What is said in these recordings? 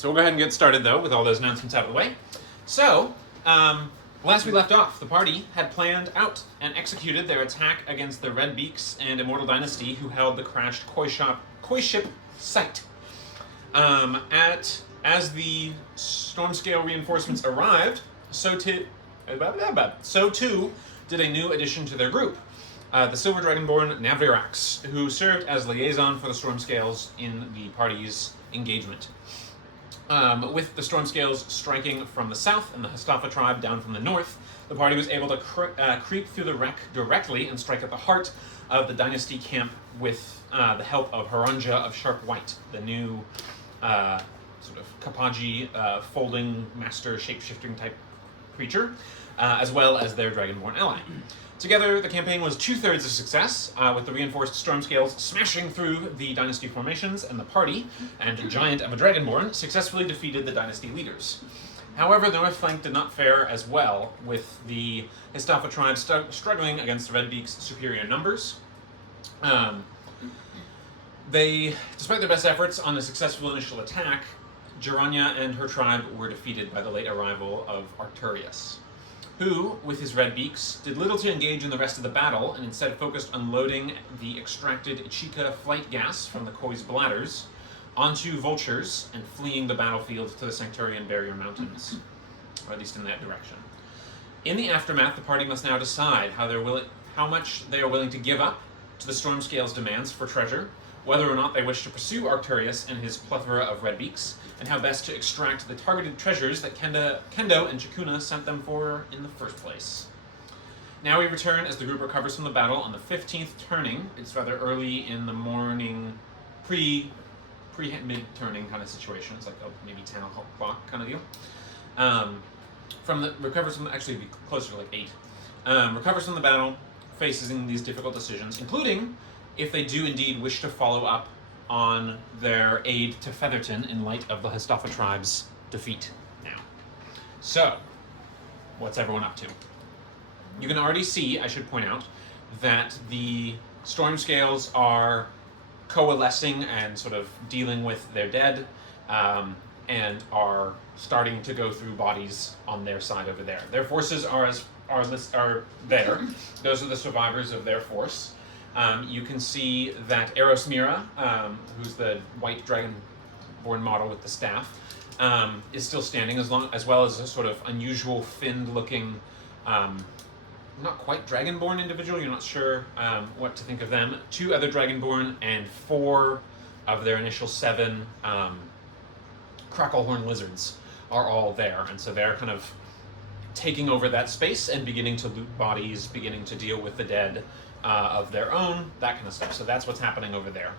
So we'll go ahead and get started, though, with all those announcements out of the way. So, last we left off, the party had planned out and executed their attack against the Red Beaks and Immortal Dynasty, who held the crashed koi ship site. As the Stormscale reinforcements arrived, so too did a new addition to their group, the Silver Dragonborn Navirax, who served as liaison for the Stormscales in the party's engagement. With the Stormscales striking from the south and the Hastaffa tribe down from the north, the party was able to creep through the wreck directly and strike at the heart of the Dynasty camp with the help of Haranja of Sharp White, the new sort of Kapaji folding master shape-shifting type creature, as well as their Dragonborn ally. Together, the campaign was 2/3 a success, with the reinforced Stormscales smashing through the Dynasty formations, and the party, and Giant of a Dragonborn, successfully defeaed the Dynasty leaders. However, the north flank did not fare as well, with the Hastaffa tribe struggling against the Redbeak's superior numbers. Despite their best efforts on the successful initial attack, Jiranya and her tribe were defeated by the late arrival of Arturius, who, with his Red Beaks, did little to engage in the rest of the battle and instead focused on loading the extracted Ichika flight gas from the koi's bladders onto vultures and fleeing the battlefield to the Sancturian Barrier Mountains, or at least in that direction. In the aftermath, the party must now decide how much they are willing to give up to the Stormscales' demands for treasure, whether or not they wish to pursue Arcturus and his plethora of Red Beaks, and how best to extract the targeted treasures that Kendo and Chikuna sent them for in the first place. Now we return as the group recovers from the battle on the 15th turning. It's rather early in the morning, mid-turning kind of situation. It's like maybe 10 o'clock kind of deal. Actually it'd be closer to like 8. Recovers from the battle, facing these difficult decisions, including if they do indeed wish to follow up on their aid to Featherton in light of the Hastaffa tribe's defeat now. So, what's everyone up to? You can already see, I should point out, that the Stormscales are coalescing and sort of dealing with their dead, and are starting to go through bodies on their side over there. Their forces are there. Those are the survivors of their force. You can see that Erosmira, who's the white dragonborn model with the staff, is still standing, as well as a sort of unusual finned-looking, not quite dragonborn individual. You're not sure what to think of them. 2 other dragonborn and 4 of their initial 7 cracklehorn lizards are all there, and so they're kind of taking over that space and beginning to loot bodies, beginning to deal with the dead of their own, that kind of stuff. So that's what's happening over there.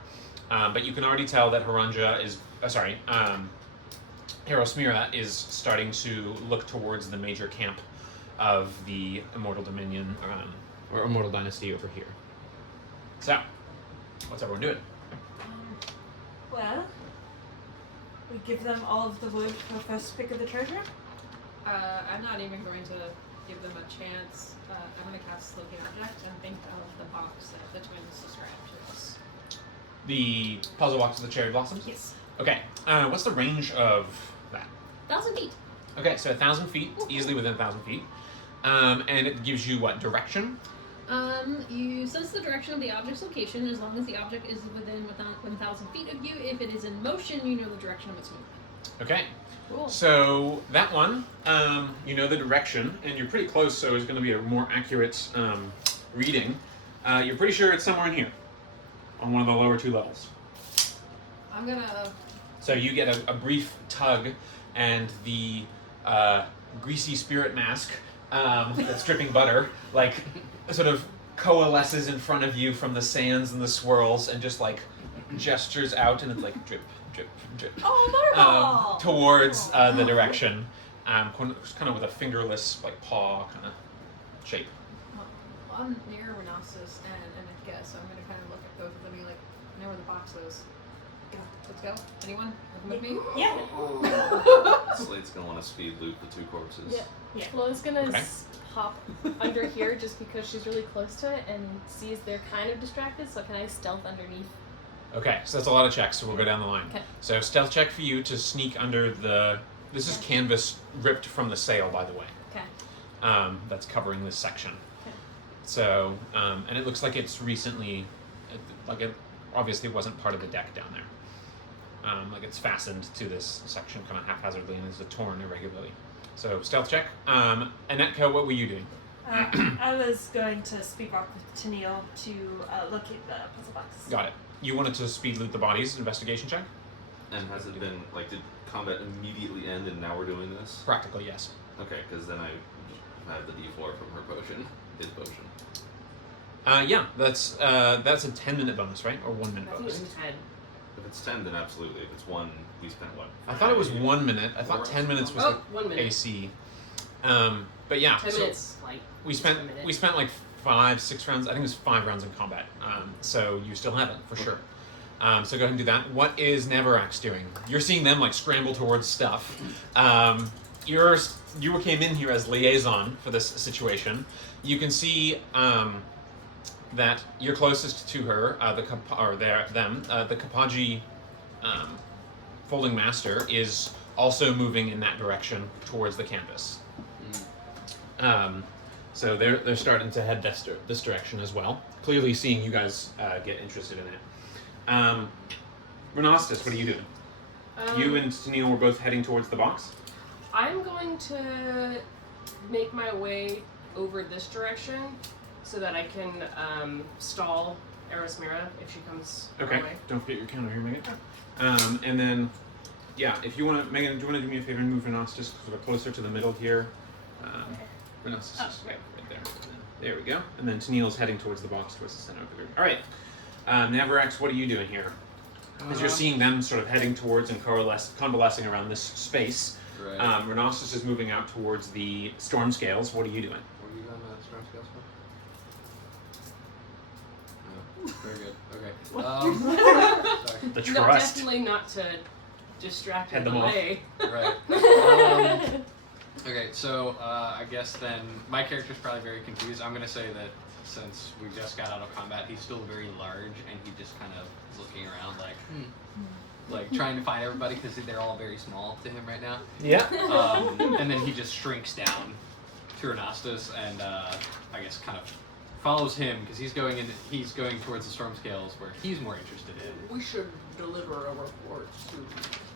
But you can already tell that Erosmira is starting to look towards the major camp of the Immortal Dominion, or Immortal Dynasty over here. So, what's everyone doing? Well, we give them all of the wood for first pick of the treasure. I'm not even going to give them a chance. I'm going to cast Locate Object and think of the box that the twins described to us. The puzzle box of the cherry blossoms? Yes. Okay. What's the range of that? 1,000 feet. Okay, so 1,000 feet, easily within 1,000 feet. And it gives you what, direction? You sense the direction of the object's location as long as the object is within 1,000 feet of you. If it is in motion, you know the direction of its movement. Okay. Cool. So that one, you know the direction, and you're pretty close, so it's going to be a more accurate reading. You're pretty sure it's somewhere in here, on one of the lower 2 levels. I'm gonna... So you get a brief tug, and the greasy spirit mask that's dripping butter, like, sort of coalesces in front of you from the sands and the swirls, and just, like, gestures out, and it's like drip, drip, drip. Oh, butterball! Towards the direction, kind of with a fingerless, like, paw kind of shape. Well, I'm near Renassus and Nika, so I'm going to kind of look at both of them and be like, I know where the box is. Let's go. Anyone? With me? Yeah. Slate's gonna want to speed loop the 2 corpses. Yeah. Flo's gonna Okay. hop under here just because she's really close to it and sees they're kind of distracted, so can I stealth underneath Okay, so that's a lot of checks, so we'll go down the line. Okay. So stealth check for you to sneak under the... This is canvas ripped from the sail, by the way. Okay. That's covering this section. Okay. So, and it looks like it's recently... Like it obviously wasn't part of the deck down there. Like it's fastened to this section kind of haphazardly and is torn irregularly. So stealth check. Annette, what were you doing? I was going to speak off with Tennille to locate the puzzle box. Got it. You wanted to speed loot the bodies, investigation check? And has it been, like, did combat immediately end and now we're doing this? Practically, yes. Okay, because then I have the D4 from her potion, his potion. Yeah, that's a 10-minute bonus, right? Or 1 minute I think it bonus? was 10. If it's 10, then absolutely. If it's 1, we spent what? I thought it was 1 minute. I thought 10 minutes was Oh, the 1 minute. AC. But yeah, 10 so minutes, like, we just a spent minute. like 5-6 rounds. I think it was 5 rounds in combat. So you still have it for sure. So go ahead and do that. What is Neverax doing? You're seeing them like scramble towards stuff. You came in here as liaison for this situation. You can see that you're closest to her, the Kapaji folding master is also moving in that direction towards the campus. So they're starting to head this direction as well. Clearly seeing you guys get interested in it. Renostus, what are you doing? You and Tennille were both heading towards the box? I'm going to make my way over this direction so that I can stall Erosmira if she comes Okay. my way. Don't forget your counter here, Megan. And then, yeah, if you want to, Megan, do you want to do me a favor and move Renostus because we're closer to the middle here? Renostus is right there. There we go. And then Tennille's heading towards the box, towards the center of the group. All right. Neverax, what are you doing here? As you're seeing them sort of heading towards and convalescing around this space, Right. Renostus is moving out towards the Stormscales. What are you doing? What are you going to Stormscales for? Oh, very good. Okay. Sorry. The No, trust. definitely not to distract Head her them off. away. Right. Okay, so I guess then my character's probably very confused. I'm going to say that since we just got out of combat, he's still very large and he just kind of is looking around like trying to find everybody because they're all very small to him right now. Yeah. And then he just shrinks down to Renastus and I guess kind of follows him because he's going towards the Stormscales where he's more interested in. We should deliver a report to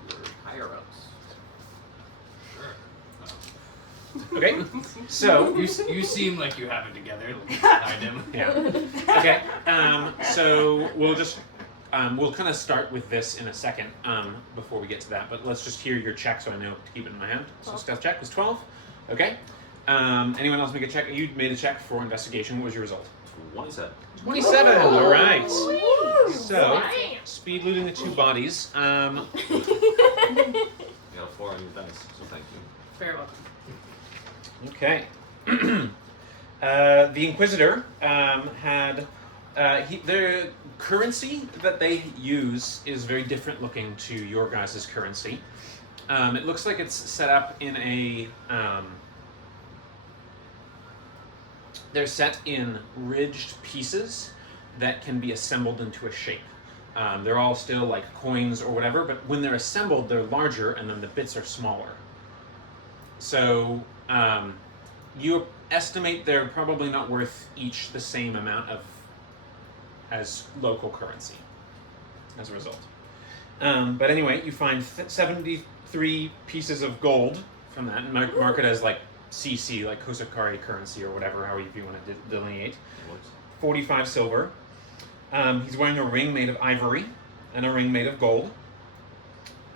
your higher ups. Okay. So You seem like you have it together. Looking behind him. yeah. Okay. So we'll just we'll kind of start with this in a second before we get to that. But let's just hear your check so I know to keep it in my hand. So stealth check was 12. Okay. Anyone else make a check? You made a check for investigation. What was your result? 27. 27. All right. Woo! So speed looting the 2 bodies. You got a 4 on your dice, so thank you. Very welcome. Okay. The Inquisitor had the currency that they use is very different looking to your guys' currency. It looks like it's set up in a they're set in ridged pieces that can be assembled into a shape. They're all still like coins or whatever, but when they're assembled, they're larger and then the bits are smaller. So you estimate they're probably not worth each the same amount as local currency as a result. But anyway, you find 73 pieces of gold from that and mark it as like CC, like Kosakari currency or whatever, however you want to delineate. 45 silver. He's wearing a ring made of ivory and a ring made of gold.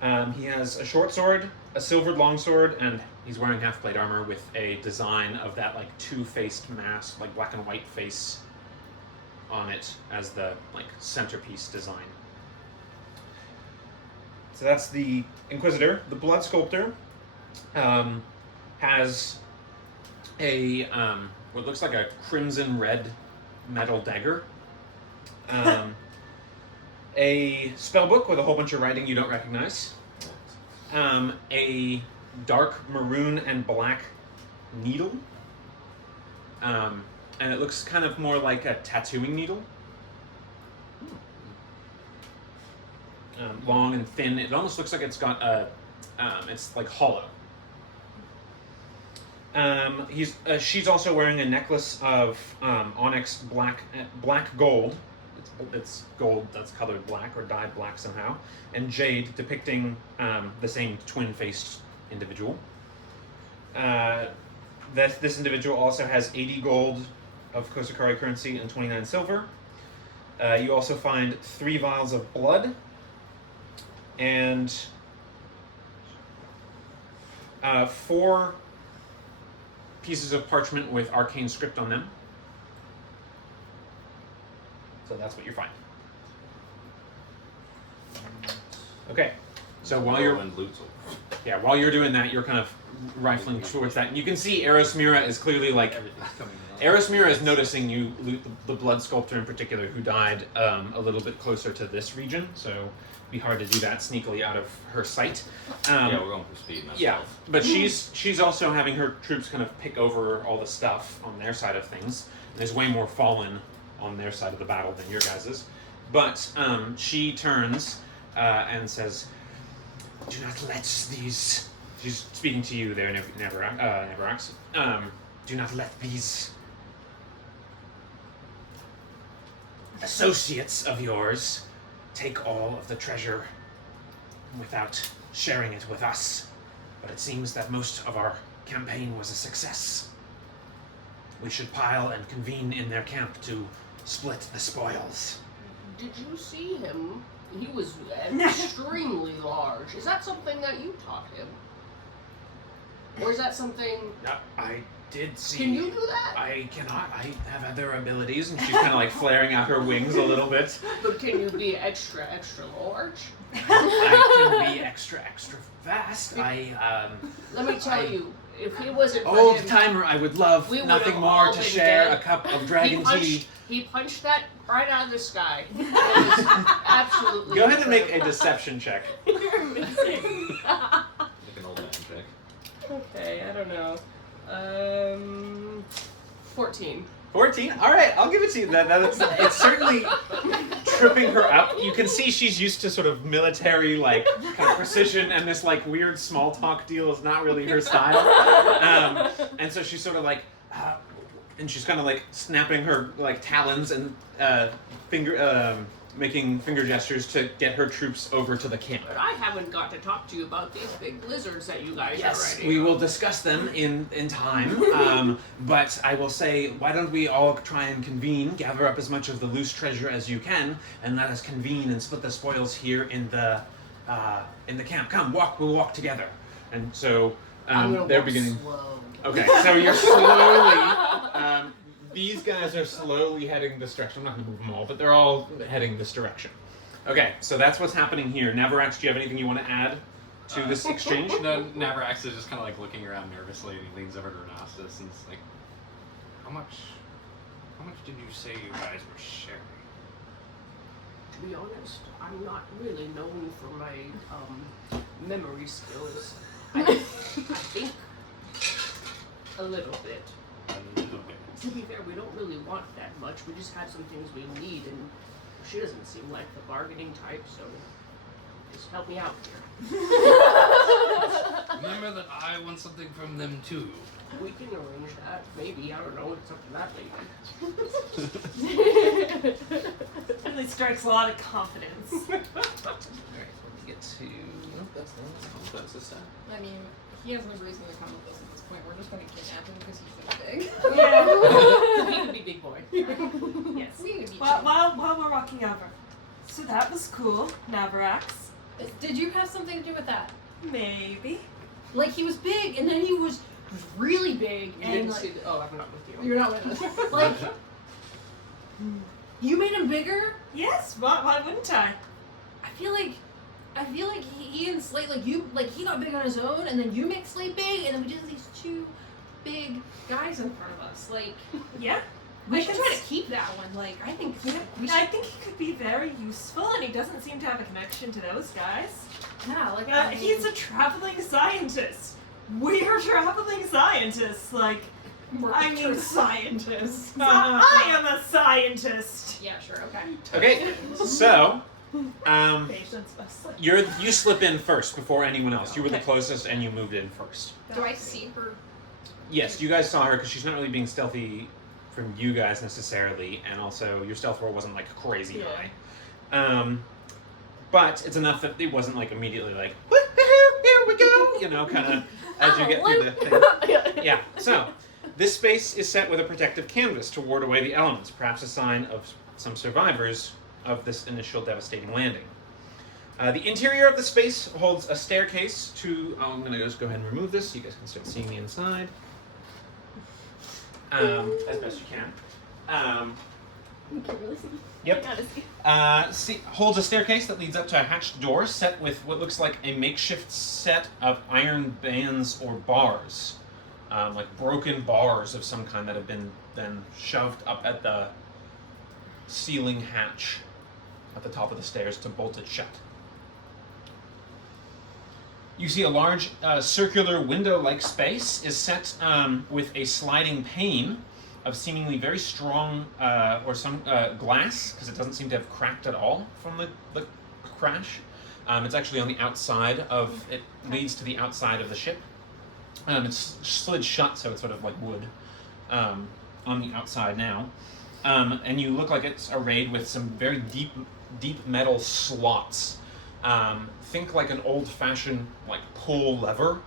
He has a short sword, a silvered longsword, and he's wearing half-plate armor with a design of that like 2-faced mask, like black and white face on it as the like centerpiece design. So that's the Inquisitor. The Blood Sculptor has a what looks like a crimson red metal dagger. A spell book with a whole bunch of writing you don't recognize. A dark maroon and black needle. And it looks kind of more like a tattooing needle. long and thin. It almost looks like it's got a, it's like hollow. She's also wearing a necklace of onyx black gold. It's gold that's colored black or dyed black somehow, and jade depicting the same twin-faced individual. This individual also has 80 gold of Kosakari currency and 29 silver. You also find 3 vials of blood and 4 pieces of parchment with arcane script on them. So that's what you find. Okay, so while you're doing that, you're kind of rifling towards that, and you can see Erosmira is clearly like Everything's coming out. Erosmira is noticing you loot the blood sculptor in particular, who died a little bit closer to this region, so it'd be hard to do that sneakily out of her sight. Yeah, we're going for speed, not Yeah, stealth. but she's also having her troops kind of pick over all the stuff on their side of things. There's way more fallen on their side of the battle than your guys's. But she turns and says, "Do not let these." She's speaking to you there, Neverax. Do not let these associates of yours take all of the treasure without sharing it with us. But it seems that most of our campaign was a success. We should pile and convene in their camp to split the spoils. Did you see him? He was extremely large. Is that something that you taught him? Or is that something... I did see... Can you do that? I cannot. I have other abilities, and she's kind of like flaring out her wings a little bit. But can you be extra large? I can be extra fast. Let me tell you, if he wasn't for Old him, timer, I would love we nothing would've more all to been share dead. a cup of dragon tea. He punched that right out of the sky. It was absolutely Go ahead and make a incredible. deception check. You're amazing. Make an old man check. Okay, I don't know. 14. 14? Alright, I'll give it to you. It's certainly tripping her up. You can see she's used to sort of military, like, kind of precision, and this, like, weird small talk deal is not really her style. And so she's sort of like, and she's kind of like snapping her, like, talons and making finger gestures to get her troops over to the camp. But I haven't got to talk to you about these big lizards that you guys are Yes, riding. we will discuss them in time. But I will say, why don't we all try and convene, gather up as much of the loose treasure as you can, and let us convene and split the spoils here in the camp. Come, we'll walk together. And so they're beginning. Slow. Okay, so you're slowly. These guys are slowly heading this direction. I'm not going to move them all, but they're all heading this direction. Okay, so that's what's happening here. Navarax, do you have anything you want to add to this exchange? No, Navarax is just kind of like looking around nervously, and he leans over to Renastus and it's like, how much did you say you guys were sharing? To be honest, I'm not really known for my memory skills. I think a little bit. A little bit. To be fair, we don't really want that much. We just had some things we need, and she doesn't seem like the bargaining type, so just help me out here. Remember that I want something from them too. We can arrange that, maybe. I don't know. It's up to that lady. Really strikes a lot of confidence. Alright, let me get to... That's the stat. I mean, he has no reason to come with us at this point. We're just going to kidnap him because he's so big. Yeah. He could be big boy. Yes. We need to beat While we're walking over. So that was cool, Navarax. you. Did you have something to do with that? Maybe. Like, he was big, and then he was really big, You and didn't like, see the... Oh, I'm not with you. you're not with us. Like, you made him bigger? Yes, why wouldn't I? I feel like he and Slate, like he got big on his own, and then you make Slate big, and then we just have these two big guys in front of us. Like, Yeah. we should try to keep that one. Like, I think we should. I think he could be very useful, and he doesn't seem to have a connection to those guys. Yeah, like He's a traveling scientist. We're traveling scientists. Like, I mean, scientist. I am a scientist. Yeah, sure. Okay. Okay, so Patience, Wesley. You slip in first before anyone else. You were the closest, and you moved in first. Do I see her? Yes, you guys saw her because she's not really being stealthy from you guys necessarily, and also your stealth roll wasn't like crazy high. But it's enough that it wasn't like immediately like, woohoo, here we go, you know, kind of as you get through the thing. Yeah. So this space is set with a protective canvas to ward away the elements, perhaps a sign of some survivors of this initial devastating landing. The interior of the space holds a staircase to. Oh, I'm going to just go ahead and remove this so you guys can start seeing the inside. As best you can. You can really see. Yep. Gotta see. Holds a staircase that leads up to a hatched door set with what looks like a makeshift set of iron bands or bars. Like broken bars of some kind that have been then shoved up at the ceiling hatch at the top of the stairs to bolt it shut. You see a large circular window-like space is set with a sliding pane of seemingly very strong or some glass, because it doesn't seem to have cracked at all from the crash. It's actually on the outside of, it leads to the outside of the ship. It's slid shut, so it's sort of like wood on the outside now. And you look like it's arrayed with some very deep metal slots. Think like an old-fashioned like pull lever.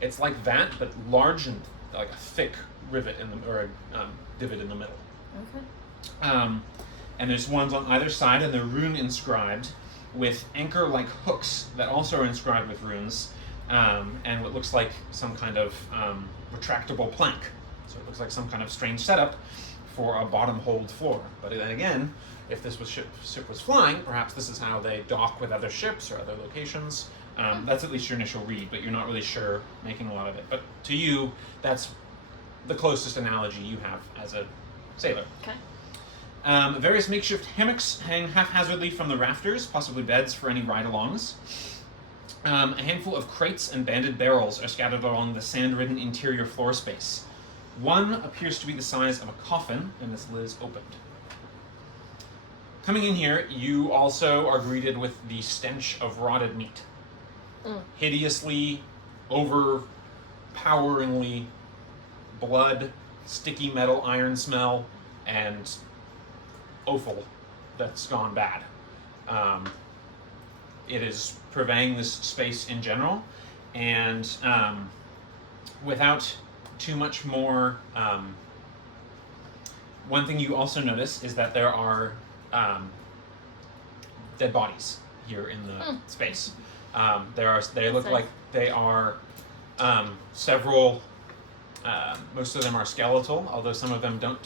It's like that, but large and like a thick rivet in the or a divot in the middle. Okay. And there's ones on either side, and they're rune inscribed with anchor-like hooks that also are inscribed with runes, and what looks like some kind of retractable plank. So it looks like some kind of strange setup for a bottom-hold floor. But then again, if this ship was flying, perhaps this is how they dock with other ships or other locations. That's at least your initial read, but you're not really sure, making a lot of it. But to you, that's the closest analogy you have as a sailor. Okay. Various makeshift hammocks hang haphazardly from the rafters, possibly beds for any ride-alongs. A handful of crates and banded barrels are scattered along the sand-ridden interior floor space. One appears to be the size of a coffin, and its lid is opened. Coming in here, you also are greeted with the stench of rotted meat. Hideously, overpoweringly blood, sticky metal iron smell, and offal that's gone bad. It is pervading this space in general, and without too much more, one thing you also notice is that there are dead bodies here in the space. They look like they are several. Most of them are skeletal, although some of them don't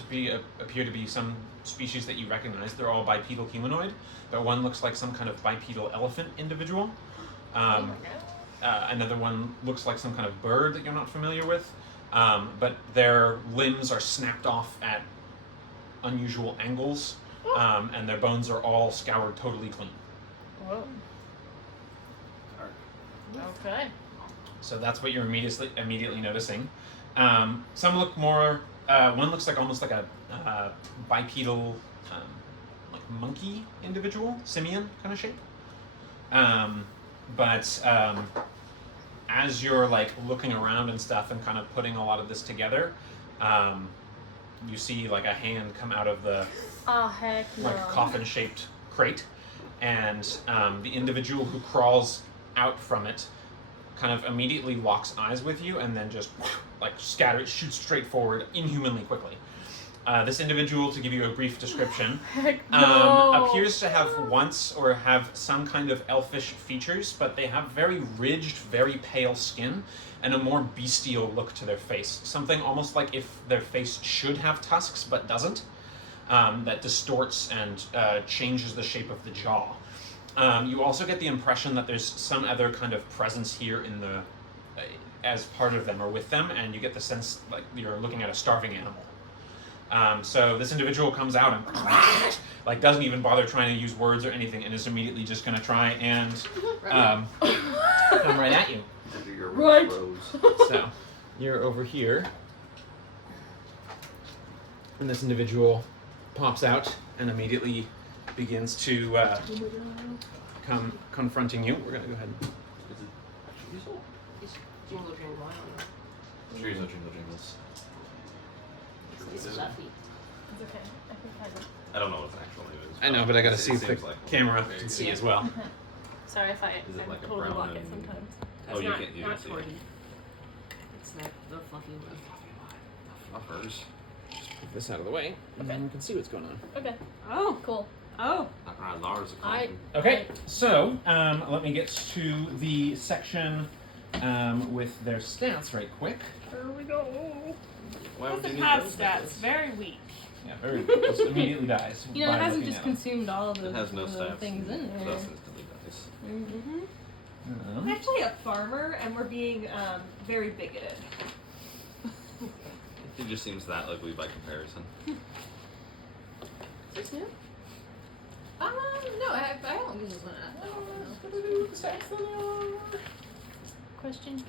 appear to be some species that you recognize. They're all bipedal humanoid, but one looks like some kind of bipedal elephant individual. Another one looks like some kind of bird that you're not familiar with, but their limbs are snapped off at unusual angles, and their bones are all scoured totally clean. Whoa. Okay. So that's what you're immediately noticing. Some look more. One looks like almost like a bipedal, like monkey individual, simian kind of shape. But as you're like looking around and stuff and kind of putting a lot of this together, you see like a hand come out of the Heck no. like coffin-shaped crate, and the individual who crawls out from it kind of immediately locks eyes with you and then just like shoots straight forward inhumanly quickly. This individual, to give you a brief description, Heck no. appears to have have some kind of elfish features, but they have very ridged, very pale skin and a more bestial look to their face. Something almost like if their face should have tusks but doesn't, that distorts and changes the shape of the jaw. You also get the impression that there's some other kind of presence here in the, as part of them or with them, and you get the sense like you're looking at a starving animal. So this individual comes out and like doesn't even bother trying to use words or anything, and is immediately just going to try and come right at you. Under your Right. rose. So you're over here, and this individual pops out and immediately begins to come confronting you. We're gonna go ahead. Is it actually useful? It's jingle jangle. I don't know. Sure, no jingle jingles. It's fluffy. It's okay. I can find it. I don't know what its actual name is. I know, but I gotta it see if the seems like camera very can good. see as well. Sorry if I Is it like a totally brown block it and- sometimes. Oh, you not, can't- you not can't see it. torty. It's the fluffy one. Fluffers. Put this out of the way, and then we can see what's going on. Okay. Oh, Cool. oh. Not around Lars. Okay, so let me get to the section with their stats right quick. Here we go. Why would The you need path those stats, numbers? very weak. Yeah, very good. Just immediately dies. You know, by it hasn't looking just at them. consumed all of the, It has no the stats. things in It there. just instantly dies. Mm-hmm. I'm actually a farmer, and we're being very bigoted. It just seems that ugly by comparison. Is this new? No, I don't use this one. Question.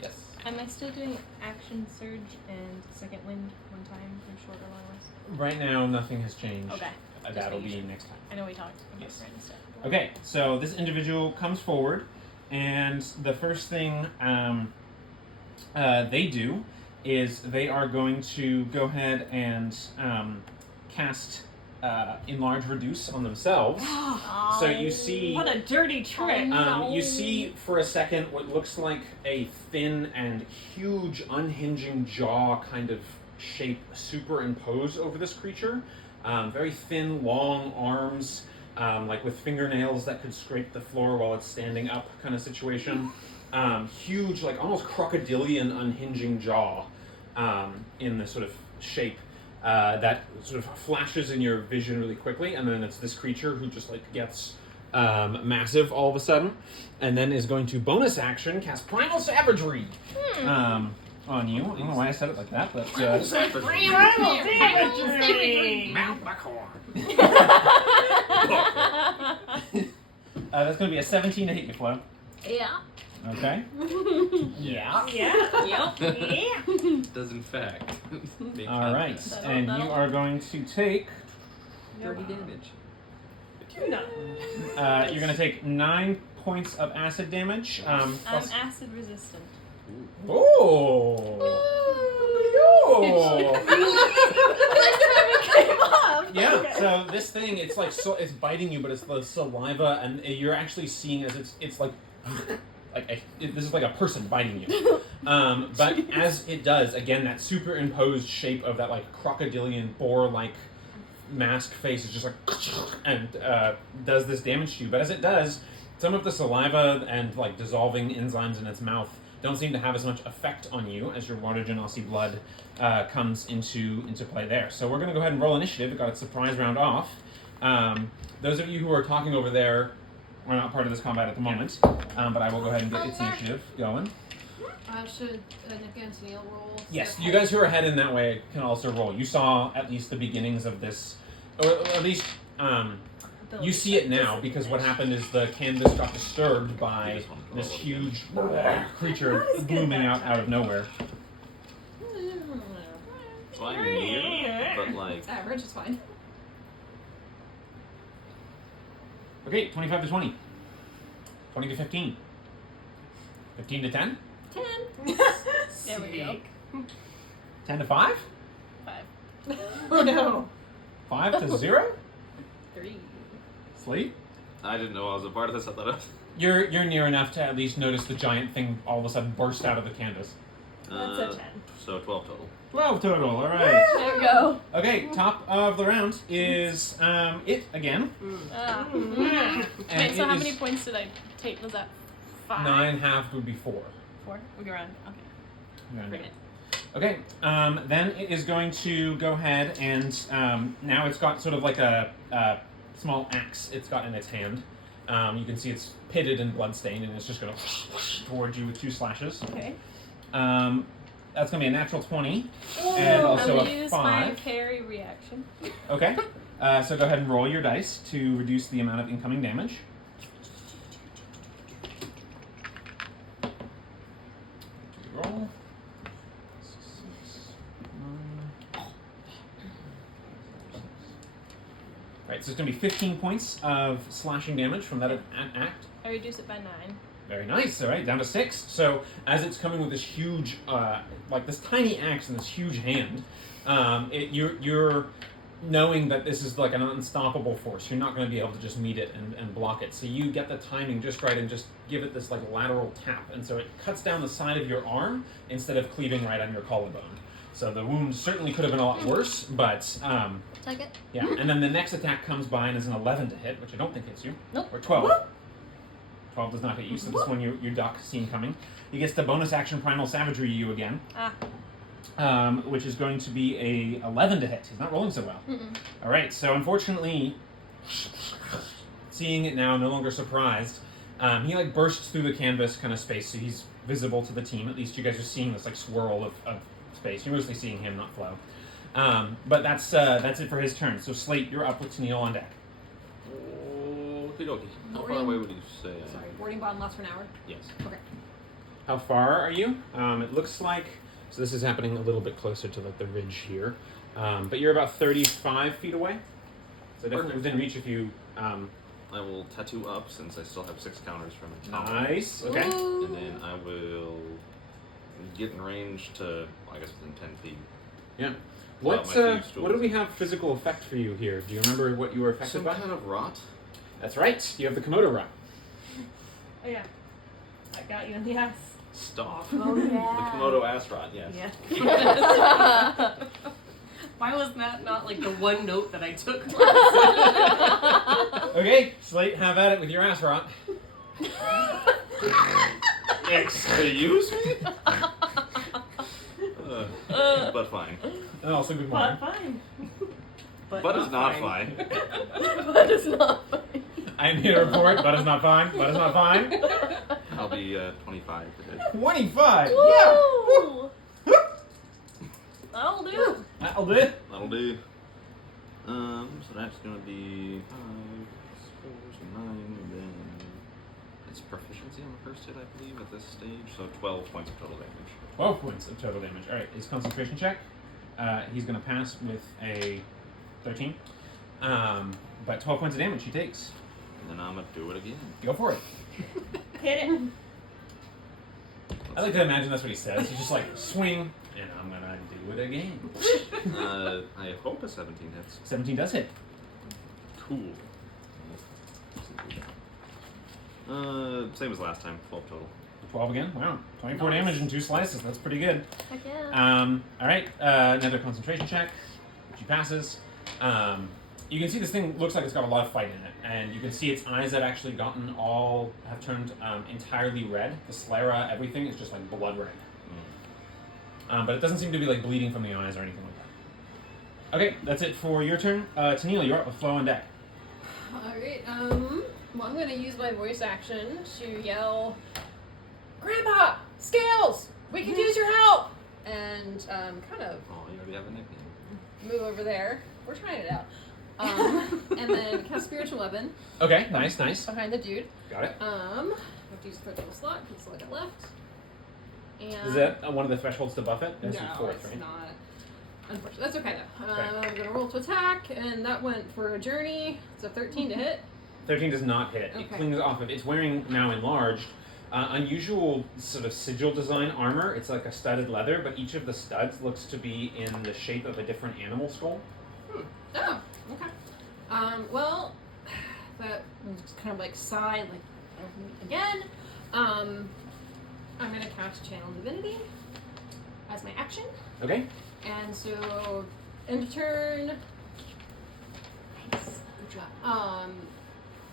Yes. Am I still doing action surge and second wind one time for short or long rest? Right now, nothing has changed. Okay. Just That'll making be sure. next time. I know we talked about Yes. random stuff. Okay, so this individual comes forward, and the first thing they do is they are going to go ahead and cast Enlarge Reduce on themselves. So you see, What a dirty trick. you see for a second what looks like a thin and huge unhinging jaw kind of shape superimpose over this creature. Very thin, long arms. Like with fingernails that could scrape the floor while it's standing up kind of situation. Huge, like almost crocodilian unhinging jaw in this sort of shape that sort of flashes in your vision really quickly, and then it's this creature who just like gets massive all of a sudden, and then is going to bonus action cast Primal Savagery on you. I don't know why I said it like that, but Primal savagery. that's going to be a 17 to hit you, Flo. Yeah. Okay. Yeah. Yeah. Yeah. Does in fact. make All right, contact. and you are going to take. 30 damage. You're going to take 9 points of acid damage. I'm Plus... acid resistant. Oh. Yeah. Okay. So this thing, it's like it's biting you, but it's the saliva, and you're actually seeing as it's like. This is like a person biting you. But as it does, again, that superimposed shape of that like crocodilian boar-like mask face is just like and does this damage to you. But as it does, some of the saliva and like dissolving enzymes in its mouth don't seem to have as much effect on you as your water genasi blood comes into play there. So we're going to go ahead and roll initiative. We got a surprise round off. Those of you who are talking over there are not part of this combat at the moment, but I will go ahead and get its initiative going. Should an against Neil roll? Yes, you guys who are heading that way can also roll. You saw at least the beginnings of this, or at least you see it now, because what happened is the canvas got disturbed by this huge creature blooming out of nowhere. So I'm near, but like. It's average, it's fine. Okay, 25 to 20. 20 to 15. 15 to 10? 10. There we go. 10 to 5? 5. Oh no. 5 to 0? 3. Sleep? I didn't know I was a part of this. I thought I was. You're near enough to at least notice the giant thing all of a sudden burst out of the canvas. That's a 10. So 12 total. 12 total, alright. There we go. Okay, top of the round is it again. And Wait, so it how is many points did I take? Was that 5? 9 half would be 4. 4? We go around. Okay. Bring it. Okay, then it is going to go ahead and now it's got sort of like a small axe it's got in its hand. You can see it's pitted and bloodstained, and it's just going to towards you with 2 slashes. Okay. That's going to be a natural 20, and also I'm gonna a use 5. my parry reaction. Okay, so go ahead and roll your dice to reduce the amount of incoming damage. Roll. 6, 9. Alright, so it's going to be 15 points of slashing damage from that act. I reduce it by 9. Very nice. All right, down to 6. So as it's coming with this huge, like this tiny axe in this huge hand, you're knowing that this is like an unstoppable force. You're not going to be able to just meet it and block it. So you get the timing just right and just give it this like lateral tap, and so it cuts down the side of your arm instead of cleaving right on your collarbone. So the wound certainly could have been a lot worse, but Take it. yeah. And then the next attack comes by and is an 11 to hit, which I don't think hits you. Nope. Or 12. 12 does not hit you, so this one you Doc seen coming. He gets the bonus action Primal Savagery you again, which is going to be a 11 to hit. He's not rolling so well. All right, so unfortunately, seeing it now, no longer surprised, he like bursts through the canvas kind of space, so he's visible to the team. At least you guys are seeing this like swirl of space. You're mostly seeing him, not Flo. But that's it for his turn. So Slate, you're up with Tennille on deck. Okie dokie. How far Boarding- away would you say? Sorry, boarding bottom lasts for an hour. Yes. Okay. How far are you? It looks like, so this is happening a little bit closer to like the ridge here, but you're about 35 feet away. So definitely Perfect. within reach if you. I will tattoo up since I still have 6 counters from it. Nice. Okay. Ooh. And then I will get in range to, I guess, within 10 feet. Yeah. Pull out What my thieves' what do tools. we have physical effect for you here? Do you remember what you were affected Some by? kind of rot? That's right. You have the Komodo rot. Oh yeah. I got you in the ass. Stop. Oh, The yeah. Komodo ass rot, yes. Yeah. Why was that not like the one note that I took? Okay, Slate, have at it with your ass rot. Excuse me? But fine. And also good morning. But fine. But it's not fine. But it's not funny. I am here to report, but it's not fine. But it's not fine. I'll be 25 today. 25. Yeah. Woo! That'll do. That'll do it. That'll do. So that's gonna be 5, 4, 9, and then it's proficiency on the first hit, I believe, at this stage. So 12 points of total damage. 12 points of total damage. All right, his concentration check. He's going to pass with a 13. But 12 points of damage he takes. And then I'm gonna do it again. Go for it. Hit it. I like to imagine that's what he says. He's just like, swing, and I'm going to do it again. I hope a 17 hits. 17 does hit. Cool. Same as last time. 12 total. 12 again. Wow. 24 Nice. damage in 2 slices. That's pretty good. Heck yeah. All right. Another concentration check, which he passes. You can see this thing looks like it's got a lot of fight in it, and you can see its eyes have actually have turned entirely red. The sclera, everything is just like blood red. But it doesn't seem to be like bleeding from the eyes or anything like that. Okay, that's it for your turn. Tennille, you're up with Flo on deck. Alright, well, I'm gonna use my voice action to yell, Grandpa! Scales! We can use your help! And, kind of Oh, you already have a nickname. move over there. We're trying it out. And then cast Spiritual Weapon Okay, nice, nice. behind the dude. Got it. I have to use the third level slot because I get left. And Is that one of the thresholds to buff it? That's your no, fourth, it's right? not. Unfortunately, that's okay though. Okay. I'm gonna roll to attack, and that went for a journey. So 13 to hit. 13 does not hit. It Okay. clings off of. It's wearing now enlarged, unusual sort of sigil design armor. It's like a studded leather, but each of the studs looks to be in the shape of a different animal skull. Oh, okay. Well, that just kind of like sigh, like again. I'm gonna cast Channel Divinity as my action, Okay. and so end of turn. Nice, good job.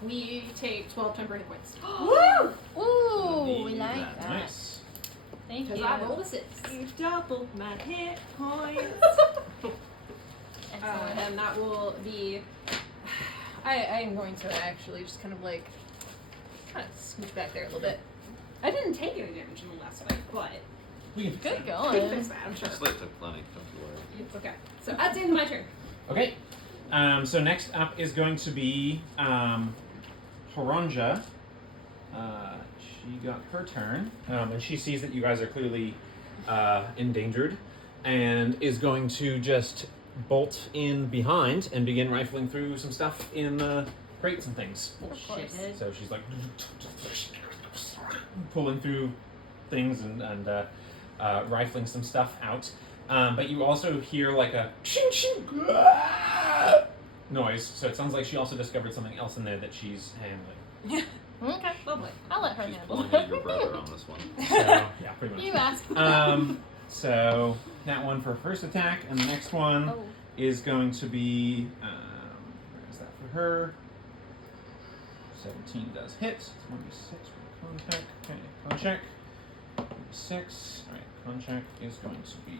We take 12 temporary hit points Woo! Ooh, we Need like that. that. Nice. Thank because you. I rolled a 6. You doubled my hit points. Excellent. And that will be. I am going to actually just kind of scooch back there a little bit. I didn't take any damage in the last fight, but We can fix Good that. we can going. fix that, I'm sure. Slate took plenty, don't you worry. It's okay. So that's the end of my turn. Okay. So next up is going to be Horonja. She got her turn, and she sees that you guys are clearly endangered, and is going to just bolt in behind and begin rifling through some stuff in the crates and things. Of course. So she's like pulling through things and rifling some stuff out. But you also hear like a noise, so it sounds like she also discovered something else in there that she's handling. Okay, lovely. I'll let her She's handle pulling in your brother on this one. So, yeah, pretty much. You ask. So that one for first attack, and the next one Oh. is going to be where is that for her? 17 does hit. 26 for con check. Okay, con check. 26. Alright, con check is going to be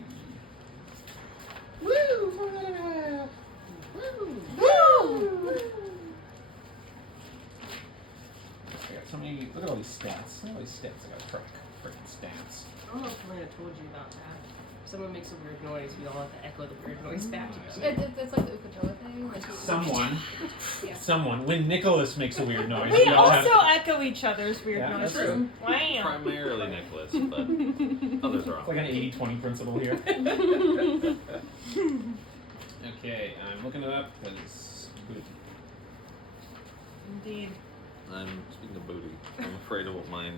I got so many. Look at all these stats. Look at all these stats. I gotta track freaking stats. I don't know if Elena told you about that. If someone makes a weird noise, we all have to echo the weird noise back. It's like the Ukatoa thing. Like Someone. When Nicholas makes a weird noise, We all have- also echo each other's weird Yeah, that's noises. true. Wow. Primarily Nicholas, but others are It's like an on. 80-20 principle here. Okay, I'm looking it up because booty. Indeed. I'm speaking of booty. I'm afraid of what my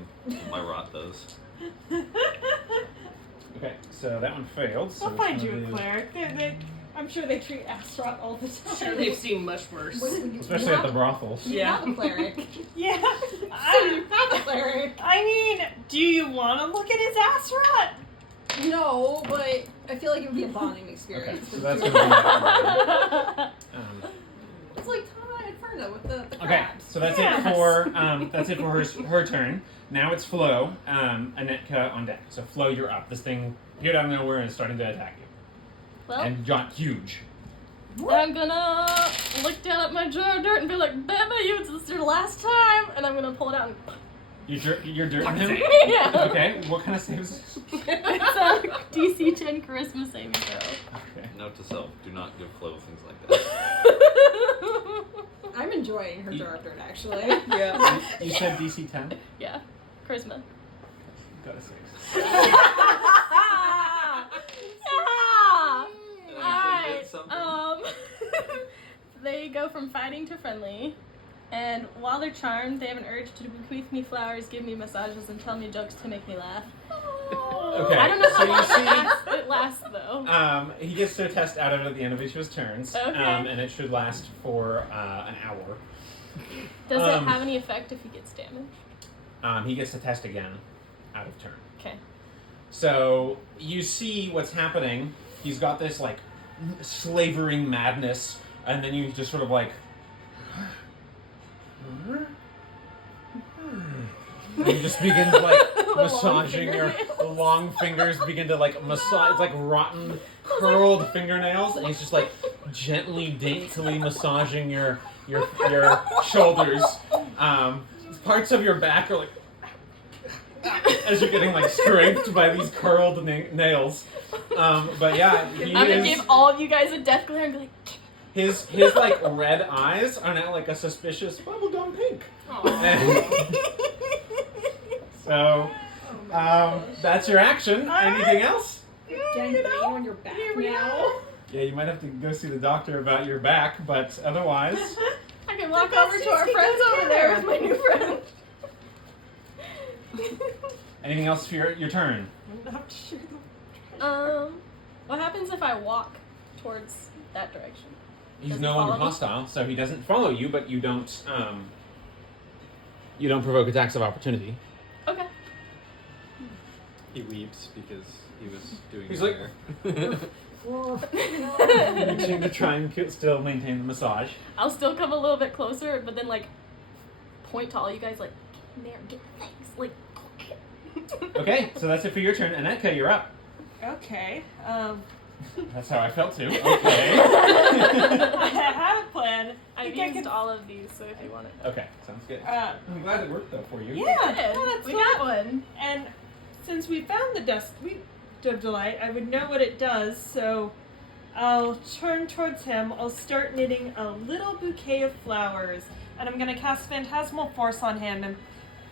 rot does. Okay, so that one failed. So We'll it's find gonna you a be- cleric. I'm sure they treat Astaroth all the time. Sure, they've seen much worse. Especially at the brothels. You have a cleric. Yeah. So you have a cleric. I mean, do you want to look at his Astaroth? No, but I feel like it would be a bonding Okay, experience. so that's gonna be. It's like Tama Inferno with the Okay, crabs. so that's Yes. it for her turn. Now it's Flo, Anetka on deck. So Flo, you're up. This thing appeared out of nowhere and is starting to attack you, Well, and got huge. I'm gonna look down at my jar of dirt and be like, Bama, you used this your last time, and I'm gonna pull it out and You're dirting him. yeah. Okay, what kind of save is this? It's a DC 10 charisma saving throw. Okay. Note to self: do not give Flo things like that. I'm enjoying her jar of dirt, actually. Yeah. You said DC 10. Yeah, charisma. Got a 6. Yeah. And I Alright. did something. They go from fighting to friendly, and while they're charmed, they have an urge to bequeath me flowers, give me massages, and tell me jokes to make me laugh. Okay, I don't know so how you long see- it lasts though. He gets to test out of it at the end of each of his turns, Okay. and it should last for an hour. Does it um, have any effect if he gets damaged? He gets to test again out of turn. Okay. So you see what's happening. He's got this like slavering madness, and then you just sort of like. And he just begins like massaging your long fingers begin to like massage. It's like rotten curled fingernails, and he's just like gently, daintily massaging your shoulders. Parts of your back are like as you're getting like scraped by these curled nails. But yeah, he I'm gonna is. give all of you guys a death glare and be like, His like red eyes are now like a suspicious bubblegum pink. So, that's your action. Anything else? Getting rain on your back now. Yeah, you might have to go see the doctor about your back, but otherwise, I can walk over to our friends over there with my new friend. anything else for your turn? I'm not sure. What happens if I walk towards that direction? He's Does he no longer follow me? hostile, so he doesn't follow you, but you don't provoke attacks of opportunity. Okay. He weeps because he was doing He's it like- there. Reaching to try and still maintain the massage. I'll still come a little bit closer, but then like point to all you guys like, get in there, get the things. Like Okay, so that's it for your turn. Anetka, you're up. Okay. That's how I felt too. Okay. I have a plan. I've think I used can- all of these, so if you want it. Okay, sounds good. Uh, I'm glad it worked though for you. yeah. Good. No, that's we cool. got one. And since we found the dust of delight, I would know what it does. So I'll turn towards him. I'll start knitting a little bouquet of flowers, and I'm gonna cast Phantasmal Force on him and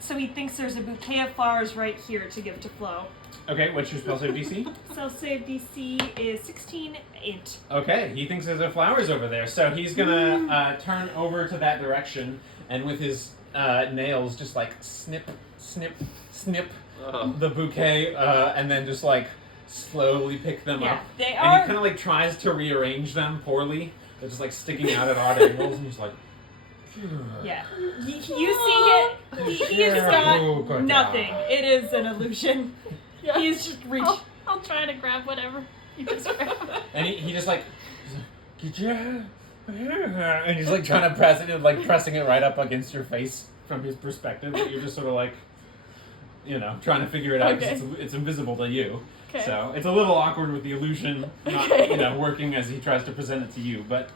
So he thinks there's a bouquet of flowers right here to give to Flo. Okay, what's your spell save DC? Self-save DC is 16/8. Okay, he thinks there's flowers over there, so he's gonna turn over to that direction, and with his nails just like snip, snip, snip the bouquet, and then just like slowly pick them Yeah, up. they And are. he kind of like tries to rearrange them poorly. They're just like sticking out at odd angles, and he's like, Yeah. You see it. He has Oh, got God. nothing. It is an illusion. Yeah. He's just reached. I'll try to grab whatever you just grab. and he just like, and he's like trying to press it, and like pressing it right up against your face from his perspective. But you're just sort of like, trying to figure it out because it's invisible to you. Okay. So it's a little awkward with the illusion not, working as he tries to present it to you. But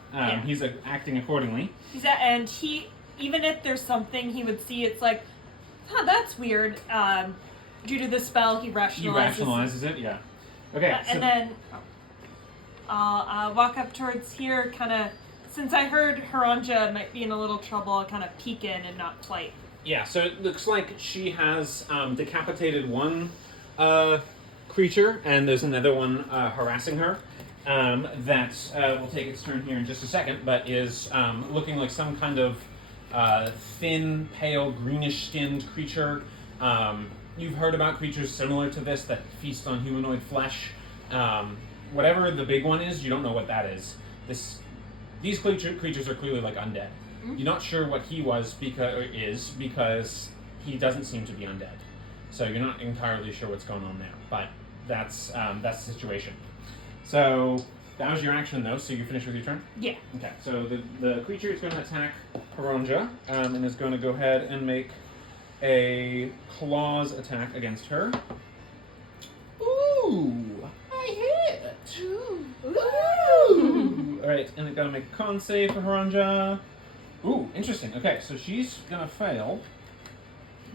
he's acting accordingly. And he, even if there's something he would see, it's like, that's weird. Due to the spell, he rationalizes. He rationalizes it, yeah. Okay. And then I'll walk up towards here, kind of. Since I heard Haranja might be in a little trouble, I'll kind of peek in and not quite. Yeah, so it looks like she has decapitated one creature, and there's another one harassing her that will take its turn here in just a second, but is looking like some kind of thin, pale, greenish-skinned creature. You've heard about creatures similar to this that feast on humanoid flesh. Whatever the big one is, you don't know what that is. These creatures are clearly like undead. You're not sure what he was because he doesn't seem to be undead. So you're not entirely sure what's going on there. But that's the situation. So that was your action, though. So you finished with your turn? Yeah. Okay. So the creature is going to attack Haronja and is going to go ahead and make a claws attack against her. Ooh! I hit! Ooh! Alright, and it's got to make a con save for Haranja. Ooh, interesting. Okay, so she's gonna fail,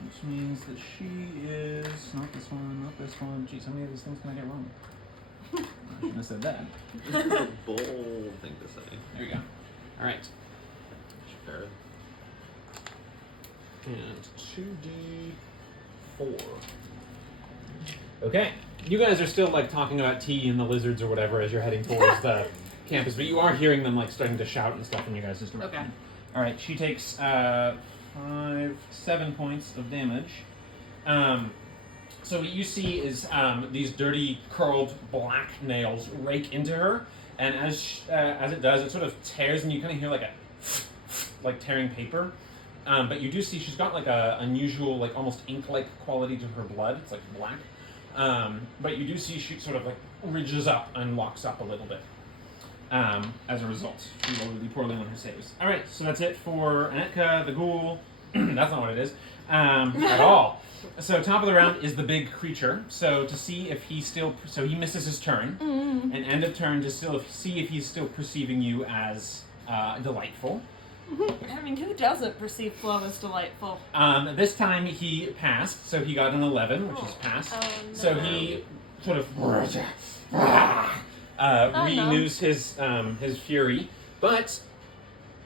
which means that she is not this one, not this one. Geez, how many of these things can I get wrong? I shouldn't have said that. This is a bold thing to say. There we go. All right, Sure. and 2d4. Okay, you guys are still like talking about tea and the lizards or whatever as you're heading towards the campus, but you are hearing them like starting to shout and stuff in you guys' direction. Okay. All right, she takes 7 points of damage. So what you see is these dirty, curled black nails rake into her, and as it does, it sort of tears, and you kind of hear like a like tearing paper. But you do see she's got like a unusual, like almost ink-like quality to her blood. It's like black. But you do see she sort of like ridges up and locks up a little bit. As a result, she rolled really poorly on her saves. All right, so that's it for Anetka, the ghoul. That's not what it is at all. So top of the round is the big creature. So to see if he he misses his turn, and end of turn to see if he's still perceiving you as delightful. I mean, who doesn't perceive Flo as delightful? This time he passed, so he got an 11, which is passed. Oh, no. So he sort of no. renews his fury, but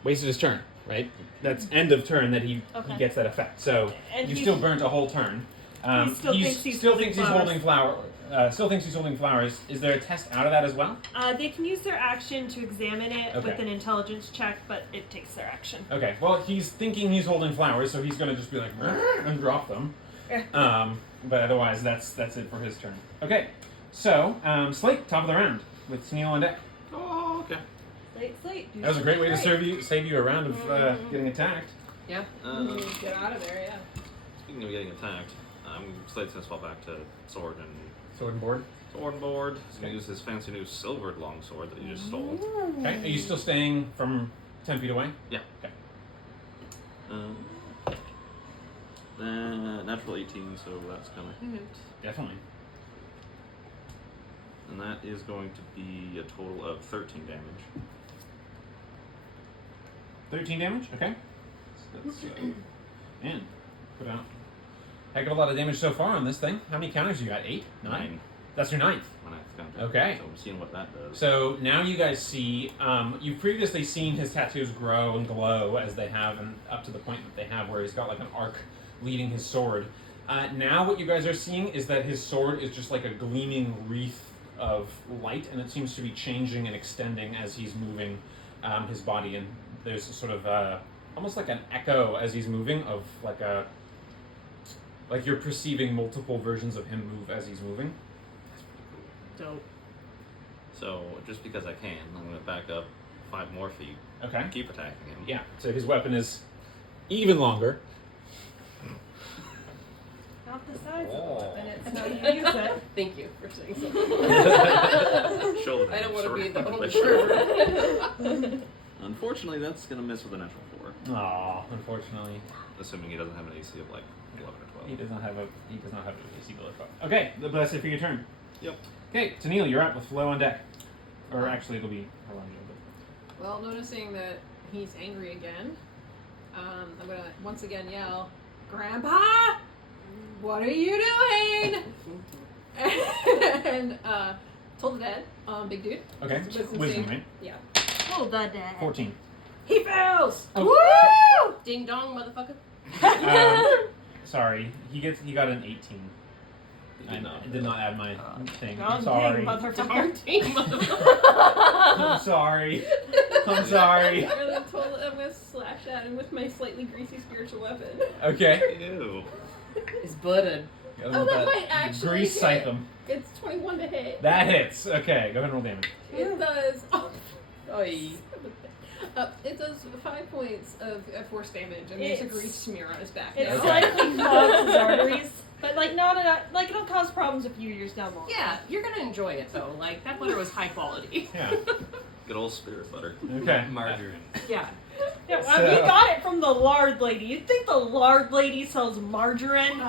wasted his turn. Right, that's end of turn that he gets that effect. So And you he- still burnt a whole turn. He still thinks he's still holding thinks he's holding flower. Still thinks he's holding flowers. Is there a test out of that as well? They can use their action to examine it Okay. with an intelligence check, but it takes their action. Okay. Well, he's thinking he's holding flowers, so he's gonna just be like and drop them. But otherwise, that's it for his turn. Okay. So Slate, top of the round with Sneal on deck. Oh, okay. Slate. That was a great way to save you a round of getting attacked. Yeah. Get out of there, yeah. Speaking of getting attacked, Slade's gonna swap back to sword and board. board. He's gonna use his fancy new silvered longsword that he just stole. Okay. Are you still staying from 10 feet away? Yeah. Okay. Natural 18, so that's gonna hit. Definitely. And that is going to be a total of 13 damage. 13 damage? Okay. So that's, man, put out a heck of a lot of damage so far on this thing. How many counters you got? 8? 9? That's your 9th. My ninth counter. Okay. So I'm seeing what that does. So now you guys see, you've previously seen his tattoos grow and glow as they have, and up to the point that they have where he's got like an arc leading his sword. Now what you guys are seeing is that his sword is just like a gleaming wreath of light, and it seems to be changing and extending as he's moving his body, and there's a sort of almost like an echo as he's moving of like you're perceiving multiple versions of him move as he's moving. Dope. So, just because I can, I'm going to back up 5 more feet. Okay. And keep attacking him. Yeah, so his weapon is even longer. Not the size of the Oh. weapon, it's how you use it. Thank you for saying something. Shoulder I don't want to short be the only short. sure. Unfortunately, that's going to miss with a natural 4. Aw, unfortunately. Assuming he doesn't have an AC of like 11 or 12. He does not have an AC below 12. Okay, that's it for your turn. Yep. Okay, Tennille, you're up with Flo on deck. Or actually, it'll be Haranjo. Well, noticing that he's angry again, I'm gonna once again yell, "Grandpa, what are you doing?" And told the dead, big dude. Okay, Wisdom wisdom, save. right? Yeah. Oh, the dad. 14. He fails. Oh. Woo! Ding dong, motherfucker. Sorry, he got an 18. I know. I did not add my thing. I'm Dong sorry. dang, motherfucker. Ding motherfucker. I'm sorry. I'm sorry. I'm gonna slash at him with my slightly greasy spiritual weapon. Okay. Ew. It's buttered. Go Oh, with that might actually Grease hit. scythe him. It's 21 to hit. That hits. Okay, go ahead and roll damage. It does. Oh, Oi. it does 5 points of force damage, and there's a It's- grease smear on his back. It now. slightly clogs his arteries, but like not enough. Like it'll cause problems a few years down the line. Yeah, you're gonna enjoy it though. Like that butter was high quality. Yeah. Good old spirit butter. Okay. Margarine. Yeah. Yeah, So- we got it from the lard lady. You'd think the lard lady sells margarine?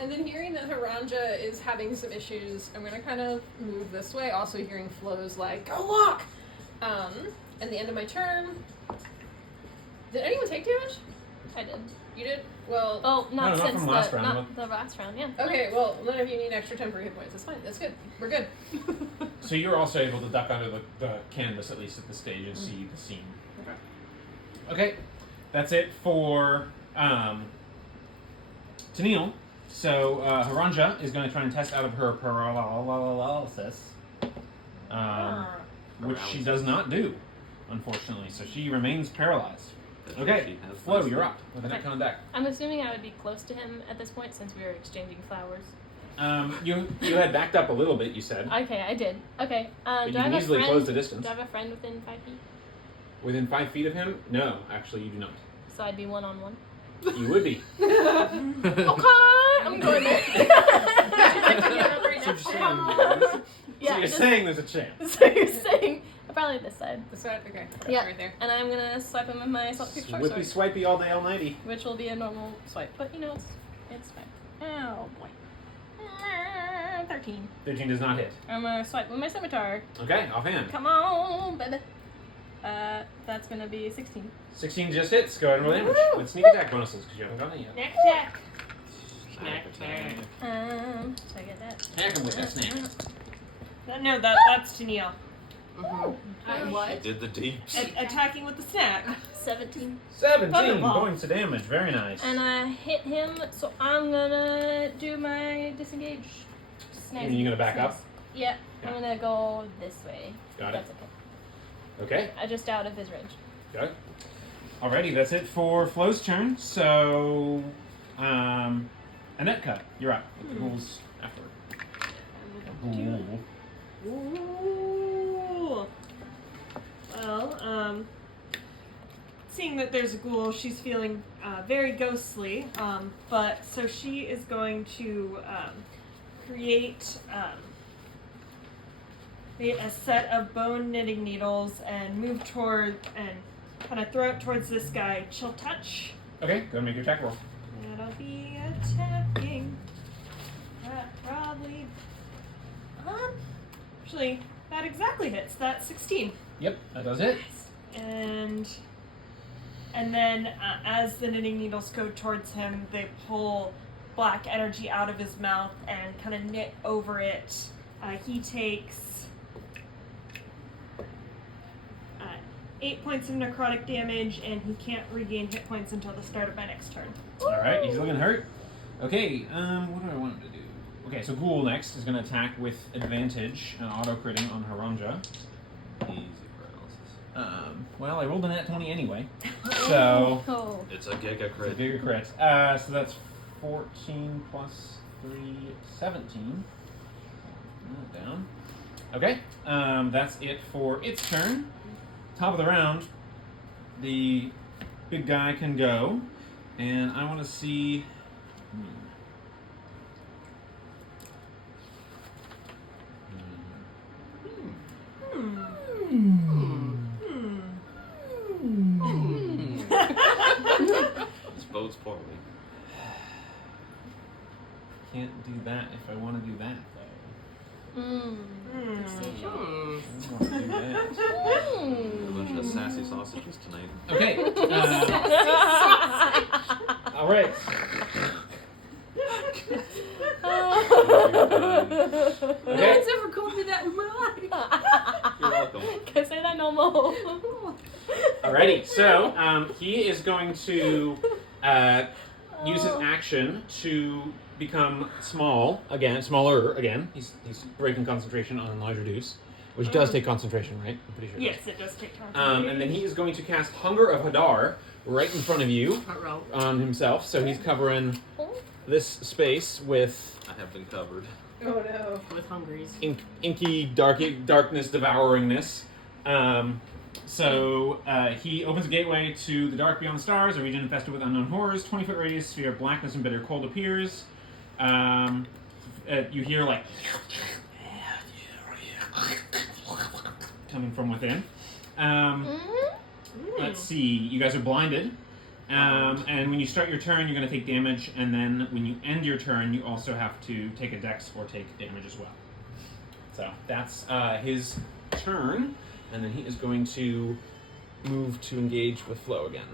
And then hearing that Haranja is having some issues, I'm gonna kind of move this way. Also hearing Flo's like, "Go look!" And the end of my turn. Did anyone take damage? I did. You did? Well, Oh, not not since from last the round, not the last round. Yeah. okay, well, none of you need extra temporary hit points. That's fine. That's good. We're good. So you're also able to duck under the canvas, at least at this stage, and see the scene. Okay. Okay. That's it for Tennille. So Haranja is going to try and test out of her paralysis, which she does not do, unfortunately. So she remains paralyzed. Okay, She has Flo, nice- you're up with an Okay. Echo on deck. I'm assuming I would be close to him at this point since we were exchanging flowers. You had backed up a little bit, you said. Okay, I did. Okay. But Do you I can have a easily friend? close the distance. Do I have a friend within 5 feet? Within 5 feet of him? No, actually, you do not. So I'd be 1-on-1. You would be. Okay, I'm going there. So you're saying there's a chance. So you're saying probably this side. The side? Okay. Yeah. Right there. And I'm gonna swipe him with my salt creep short Whippy sword, swipey all day, all nighty. which will be a normal swipe, but you know it's fine. Oh boy. 13. 13 does not hit. I'm gonna swipe with my scimitar. Okay, offhand. Come on, baby. That's gonna be 16. 16 just hits. Go ahead and roll damage. With sneak attack bonuses, because you haven't gotten it yet. Neck attack. Snack attack. So I get that. Attack him with that snap. No, that's Tennille. What? Did the deeps. Attacking with the snack. 17. 17 Thunderball. points of damage. Very nice. And I hit him, so I'm gonna do my disengage. And you're gonna back up? Yeah, Yeah. I'm gonna go this way. Got That's it. okay. Okay, Just out of his range. got it. Alrighty, that's it for Flo's turn. So, Anetka, you're up. With the rules afterward. Ghoul. Ooh. Well, seeing that there's a ghoul, she's feeling very ghostly. But so she is going to create a set of bone knitting needles and move toward and kind of throw it towards this guy. Chill touch. Okay, go and make your attack roll. That'll be attacking. That probably. Actually, that exactly hits. That's 16. Yep, that does it. And then as the knitting needles go towards him, they pull black energy out of his mouth and kind of knit over it. He takes 8 points of necrotic damage, and he can't regain hit points until the start of my next turn. Alright, he's looking hurt. Okay, what do I want him to do? Okay, so Ghoul next is going to attack with advantage, auto-critting on Haranja. Easy paralysis. Well, I rolled a nat 20 anyway, so Oh. It's a giga it's a crit. bigger crit. So that's 14 plus 3, 17. That down. Okay, that's it for its turn. Top of the round, the big guy can go, and I want to see. This bodes poorly. Can't do that if I want to do that, though. I don't want to do that. A bunch of sassy sausages tonight. Okay. All right. No Okay. one's ever called me that in my life. You're welcome. Can I say that no more? Alrighty. So he is going to use his action to become smaller again. He's breaking concentration on Enlarge Reduce, which does take concentration, right? I'm pretty sure. Yes, it does take time. And then he is going to cast Hunger of Hadar right in front of you on himself. So he's covering this space with I have been covered. Oh no. With hungries. inky darkness devouringness. So he opens a gateway to the dark beyond the stars, a region infested with unknown horrors. 20-foot radius sphere of blackness and bitter cold appears. You hear like coming from within. Let's see. You guys are blinded. And when you start your turn, you're going to take damage, and then when you end your turn, you also have to take a dex or take damage as well. So that's his turn, and then he is going to move to engage with Flo again.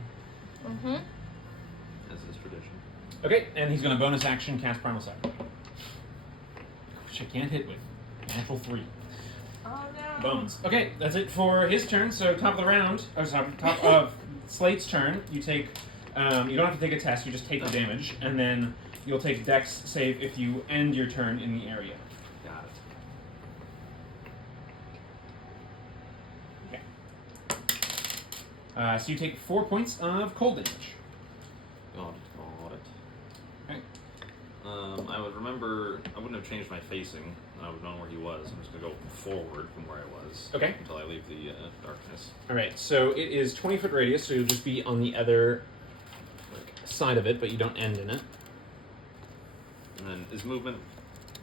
Mm-hmm. As is tradition. Okay, and he's going to bonus action cast Primal Sight, which I can't hit with. Natural 3. Oh no. Bones. Okay, that's it for his turn. So top of the round, or sorry, top of Slate's turn, you take. You don't have to take a test. You just take the damage, and then you'll take Dex save if you end your turn in the area. Got it. Okay. So you take 4 points of cold damage. Got it. Okay. I would remember. I wouldn't have changed my facing. I would have known where he was. I'm just gonna go forward from where I was. Okay. Until I leave the darkness. All right. So it is 20-foot radius, so you'll just be on the other side of it, but you don't end in it. And then is movement?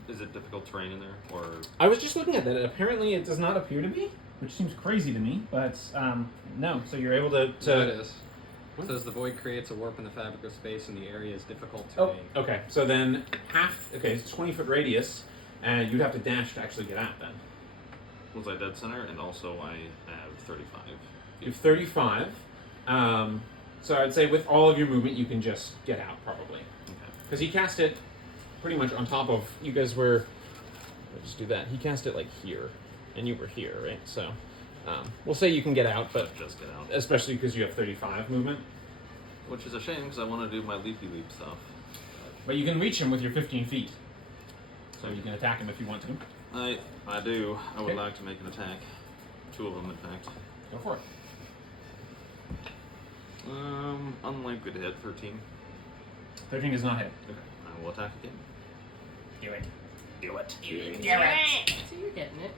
Is it difficult terrain in there, or? I was just looking at that. Apparently, it does not appear to be, which seems crazy to me. But no. So you're able to. So it is. It says the void creates a warp in the fabric of space, and the area is difficult Oh, terrain. okay. So then half. Okay, it's 20-foot radius, and you'd have to dash to actually get out. Then Was I dead center? And also I have 35. you have 35. So I'd say with all of your movement, you can just get out probably, Okay. because he cast it pretty much on top of you guys were. Let's just do that. He cast it like here, and you were here, right? So we'll say you can get out, but Just get out. especially because you have 35 movement. Which is a shame because I want to do my leapy leap stuff. But you can reach him with your 15 feet. So you can attack him if you want to. I do. I would Okay. like to make an attack. 2 of them, in fact. Go for it. Unlikely to hit. 13. 13 does not hit. Okay. I will attack again. Do it. Do it. So you're getting it.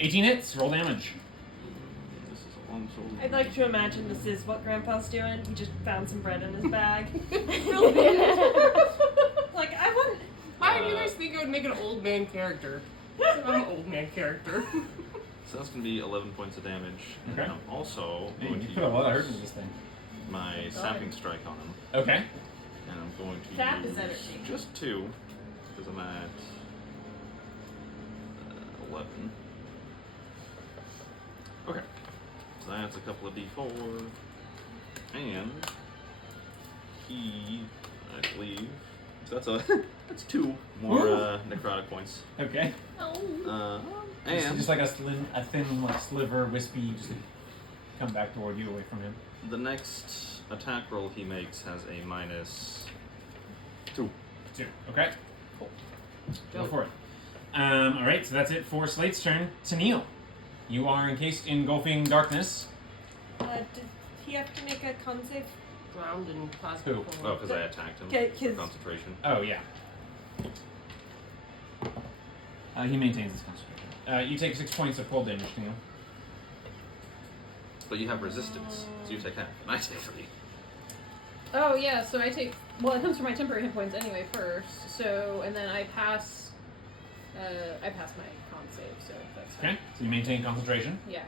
18 hits. Roll damage. This is a long sword. I'd like to imagine this is what Grandpa's doing. He just found some bread in his bag. Like, I wouldn't. Why do you guys think I would make an old man character? I'm an old man character. So that's going to be 11 points of damage. Okay. And I'm also Man, going you to put a lot of use hurt in this thing. my sapping strike on him. Okay. And I'm going to Sap use is energy. just 2. Because I'm at 11. Okay. So that's a couple of d4. And he, I believe, So that's 2 more necrotic points. Okay. Oh. And Just like a thin like sliver, wispy, just come back toward you away from him. the next attack roll he makes has a -2. 2. Okay. Cool. Go Dope. for it. All right. So that's it for Slate's turn. Tennille, you are encased in engulfing darkness. Did he have to make a con save? Ground and plasma. Who? Oh, because I attacked him. Okay, 'cause- Concentration. Oh yeah. He maintains his concentration. You take 6 points of cold damage, Tennille. But you have resistance, so you take half, and I take 3. Oh yeah, so I take. Well, it comes from my temporary hit points anyway first. So and then I pass. I pass my con save, so that's fine. Okay. So you maintain concentration. Yeah.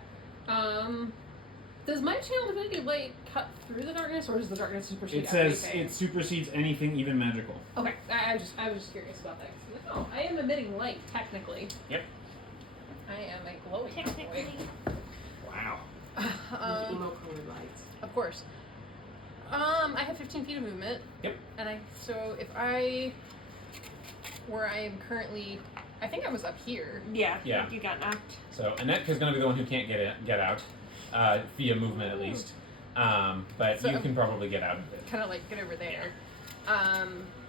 Does my channel divinity light cut through the darkness, or does the darkness supersede It says everything? it supersedes anything, even magical. Okay, I was just curious about that. 'Cause I'm like, oh, I am emitting light technically. Yep. I am a glowing Technically. Wow. boy. Emo colored lights. Of course. I have 15 feet of movement. Yep. And where I am currently, I think I was up here. Yeah. Yeah. You got knocked. So Annette is going to be the one who can't get out via movement at least. But So- you can probably get out of it. Kind of like get over there.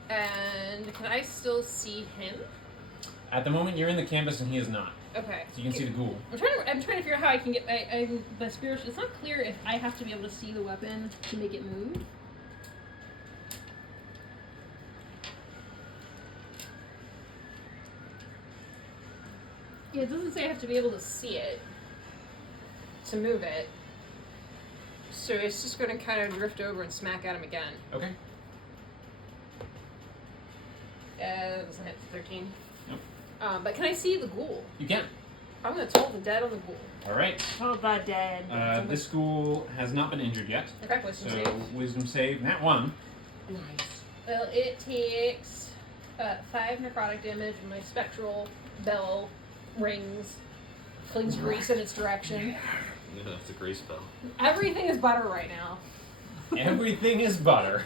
And can I still see him? At the moment, you're in the canvas and he is not. Okay. So you can see the ghoul. I'm trying to figure out how I can get. The spiritual. It's not clear if I have to be able to see the weapon to make it move. Yeah, it doesn't say I have to be able to see it to move it. So it's just going to kind of drift over and smack at him again. Okay. That doesn't hit 13. Nope. But can I see the ghoul? You can. I'm going to toll the dead on the ghoul. All right. Oh, the dead. This ghoul has not been injured yet. Okay, wisdom So save. wisdom save. Nat 1. Nice. Well, it takes 5 necrotic damage, and my spectral bell rings, flings grease in its direction. Yeah, it's a grease spell. Everything is butter right now. Everything is butter.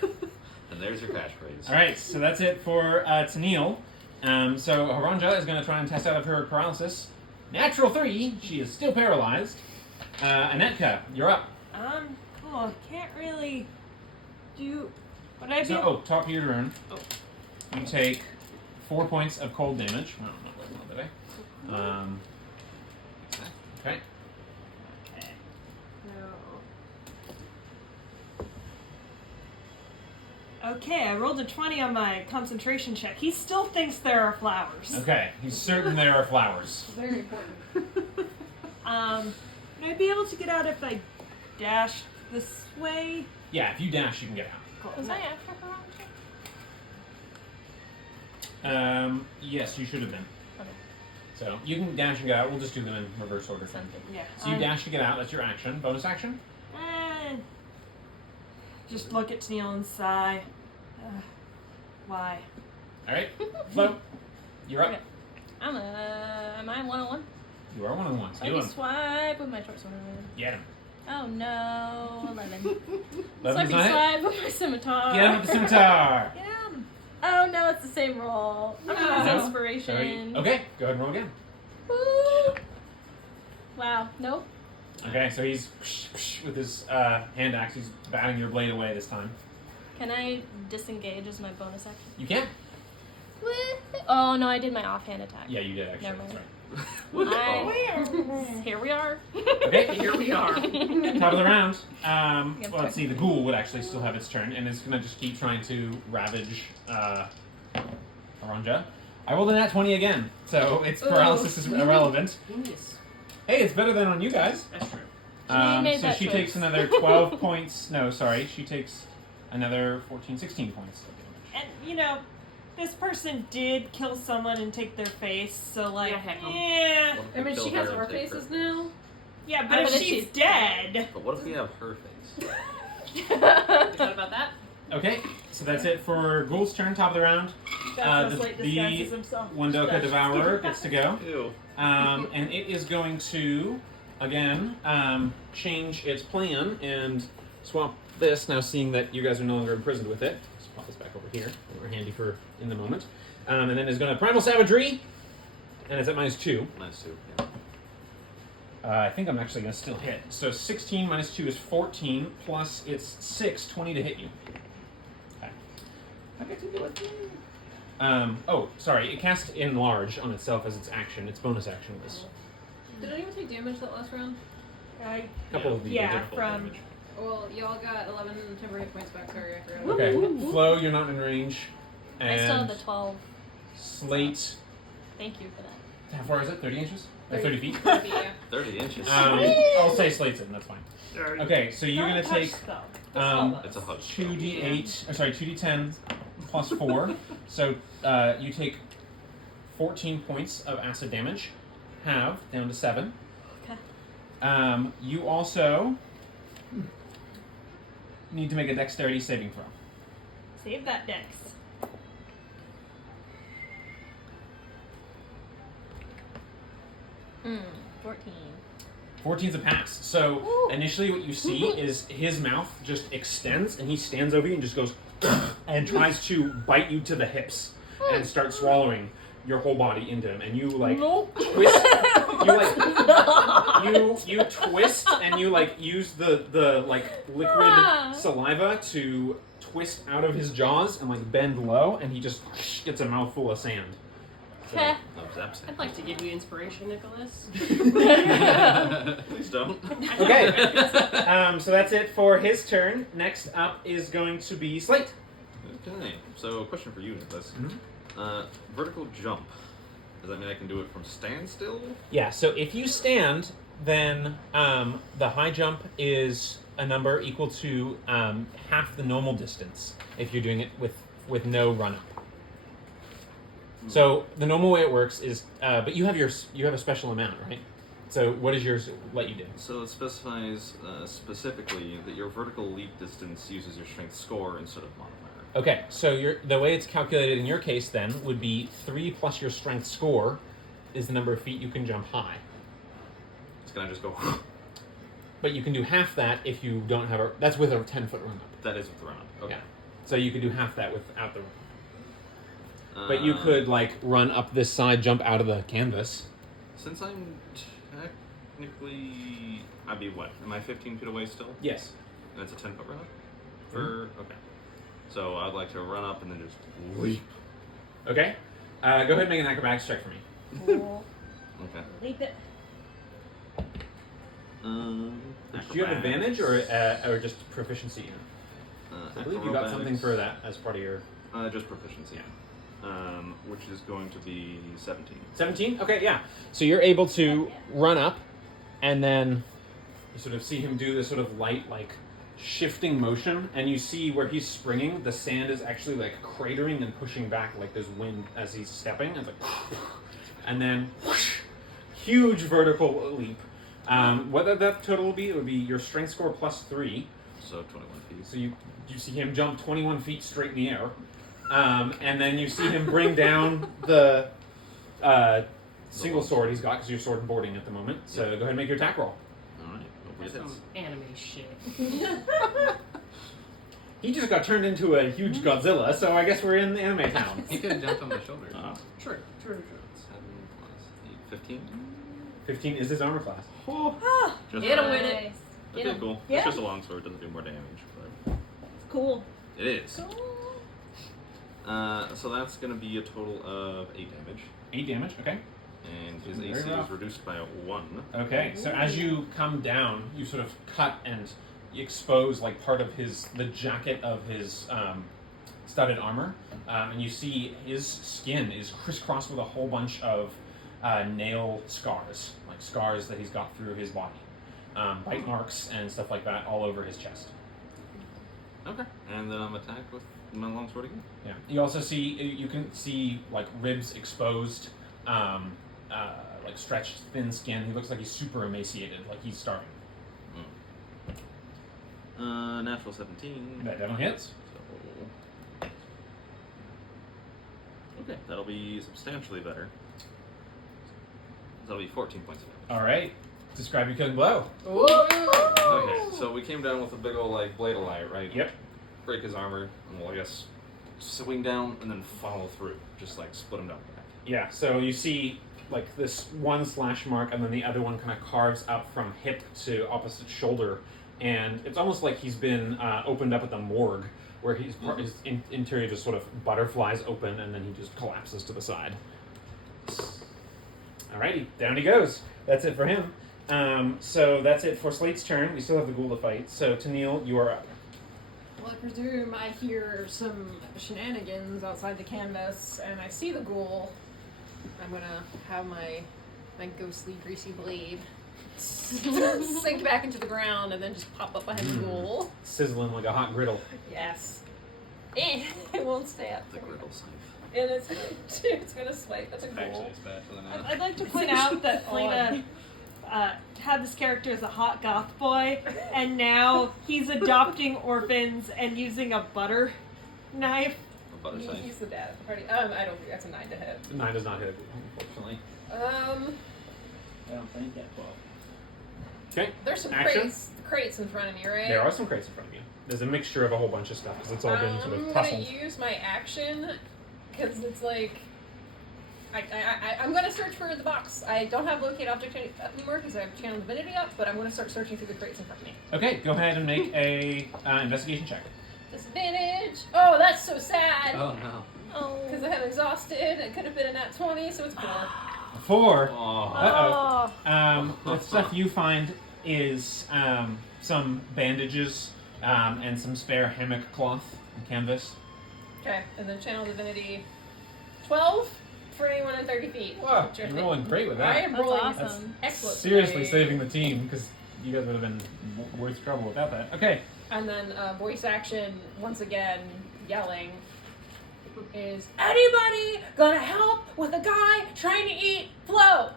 And there's your catchphrase. All right. So that's it for Tennille. So Haranja is going to try and test out of her paralysis. Natural 3. She is still paralyzed. Anetka, you're up. Cool. Can't really do. Would I be? So, top of your turn. Oh. You take 4 points of cold damage. Oh, not quite one today. Okay. Okay. No. Okay, I rolled a 20 on my concentration check. He still thinks there are flowers. Okay. He's certain there are flowers. Very important. Would I be able to get out if I dashed this way? Yeah, if you dash, you can get Cool. Was I after her? out. Yes, you should have been. Okay. So you can dash and get out. We'll just do them in reverse order. Sounds good. Yeah. So you dash to get out. That's your action. Bonus action. Just look at Tennille and sigh. Why? All right. Flo, you're up. Okay. Am I 1-on-1? You are 1-on-1. So I can swipe with my short sword. Get him. Oh no, 11. So I 11 can is not hit. swipe with my scimitar. Get him with the scimitar. Get him. Oh no, it's the same roll. I'm gonna No. use inspiration. Okay, go ahead and roll again. Woo. Wow. Nope. Okay, so he's with his hand axe. He's batting your blade away this time. Can I disengage as my bonus action? You can. Woo. Oh no, I did my offhand attack. Yeah, you did actually. Never That's mind. right. Here we are. Okay, Here we are. top of the round. Yep. Well, let's see. The ghoul would actually still have its turn, and it's gonna just keep trying to ravage Aranja. I rolled a nat 20 again, so its paralysis is irrelevant. Genius. Hey, it's better than on you guys. That's true. made So that she choice. takes another 12 points. No, sorry. She takes another 14, 16 points. And you know, this person did kill someone and take their face, so like, Yeah, heck 'em. yeah, What if I we mean, kill she has her and our take faces her? now. yeah. Oh, But if but if she's she's dead, But what if we have her face? You thought about that? Okay, so that's it for Ghoul's turn, top of the round. that's how Slate disguises himself. Wendoka Devourer gets to go. Ew. And it is going to, again, change its plan and swap this, now seeing that you guys are no longer imprisoned with it. pop this back over here. We're handy for in the moment. And then is going to Primal Savagery, and it's at -2. -2. Yeah. I think I'm actually going to still hit. So 16 minus 2 is 14, plus it's 6, 20 to hit you. Okay. I get to do it. Oh, sorry. It cast Enlarge on itself as its action. Its bonus action was Did anyone take damage that last round? a couple of these. Yeah, Difficult from damage. Well, y'all got 11 temporary hit points back. Sorry, I forgot. Okay. Flo, you're not in range. And I still have the 12. Slate. Thank you for that. How far is it? 30 inches? Or 30 feet? Yeah. 30 inches. I'll say Slate's in. That's fine. Okay, so you're Not going to take touch spell. It's a hush. 2d8, or sorry, 2d10 plus 4. So you take 14 points of acid damage, half down to 7. Okay. You also need to make a dexterity saving throw. Save that dex. Mm, 14. 14's a pass. So Woo. initially what you see is his mouth just extends and he stands over you and just goes and tries to bite you to the hips and start swallowing your whole body into him. And you like twist you twist and you like use the like liquid saliva to twist out of his jaws and like bend low, and he just gets a mouthful of sand. Okay. I'd like to give you inspiration, Nicholas. Please don't. Okay. So that's it for his turn. Next up is going to be Slate. Okay. So, a question for you, Nicholas. Vertical jump. Does that mean I can do it from standstill? Yeah. So if you stand, then the high jump is a number equal to half the normal distance if you're doing it with no run up. So the normal way it works is, but you have a special amount, right? So what does yours let you do? So it specifies specifically that your vertical leap distance uses your strength score instead of modifier. Okay, so the way it's calculated in your case then would be 3 plus your strength score is the number of feet you can jump high. So can I just go? But you can do half that if you don't have that's with a 10-foot run up. That is with the run up. Okay. Yeah. So you could do half that without the run up. But you could like run up this side, jump out of the canvas. Since I'm technically, I'd be what? Am I 15 feet away still? Yes. And it's a 10-foot run up? Okay. So I'd like to run up and then just leap. Okay. Go ahead and make an acrobatics check for me. Cool. Okay. Leap it. Do you have advantage or just proficiency? I believe you got something for that as part of your... just proficiency. Yeah. Which is going to be 17. 17? Okay, yeah. So you're able to run up, and then you sort of see him do this sort of light, like, shifting motion, and you see where he's springing, the sand is actually, like, cratering and pushing back like there's wind as he's stepping. And it's like... And then... Huge vertical leap. What that total will be, it would be your strength score plus 3. So 21 feet. So you see him jump 21 feet straight in the air. And then you see him bring down the single sword he's got, because you're sword and boarding at the moment. So go ahead and make your attack roll. Alright. That's some anime shit. He just got turned into a huge Godzilla, so I guess we're in the anime town. He could have jumped on my shoulders. True. 7 plus 8, 15? 15 is his armor class. Just Hit him right. with it. Nice. Get Okay, him. cool. Yeah. It's just a long sword, doesn't do more damage. But It's cool. it is. So that's going to be a total of 8 damage. 8 damage, okay. And his Very AC rough. is reduced by 1. Okay, so as you come down, you sort of cut and you expose like part of the jacket of his studded armor, and you see his skin is crisscrossed with a whole bunch of nail scars, like scars that he's got through his body, bite marks and stuff like that all over his chest. Okay. And then I'm attacked with my long sword again. Yeah. You also you can see like ribs exposed, like stretched thin skin. He looks like he's super emaciated, like he's starving. Natural 17. That definitely hits. So... Okay, that'll be substantially better. That'll be 14 points of damage. All right. Describe your killing blow. Okay, so we came down with a big old like blade of light, right? Yep. Break his armor, and we'll I guess swing down and then follow through, just like split them down the back. Yeah, so you see like this one slash mark, and then the other one kind of carves up from hip to opposite shoulder, and it's almost like he's been opened up at the morgue, where his interior just sort of butterflies open, and then he just collapses to the side. Alrighty, down he goes. That's it for him. So that's it for Slate's turn. We still have the ghoul to fight. So Tennille, you are up. Well, I presume I hear some shenanigans outside the canvas, and I see the ghoul. I'm gonna have my ghostly greasy blade sink back into the ground and then just pop up behind the ghoul. Sizzling like a hot griddle. Yes. It won't stay up. The griddle snipe. And it's gonna swipe. That's a ghoul. Actually, it's bad for the night. I'd like to point out that Flena had this character as a hot goth boy, and now he's adopting orphans and using a butter knife. A butter knife. He's the dad of the party. I don't think that's a 9 to hit. 9 does not hit, unfortunately. I don't think that well. Okay. There's some Action. crates in front of me, right? There are some crates in front of you. There's a mixture of a whole bunch of stuff because it's all been sort of I'm tussled. gonna use my action because it's like I'm gonna search for the box. I don't have locate object anymore because I have channel divinity up, but I'm gonna start searching through the crates in front of me. Okay, go ahead and make a investigation check. Disadvantage. Oh, that's so sad. Oh no. Oh. Because I have exhausted. It could have been a nat 20, so it's 4. 4. Oh. Uh-oh. The stuff you find is some bandages and some spare hammock cloth and canvas. Okay, and then channel divinity 12 for anyone in 30 feet. Wow, Which I you're think- rolling great with I that. am That's rolling awesome. excellent. Seriously today. saving the team because you guys would have been worth trouble without that. Okay. And then voice action, once again, yelling, is anybody gonna help with a guy trying to eat Flo?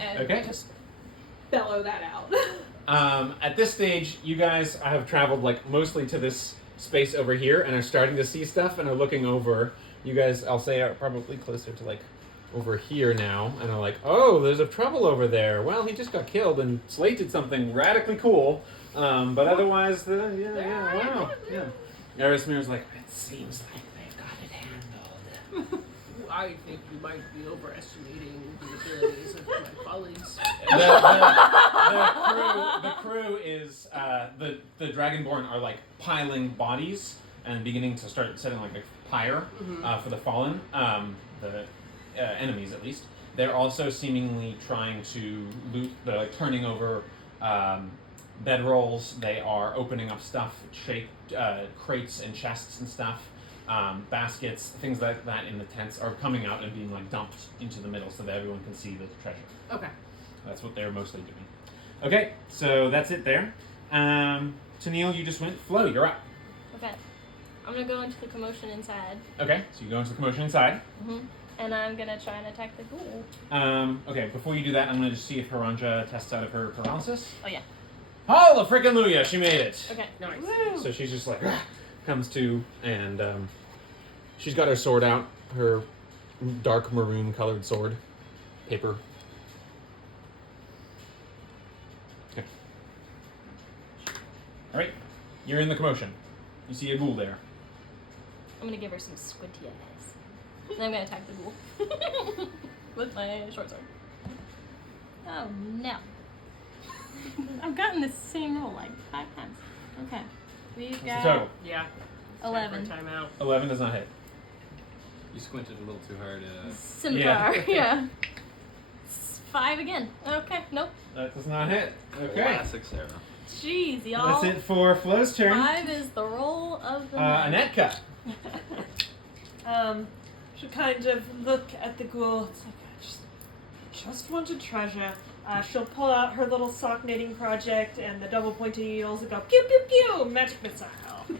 And Okay. just bellow that out. At this stage, you guys have traveled like mostly to this space over here and are starting to see stuff and are looking over. You guys, I'll say, are probably closer to like over here now and are like, oh, there's a trouble over there. Well, he just got killed and Slate did something radically cool. But otherwise, wow. Yeah. Erismir's like, it seems like they've got it handled. I think you might be overestimating the abilities of my colleagues. The crew is the Dragonborn are like piling bodies and beginning to start setting like a pyre for the fallen, the enemies at least. They're also seemingly trying to loot. They're like turning over bedrolls. They are opening up stuff, crates and chests and stuff. Baskets, things like that in the tents are coming out and being like dumped into the middle so that everyone can see the treasure. Okay. That's what they're mostly doing. Okay, so that's it there. Tennille, you just went. Flo, you're up. Okay. I'm gonna go into the commotion inside. Okay, so you go into the commotion inside. And I'm gonna try and attack the ghoul. Okay, before you do that, I'm gonna just see if Haranja tests out of her paralysis. Oh yeah. Holla frickin' Luya, she made it. Okay. Nice. So she's just like, comes to, and she's got her sword out, her dark maroon colored sword, paper. Okay. All right, you're in the commotion. You see a ghoul there. I'm gonna give her some squinty eyes. And I'm gonna attack the ghoul. With my short sword. Oh no. I've gotten this same roll like 5 times. Okay. We've What's got the total? Yeah. 11. Time out. 11 does not hit. You squinted a little too hard. Scimitar, yeah. 5 again. Okay, nope. That does not hit. Okay. Classic Sarah. Jeez, y'all. That's it for Flo's turn. 5 is the roll of the night. Anetka. She'll kind of look at the ghoul. It's like, I just want a treasure. She'll pull out her little sock knitting project and the double pointed needles and go pew pew pew, magic missile.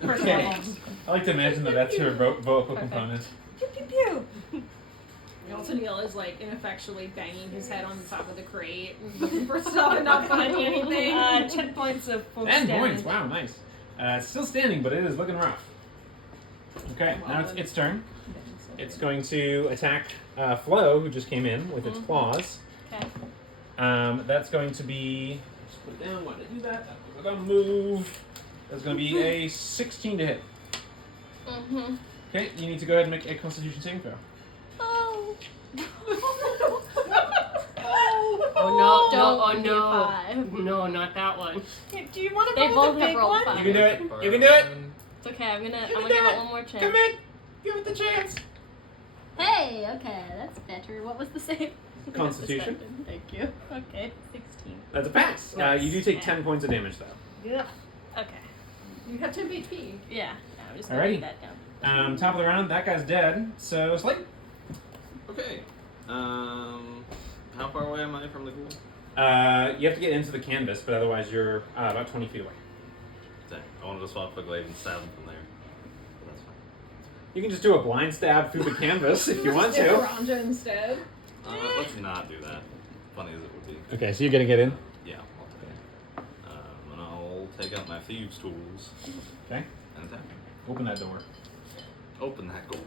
First Okay. level. I like to imagine that that's her vocal Perfect. component. Pew pew pew. And also Neil is like ineffectually banging his head on the top of the crate looking for stuff and not finding anything. 10 points of full 10 damage. points. Wow, nice. It's still standing, but it is looking rough. Okay, now it's its turn. It's going to attack Flo, who just came in with its claws. Okay. That's going to be. Just put it down. Why did I do that? That was a move. That's going to be a 16 to hit. Okay, you need to go ahead and make a Constitution saving throw. Oh. Oh no! Don't No! Oh five. no! No, not that one. Do you want to They go both with the have big rolled one? five. You can do it. You can do it. It's okay. I'm gonna do give it. it one more chance. Come in. Give it the chance. Hey, okay, that's better. What was the save? Constitution. Thank you. Okay, 16. That's a pass. You do take 10 points of damage though. Yeah. Okay. You have 10 HP. Yeah. I'm just gonna Alrighty. write that down. Top of the round, that guy's dead. So Slate. Okay. How far away am I from the ghoul? You have to get into the canvas, but otherwise you're about 20 feet away. Dang, I wanted to swap the glaive and stab him from there. But that's fine. You can just do a blind stab through the canvas if you want to. Ranja instead. Let's not do that. Funny as it would be. Okay, so you're gonna get in. Yeah, I'll take it. And I'll take out my thieves' tools Okay. and attack. Open that door. Open that door.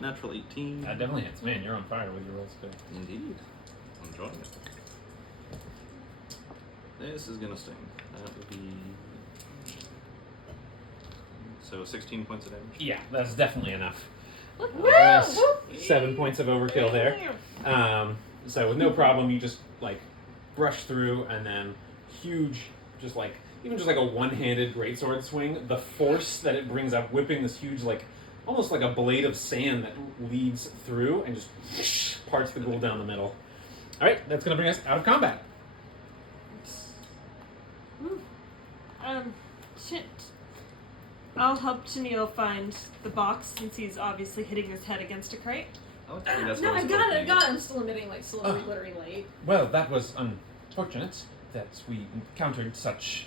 Natural 18. That definitely hits. Man, you're on fire with your rolls today. Indeed. I'm enjoying it. This is gonna sting. That would be... So 16 points of damage? Yeah, that's definitely enough. Woo! That's 7 points of overkill there. So with no problem, you just like brush through, and then huge, just like even just like a one-handed greatsword swing. The force that it brings up, whipping this huge, like almost like a blade of sand that leads through and just parts the ghoul down the middle. All right, that's gonna bring us out of combat. Shit. I'll help Tennille find the box since he's obviously hitting his head against a crate. I like to think that's No, what I got it. I got it. I'm still emitting like slowly Oh. glittering light. Well, that was unfortunate that we encountered such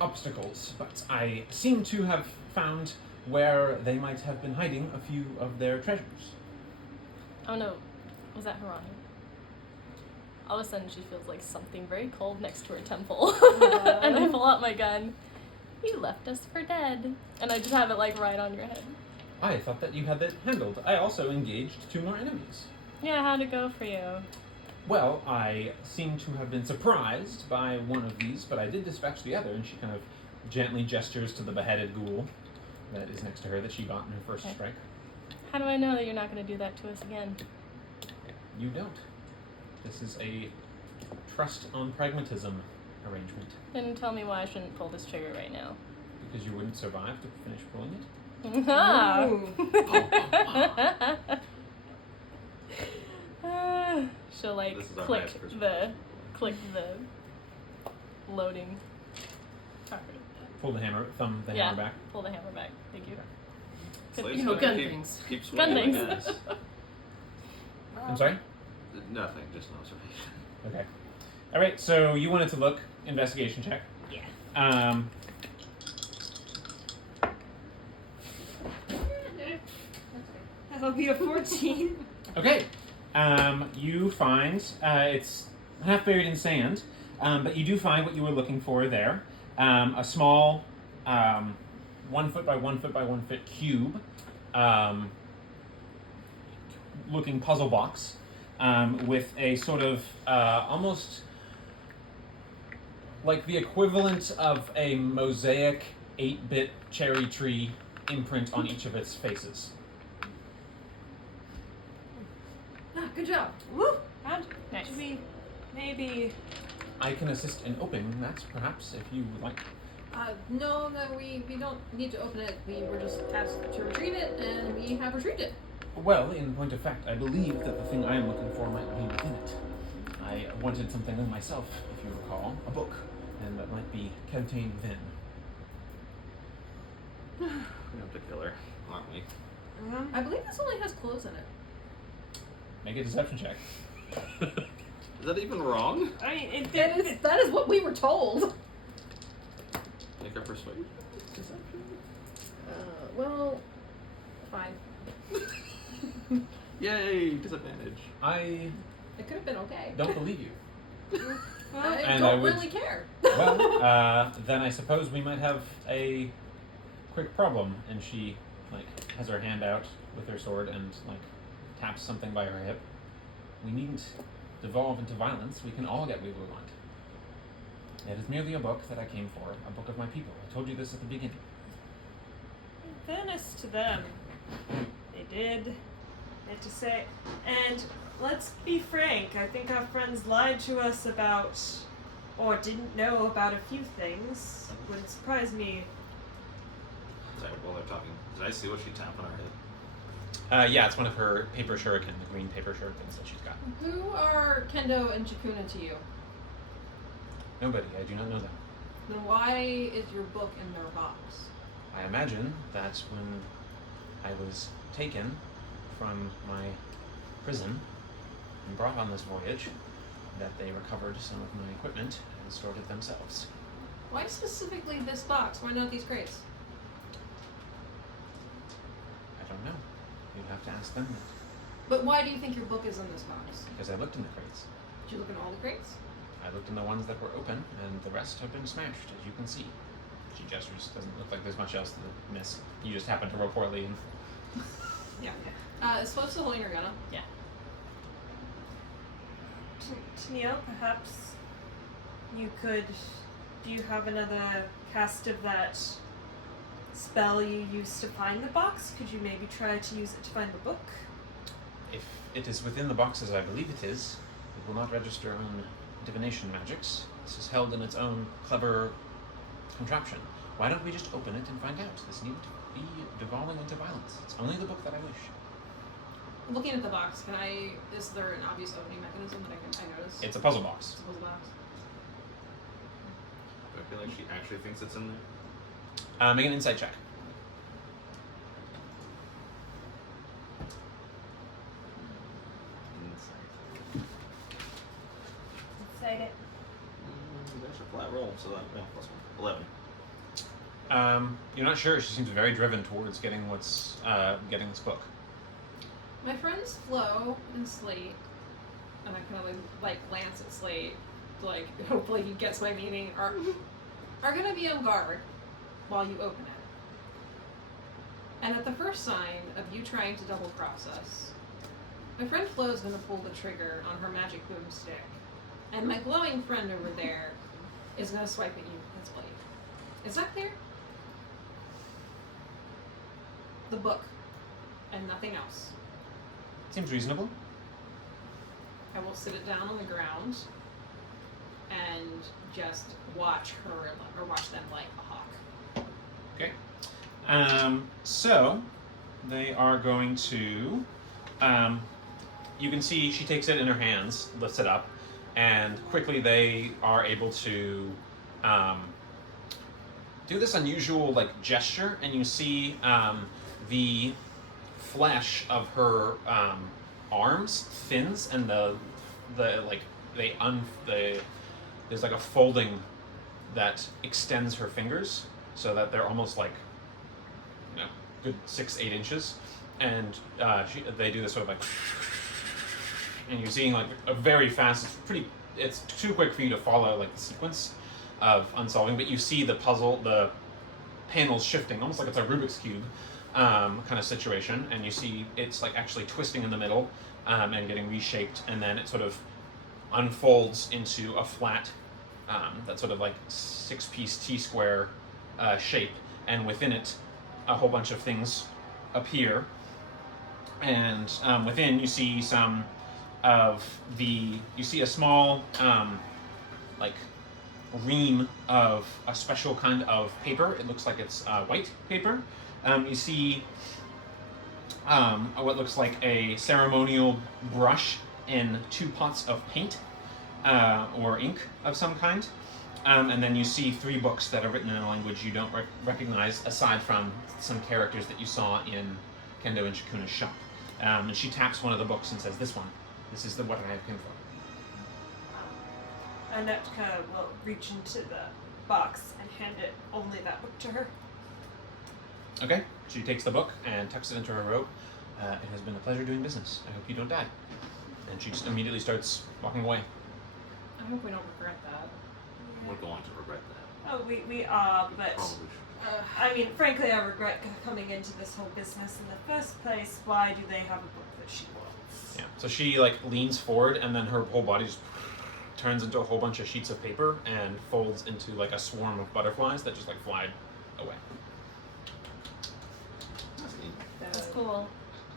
obstacles, but I seem to have found where they might have been hiding a few of their treasures. Oh no, was that Harani? All of a sudden she feels like something very cold next to her temple. And I pull out my gun. You left us for dead. And I just have it like right on your head. I thought that you had that handled. I also engaged 2 more enemies. Yeah, how'd it go for you? Well, I seem to have been surprised by one of these, but I did dispatch the other, and she kind of gently gestures to the beheaded ghoul that is next to her that she got in her first Okay. strike. How do I know that you're not going to do that to us again? You don't. This is a trust on pragmatism arrangement. Then tell me why I shouldn't pull this trigger right now. Because you wouldn't survive to finish pulling it? Ah. She'll like This is our click highest person. the loading target. Pull the hammer, the Yeah. hammer back. Pull the hammer back. Thank you. Slate's You know, gonna gun keep, things. keep Gun swinging, things. I guess. I'm sorry? Nothing, just an observation. Okay. Alright, so you wanted to look. Investigation check. Yeah. That'll be a 14. Okay. You find it's half buried in sand, but you do find what you were looking for there. A small 1 foot by 1 foot by 1 foot cube looking puzzle box with a sort of almost like the equivalent of a mosaic 8-bit cherry tree imprint on each of its faces. Ah, good job. Woo! How Nice. should we maybe... I can assist in opening that, perhaps, if you would like. No, that we don't need to open it. We were just tasked to retrieve it, and we have retrieved it. Well, in point of fact, I believe that the thing I am looking for might be within it. I wanted something of myself, if you recall, a book, and that might be contained within. We have to kill her, aren't we? I believe this only has clothes in it. Make a deception check. Is that even wrong? I mean, That is what we were told. Make her persuade? Deception? Well, 5. Yay, disadvantage. I It could have been okay. don't believe you. I And don't I would- really care. Well, then I suppose we might have a quick problem. And she, like, has her hand out with her sword and, like, taps something by her hip. We needn't devolve into violence. We can all get what we want. It is merely a book that I came for, a book of my people. I told you this at the beginning. fairness to them, they did meant to say. And let's be frank, I think our friends lied to us about, or didn't know about a few things. Wouldn't surprise me. Sorry, while they're talking, did I see what she tapped on her head? Yeah, it's one of her paper shuriken, the green paper shurikens that she's got. Who are Kendo and Chikuna to you? Nobody, I do not know them. Then why is your book in their box? I imagine that when I was taken from my prison and brought on this voyage, that they recovered some of my equipment and stored it themselves. Why specifically this box? Why not these crates? I don't know. You'd have to ask them that. But why do you think your book is in this box? Because I looked in the crates. Did you look in all the crates? I looked in the ones that were open, and the rest have been smashed, as you can see. She gestures. Doesn't look like there's much else to miss. You just happen to roll poorly. And Yeah. Is Flo still holding her gun up? Yeah. Tennille, perhaps you could. Do you have another cast of that spell you used to find the box? Could you maybe try to use it to find the book? if it is within the box as I believe it is, it will not register on divination magics. This is held in its own clever contraption. Why don't we just open it and find out? This needn't be devolving into violence. It's only the book that I wish. Looking at the box, is there an obvious opening mechanism that I notice? It's a puzzle box. It's a puzzle box. Do I feel like she actually thinks it's in there? Make an insight check. Inside it. There's a flat roll, so that, yeah, plus 1. 11. You're not sure. She seems very driven towards getting getting this book. My friends Flo and Slate, and I kind of like glance at Slate, like hopefully he gets my meaning, are gonna be on guard while you open it. And at the first sign of you trying to double cross us, my friend Flo is gonna pull the trigger on her magic boomstick, and my glowing friend over there is gonna swipe at you with his blade. Is that clear? The book, and nothing else. Seems reasonable. I will sit it down on the ground and just watch her or watch them like a hawk. Okay. So they are going to. You can see she takes it in her hands, lifts it up, and quickly they are able to do this unusual like gesture, and you see the flesh of her arms thins, and there's like a folding that extends her fingers so that they're almost like good 6-8 inches, and they do this sort of like, and you're seeing like a very fast. It's too quick for you to follow like the sequence of unsolving, but you see the puzzle, the panels shifting, almost like it's a Rubik's cube kind of situation, and you see it's like actually twisting in the middle and getting reshaped, and then it sort of unfolds into a flat, that sort of like 6-piece T-square shape, and within it a whole bunch of things appear, and within you see you see a small like ream of a special kind of paper. It looks like it's white paper. You see what looks like a ceremonial brush in 2 pots of paint or ink of some kind. And then you see 3 books that are written in a language you don't recognize, aside from some characters that you saw in Kendo and Shikuna's shop. And she taps one of the books and says, "This one. This is what I have come for." Anetka will reach into the box and hand it only that book to her. Okay. She takes the book and tucks it into her robe. It has been a pleasure doing business. I hope you don't die. And she just immediately starts walking away. I hope we don't regret that. We're going to regret that. Oh, we are, but Probably should. I mean, frankly, I regret coming into this whole business in the first place. Why do they have a book that she wants? Yeah. So she like leans forward, and then her whole body just turns into a whole bunch of sheets of paper and folds into like a swarm of butterflies that just like fly away. cool.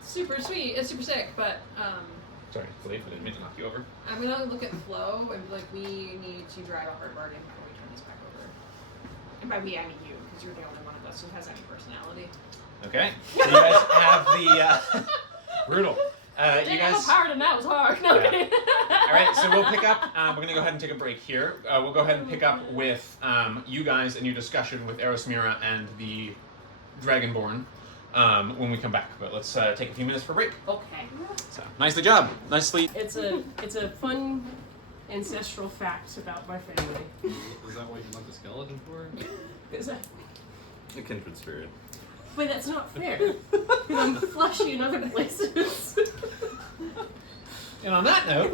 super sweet. It's super sick, but Sorry, Philippe, I didn't mean to knock you over. I'm gonna look at Flo and be like, we need to drive a hard bargain before we turn this back over. And by we, I mean you, because you're the only one of us who has any personality. Okay. So you guys have the brutal. You Didn't guys. have a power, and that was hard. No, Yeah. kidding. All right, so we'll pick up. We're going to go ahead and take a break here. We'll go ahead and pick up with you guys and your discussion with Erosmira and the Dragonborn when we come back. But let's take a few minutes for a break. Okay. So, nicely job. Nicely. It's a fun ancestral fact about my family. Is that what you want the skeleton for? Is that? A kindred spirit. Wait, that's not fair. Because I'm flushy in other places. And on that note,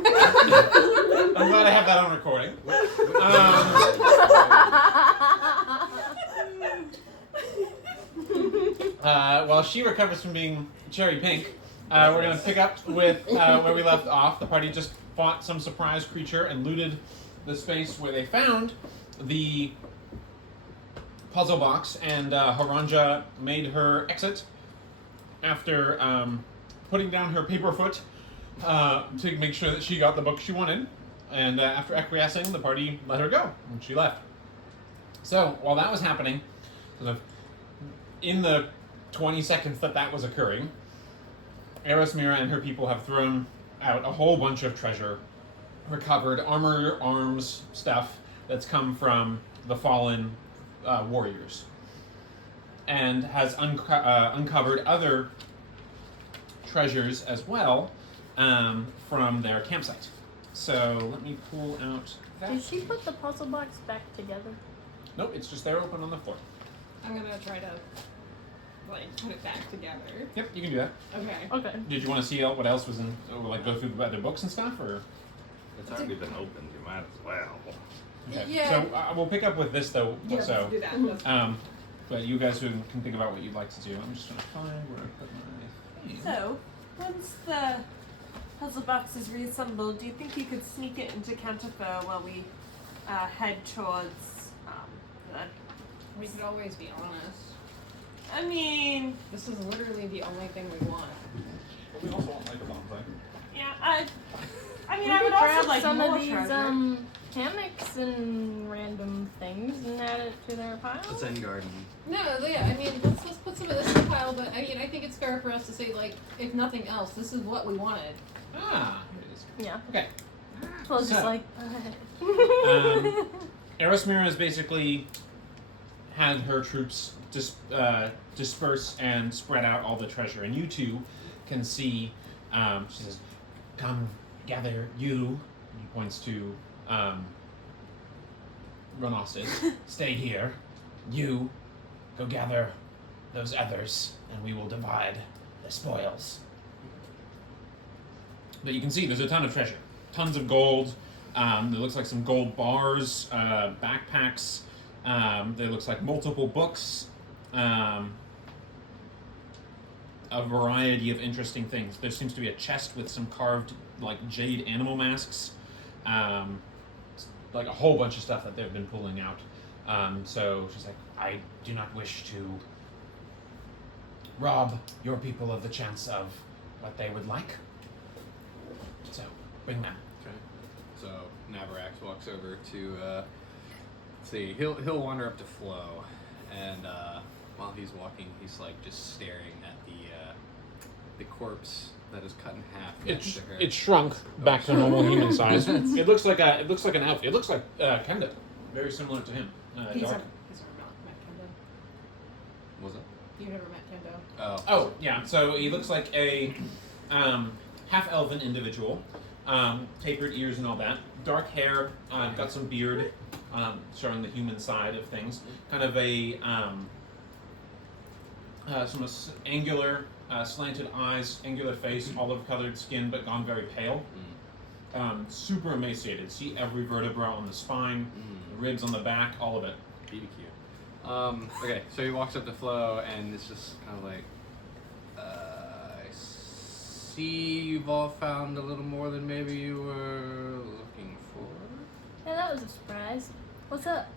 I'm glad I have that on recording. While she recovers from being cherry pink, we're going to pick up with where we left off. The party just fought some surprise creature and looted the space where they found the puzzle box, and Haranja made her exit after putting down her paper foot to make sure that she got the book she wanted. And after acquiescing, the party let her go, and she left. So while that was happening, sort of in the 20 seconds that was occurring, Erosmira and her people have thrown out a whole bunch of treasure, recovered armor, arms, stuff that's come from the fallen warriors, and has uncovered other treasures as well from their campsite. So let me pull out that. Did she put the puzzle box back together? Nope, it's just there open on the floor. I'm gonna try to like put it back together. Yep, you can do that. Okay. Okay. Did you want to see what else was in, or like go through the other books and stuff, or? It's already been opened. You might as well. Okay. Yeah. So we'll pick up with this though. Yeah, So, do that. That's but you guys can think about what you'd like to do. I'm just gonna find where I put my thing. So, once the puzzle box is reassembled, do you think you could sneak it into Cantifer while we head towards the... we could always be honest. I mean, This is literally the only thing we want. But we also want like a bonfire. yeah, I mean, We I could would also grab like some more of these treasure. hammocks and random things and add it to their pile. The Zen garden. No, yeah, I mean, let's put some of this in the pile, but I mean, I think it's fair for us to say, like, if nothing else, this is what we wanted. Ah, here it is. Yeah. Okay. So it's just So- like. Erosmira has basically had her troops disperse and spread out all the treasure, and you two can see. She says, "Come, gather you." He points to Ronostis. Stay here. You go gather those others, and we will divide the spoils. But you can see there's a ton of treasure, tons of gold. There looks like some gold bars, backpacks. There looks like multiple books. A variety of interesting things. There seems to be a chest with some carved, like, jade animal masks. Like a whole bunch of stuff that they've been pulling out. So she's like, I do not wish to rob your people of the chance of what they would like. So, bring them. Okay. So Navarax walks over to let's see, he'll wander up to Flo, and while he's walking, he's like just staring at the corpse that is cut in half next to her. It's shrunk back to normal human size. It looks like an outfit. It looks like Kenda, very similar to him. He's Dark. never met Kendo. Was it? You've never met Kendo. Oh. Oh, yeah. So he looks like a half-elven individual, tapered ears and all that. Dark hair, got some beard, showing the human side of things. Kind of a some angular, slanted eyes, angular face, olive-colored skin, but gone very pale. Super emaciated. See every vertebra on the spine, the ribs on the back, all of it. BBQ. Okay, so he walks up to Flo, and it's just kind of like, I see you've all found a little more than maybe you were looking for. Yeah, that was a surprise. What's up?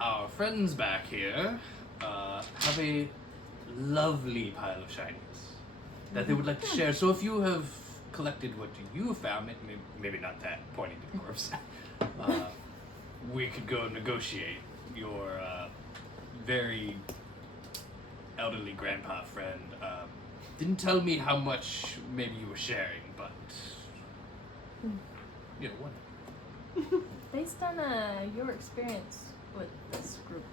Our friends back here have a lovely pile of shinies that they would like to share. So if you have collected what you found, maybe not that, pointing to the corpse, we could go negotiate. Your very elderly grandpa friend didn't tell me how much maybe you were sharing, but you know what? Based on your experience with this group,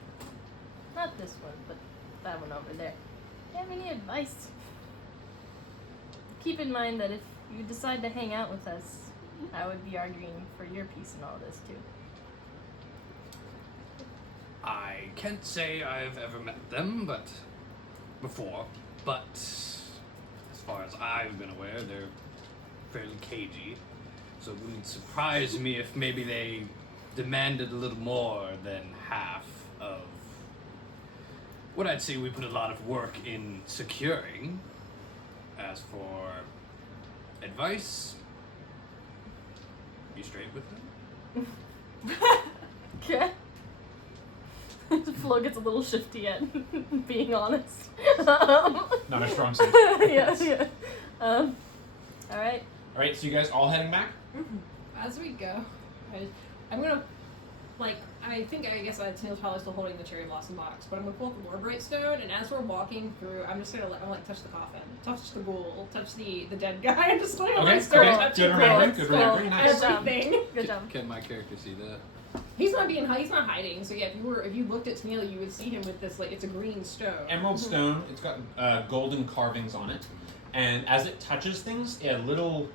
not this one, but that one over there, do you have any advice? Keep in mind that if you decide to hang out with us, I would be arguing for your piece in all this too. I can't say I've ever met them, but as far as I've been aware, they're fairly cagey. So it wouldn't surprise me if maybe they demanded a little more than half of what I'd say we put a lot of work in securing. As for advice, be straight with them. Okay. Flo gets a little shifty at being honest. Not a strong suit. Yeah. Alright. Alright, so you guys all heading back? As we go, I'm gonna, like, I guess Tina's probably still holding the cherry blossom box, but I'm gonna pull up the lore bright stone, and as we're walking through, I'm just gonna touch the coffin, touch the ghoul, touch the dead guy. I'm just like, Okay, start okay. touching Good remembering, things, good remembering, nice. everything. Good job. Can my character see that? He's not hiding. So yeah, if you looked at Tennille, you would see him with this, like, it's a green stone. Emerald stone, it's got golden carvings on it, and as it touches things, a little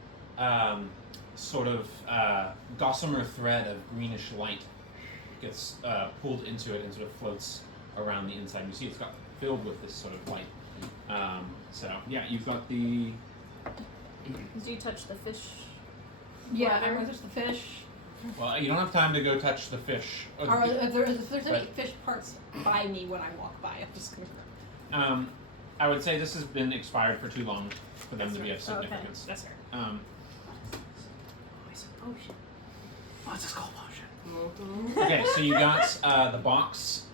sort of gossamer thread of greenish light gets pulled into it and sort of floats around the inside. You see it's got filled with this sort of light. So yeah, you've got the... Did you touch the fish? Yeah, Water? I'm gonna touch the fish. Well, you don't have time to go touch the fish. Or if there's any But- fish parts by me when I walk by, I'm just gonna. I would say this has been expired for too long for them That's to be right. of Oh, okay. significance. That's fair. Potion. What's this called potion? Okay, so you got the box,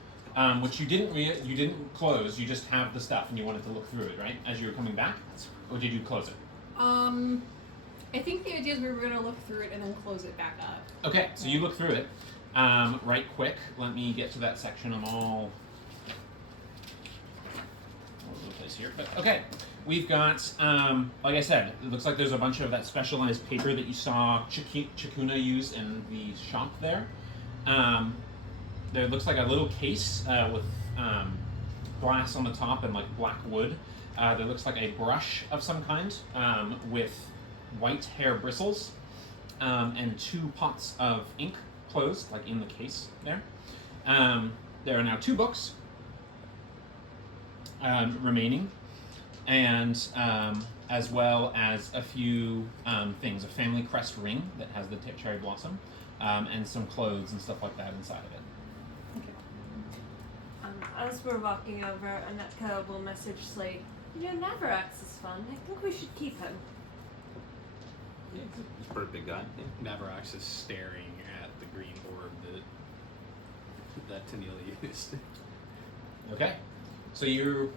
which you didn't close. You just have the stuff, and you wanted to look through it, right? As you were coming back, or did you close it? I think the idea is we were gonna look through it and then close it back up. Okay, so you look through it, right quick. Let me get to that section. I'm all over the place here, but okay. We've got, like I said, it looks like there's a bunch of that specialized paper that you saw Chikuna use in the shop there. There looks like a little case with glass on the top and like black wood. There looks like a brush of some kind with white hair bristles and 2 pots of ink closed, like in the case there. There are now 2 books remaining, and as well as a few things, a family crest ring that has the cherry blossom, and some clothes and stuff like that inside of it. As we're walking over, Anetka will message Slade, Navarax is fun. I think we should keep him. Yeah, he's a pretty big guy. Yeah. Navarax is staring at the green orb that Tennille used. Okay, so you're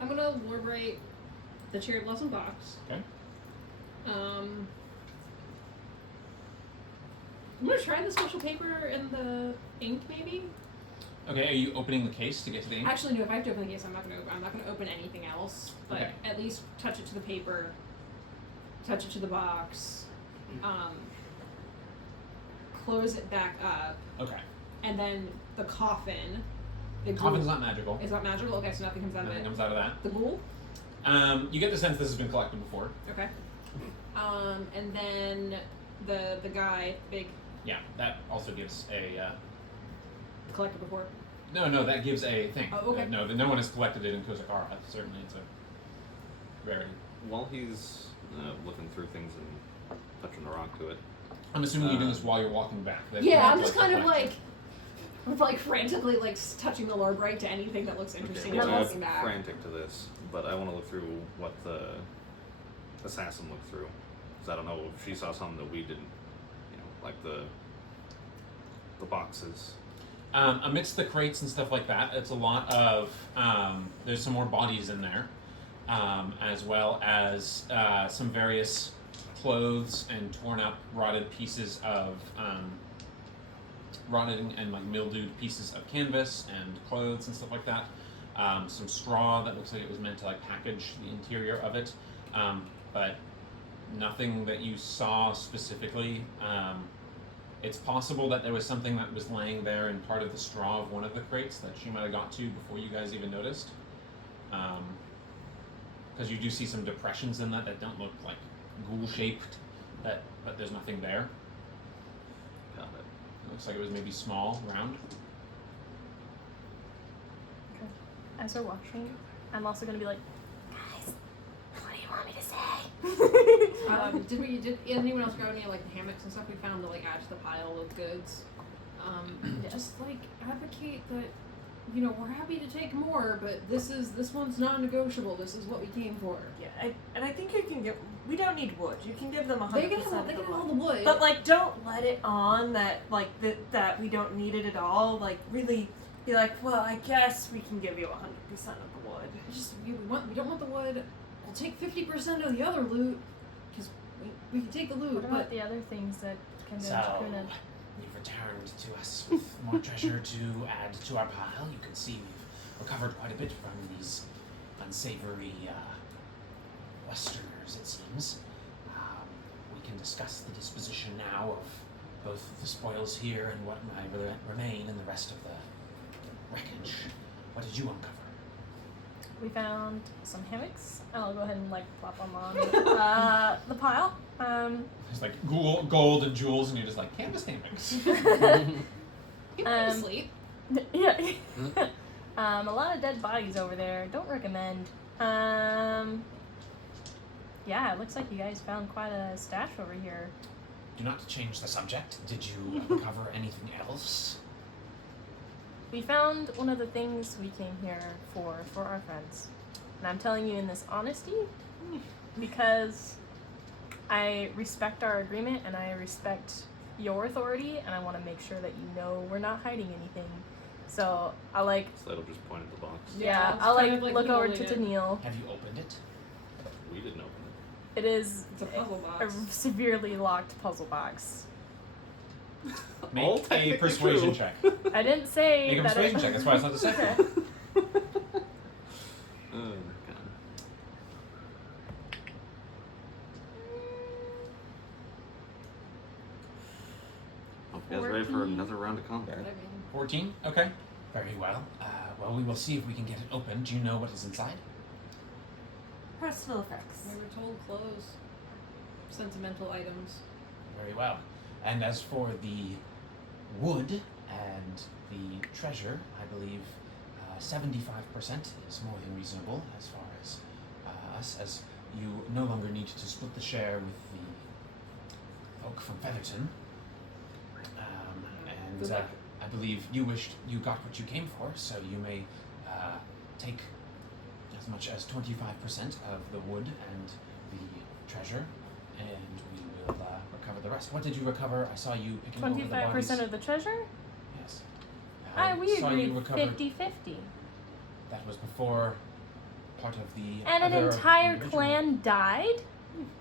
I'm gonna lore bright the cherry blossom box. okay. I'm gonna try the special paper and the ink, maybe. Okay, are you opening the case to get to the ink? Actually, no. If I have to open the case, I'm not gonna open anything else. But Okay. at least touch it to the paper, touch it to the box, close it back up, Okay. and then the coffin. The Coffin's ghoul- not magical. It's not magical. Okay, so nothing comes out of Nothing it. comes out of that. The ghoul. You get the sense this has been collected before. Okay. And then the guy, big Yeah, that also gives a. collector before. No, that gives a thing. Oh, okay. No one has collected it in Kozakara. Certainly, it's a rarity. While he's looking through things and touching the rock to it. I'm assuming you're doing this while you're walking back. Yeah, I'm just kind of like frantically touching the lore bright to anything that looks interesting Okay, and well, walking back. frantic to this, but I want to look through what the assassin looked through, because I don't know if she saw something that we didn't, like the boxes. Amidst the crates and stuff like that, it's a lot of there's some more bodies in there, as well as some various clothes and torn up, rotted pieces of rotted and like mildewed pieces of canvas and clothes and stuff like that. Some straw that looks like it was meant to like package the interior of it, but nothing that you saw specifically. It's possible that there was something that was laying there in part of the straw of one of the crates that she might have got to before you guys even noticed. Because you do see some depressions in that don't look like ghoul-shaped, but there's nothing there. Got it. It looks like it was maybe small, round. Okay. As we're watching, I'm also gonna be like, guys, what do you want me to say? Did anyone else grab any like hammocks and stuff we found to like add to the pile of goods? Just like advocate that, you know, we're happy to take more, but this one's non-negotiable. This is what we came for. Yeah, I think you can get. We don't need wood. You can give them 100% They can of have the all wood. the wood. But like, don't let it on that like that we don't need it at all. Like, really be like, well, I guess we can give you 100% of the wood. we don't want the wood. We'll take 50% of the other loot because we can take the loot. What about But the other things that can go So, into Kuna? you've returned to us with more treasure to add to our pile. You can see we've recovered quite a bit from these unsavory Westerners, it seems. We can discuss the disposition now of both the spoils here and what might remain and the rest of the wreckage. What did you uncover? We found some hammocks. I'll go ahead and like plop them on the pile. There's like gold and jewels, and you're just like, canvas hammocks. you can sleep. Yeah. A lot of dead bodies over there. Don't recommend. Yeah, it looks like you guys found quite a stash over here. Do not change the subject. Did you uncover anything else? We found one of the things we came here for our friends. And I'm telling you in this honesty because I respect our agreement and I respect your authority and I want to make sure that you know we're not hiding anything. So I like So that'll just point at the box. yeah, it's I'll kind like of like look over holding to it. Daniil. Have you opened it? We didn't open It is It's a puzzle a box. severely locked puzzle box. it. Make a persuasion check. I didn't say Make a that persuasion check. That's why it's not the second. Okay. Oh god. Hope you guys ready for 14. another round of combat. 14? Okay. Very well. Well, we will see if we can get it open. Do you know what is inside? Personal effects. We were told clothes, sentimental items. Very well. And as for the wood and the treasure, I believe 75% is more than reasonable as far as us, as you no longer need to split the share with the folk from Featherton. Good luck. I believe you got what you came for, so you may take as much as 25% of the wood and the treasure, and we will recover the rest. What did you recover? I saw you picking over the bodies. 25% of the treasure? Yes. We saw agreed you recover. 50-50. That was before part of the And an other entire original- clan died?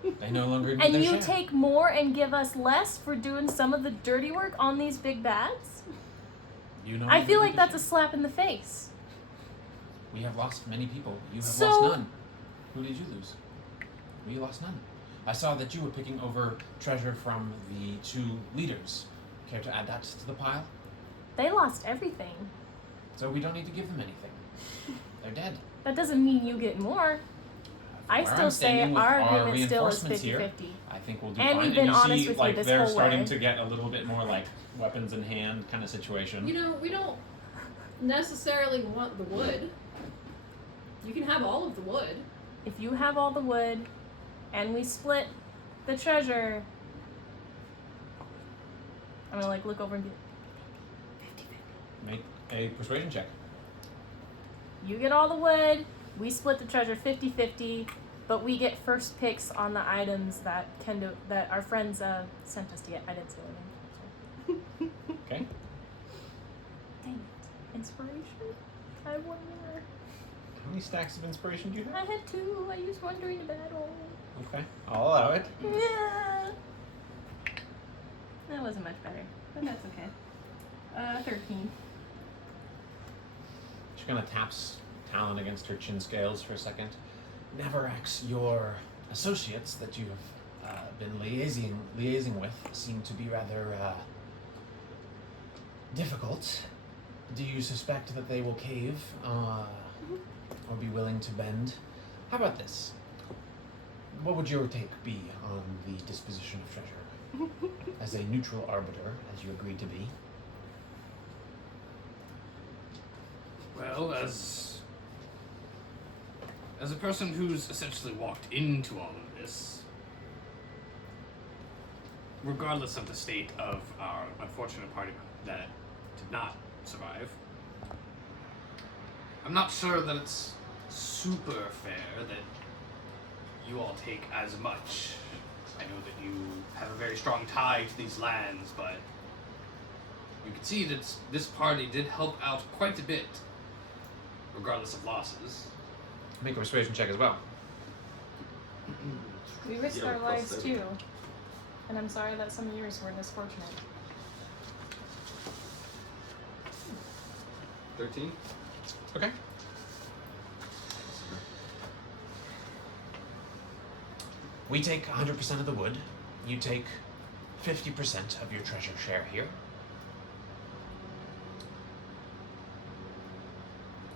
They no longer need And their you share. take more and give us less for doing some of the dirty work on these big bads? You no I longer feel need like their that's a share. slap in the face. We have lost many people. You have So- lost none. Who did you lose? We lost none. I saw that you were picking over treasure from the two leaders. Care to add that to the pile? They lost everything. So we don't need to give them anything. They're dead. That doesn't mean you get more. From I where still I'm say standing with our agreement still is reinforcements 50-50. here, I think we'll do And fine. we've been you honest see, with you like this they're whole starting way. to get a little bit more like weapons in hand kind of situation. You know, we don't necessarily want the wood. You can have all of the wood. If you have all the wood and we split the treasure, I'm gonna like look over and be like, Make a persuasion check. you get all the wood, we split the treasure 50-50, but we get first picks on the items that that our friends sent us to get. I didn't say their name. Okay. They Inspiration? I wonder. How many stacks of inspiration do you I have? had 2. I used one during the battle. Okay, I'll allow it. Yeah. That wasn't much better, but that's okay. 13. She kind of taps Talon against her chin scales for a second. Neverax, your associates that you have been liaising with seem to be rather difficult. Do you suspect that they will cave or be willing to bend? How about this? What would your take be on the disposition of treasure? As a neutral arbiter, as you agreed to be. Well, as a person who's essentially walked into all of this, regardless of the state of our unfortunate party that did not survive, I'm not sure that it's super fair that you all take as much. I know that you have a very strong tie to these lands, but you can see that this party did help out quite a bit, regardless of losses. Make a persuasion check as well. We risked Yeah, our plus lives 30. too. And I'm sorry that some of yours were this fortunate. 13? Okay. We take 100% of the wood. You take 50% of your treasure share here.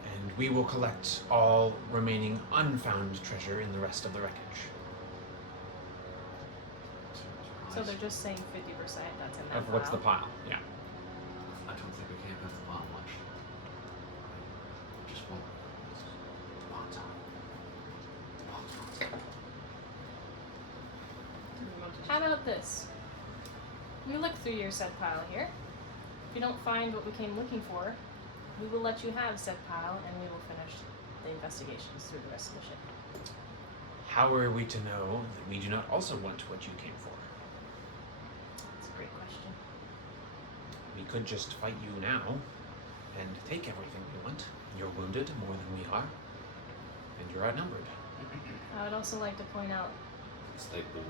And we will collect all remaining unfound treasure in the rest of the wreckage. So they're just saying 50% that's in that Of what's the pile? Yeah. I don't think we can have the pot much. Just one. How about this? We look through your said pile here. If you don't find what we came looking for, we will let you have said pile and we will finish the investigations through the rest of the ship. How are we to know that we do not also want what you came for? That's a great question. We could just fight you now and take everything we want. You're wounded more than we are, and you're outnumbered. I would also like to point out It's like the.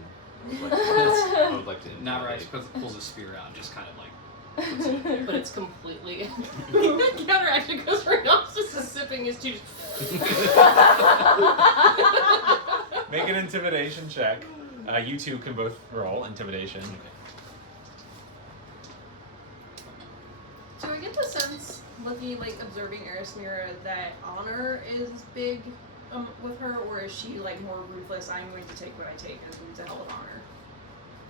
I would like to. Navarax pulls a spear out and just kind of like puts it in there. But it's completely counteraction because Renox just is sipping his juice. Make an intimidation check. You two can both roll intimidation. So I get the sense, looking, like, observing Erismira, that honor is big with her, or is she, like, more ruthless, I'm going to take what I take, and to hell with honor?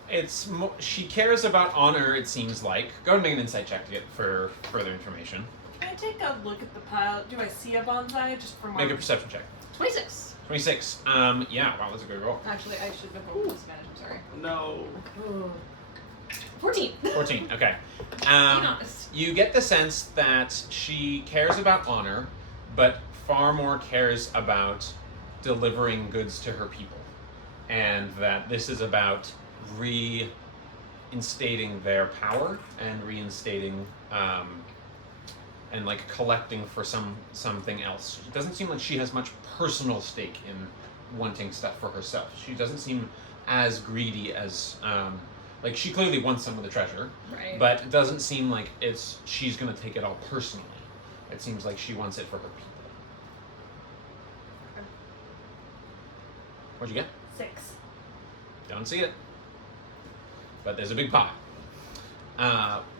It's she cares about honor. It seems like. Go and make an insight check to get for further information. Can I take a look at the pile? Do I see a bonsai just from Make a perception check. 26! 26. Yeah. Wow, that's a good roll. Actually, I should have rolled with disadvantage, I'm sorry. No. 14! 14. Okay. Being honest. You get the sense that she cares about honor, but far more cares about delivering goods to her people, and that this is about reinstating their power and reinstating and like collecting for something else. It doesn't seem like she has much personal stake in wanting stuff for herself. She doesn't seem as greedy as like she clearly wants some of the treasure, Right. but it doesn't seem like she's gonna take it all personally. It seems like she wants it for her people. What'd you get? 6. Don't see it. But there's a big pie.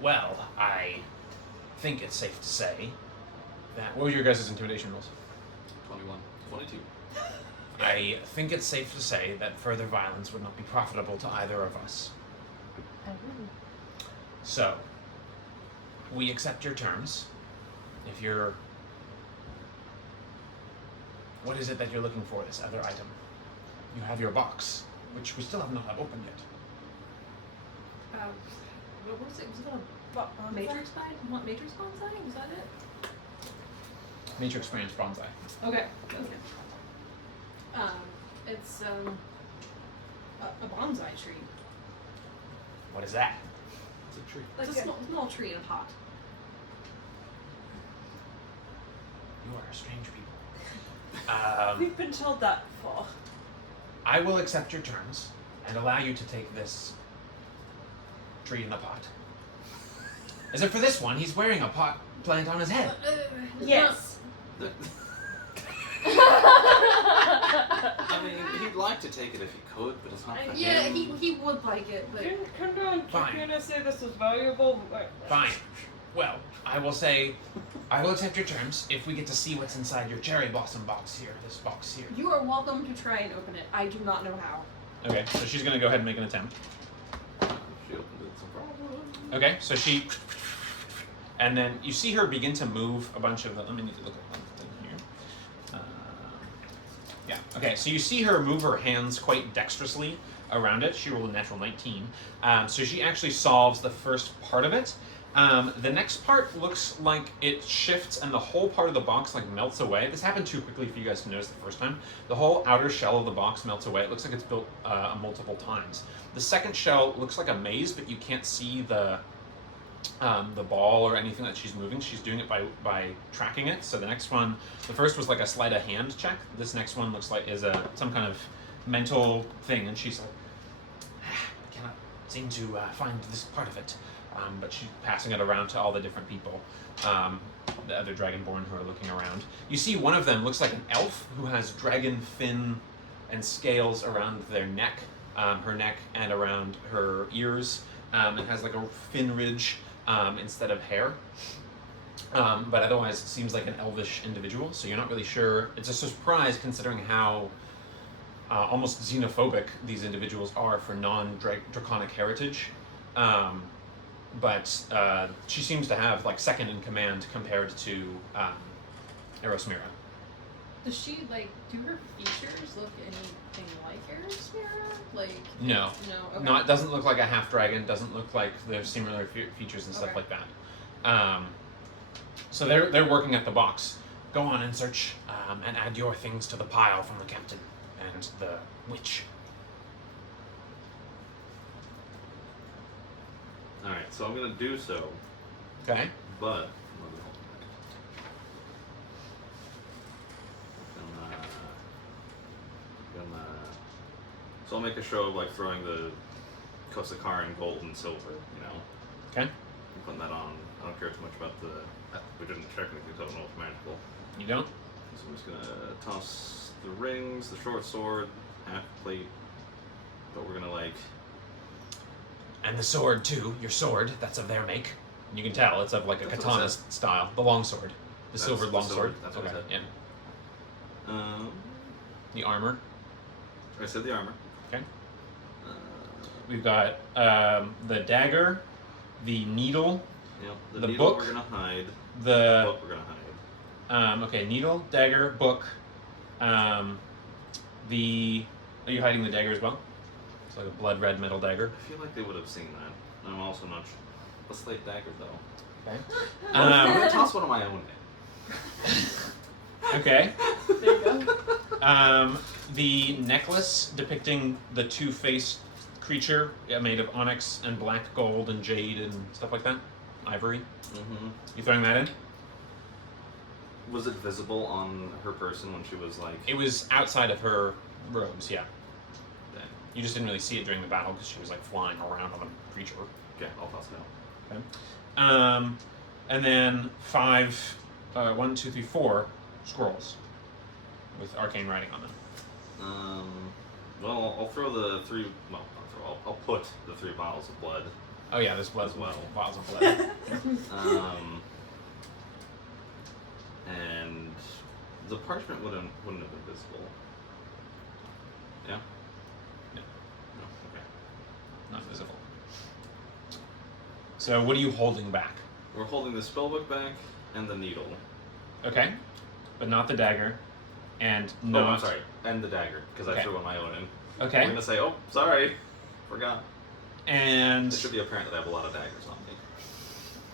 Well, I think it's safe to say that. What were your guys' intimidation rolls? 21. 22. I think it's safe to say that further violence would not be profitable to either of us. I agree. So, we accept your terms. If you're. What is it that you're looking for, this other item? You have your box, which we still have not opened yet. What was it? Was it a Matrix bonsai? What, Matrix bonsai? Was that it? Matrix branch bonsai. Okay. It's a bonsai tree. What is that? It's a tree. It's a small tree in a pot. You are strange people. We've been told that before. I will accept your terms and allow you to take this tree in the pot. As if for this one, he's wearing a pot plant on his head. Yes. I mean, he'd like to take it if he could, but it's not for Yeah, him. he would like it, but Fine. Can say this was valuable? Fine. Well, I will accept your terms if we get to see what's inside your cherry blossom box here, this box here. you are welcome to try and open it. I do not know how. Okay, so she's gonna go ahead and make an attempt. She opened it, some problem. Okay, so she, and then you see her begin to move a bunch of the, let me need to look at one thing here. Yeah, okay, so you see her move her hands quite dexterously around it. She rolled a natural 19. So she actually solves the first part of it. The next part looks like it shifts and the whole part of the box like melts away. This happened too quickly for you guys to notice the first time. The whole outer shell of the box melts away. It looks like it's built multiple times. The second shell looks like a maze, but you can't see the ball or anything that she's moving. She's doing it by tracking it. So the next one, the first was like a sleight of hand check. This next one looks like is some kind of mental thing, and she's like, I cannot seem to find this part of it. But she's passing it around to all the different people, the other Dragonborn who are looking around. You see one of them looks like an elf who has dragon fin and scales around their neck, her neck and around her ears. It has like a fin ridge instead of hair. But otherwise it seems like an elvish individual, so you're not really sure. It's a surprise considering how almost xenophobic these individuals are for non-draconic heritage. But she seems to have like second in command compared to Erosmira. Does she, like, do her features look anything like Aerosmira? Like, No. No, okay. No, it doesn't look like a half dragon. Doesn't look like there's similar features and stuff Okay. like that. So they're working at the box. Go on and search and add your things to the pile from the captain and the witch. Alright, so I'm gonna do so, Okay. but so I'll make a show of like throwing the Kosakar in gold and silver, you know. Okay. And putting that on. I don't care too much about the we didn't check anything, so I don't know if magical. You don't? So I'm just gonna toss the rings, the short sword, half plate, but we're gonna like And the sword too. Your sword. That's of their make. You can tell it's of like a That's what it katana said. style. The long sword. The That's silvered the long sword. sword. That's what it Okay. said. Yeah. The armor. I said the armor. Okay. We've got the dagger, the needle, Yep. The The needle book. we're gonna hide. the book we're gonna hide. okay, needle, dagger, book. Are you hiding the dagger as well? It's like a blood red metal dagger. I feel like they would have seen that. I'm also not sure. Let's slate dagger though. Okay. I'm gonna toss one of my own in. Okay. There you go. The necklace depicting the two-faced creature made of onyx and black gold and jade and stuff like that. Ivory. Mm-hmm. You throwing that in? Was it visible on her person when she was like? It was outside of her robes, yeah. Okay. You just didn't really see it during the battle because she was like flying around on a creature. Okay, I'll toss it out. Okay. And then 1, 2, 3, 4 scrolls with arcane writing on them. Well, I'll throw the three. Well, I'll put the 3 vials of blood. Oh yeah, there's blood As well. vials of blood. And the parchment wouldn't have been visible. Yeah. No. No. Okay. Not visible. So what are you holding back? We're holding the spellbook back and the needle. Okay, but not the dagger, and Oh, not. I'm sorry. And the dagger, because Okay. I threw one of my own in. Okay, I'm gonna say, oh, sorry, forgot. and It should be apparent that I have a lot of daggers on me.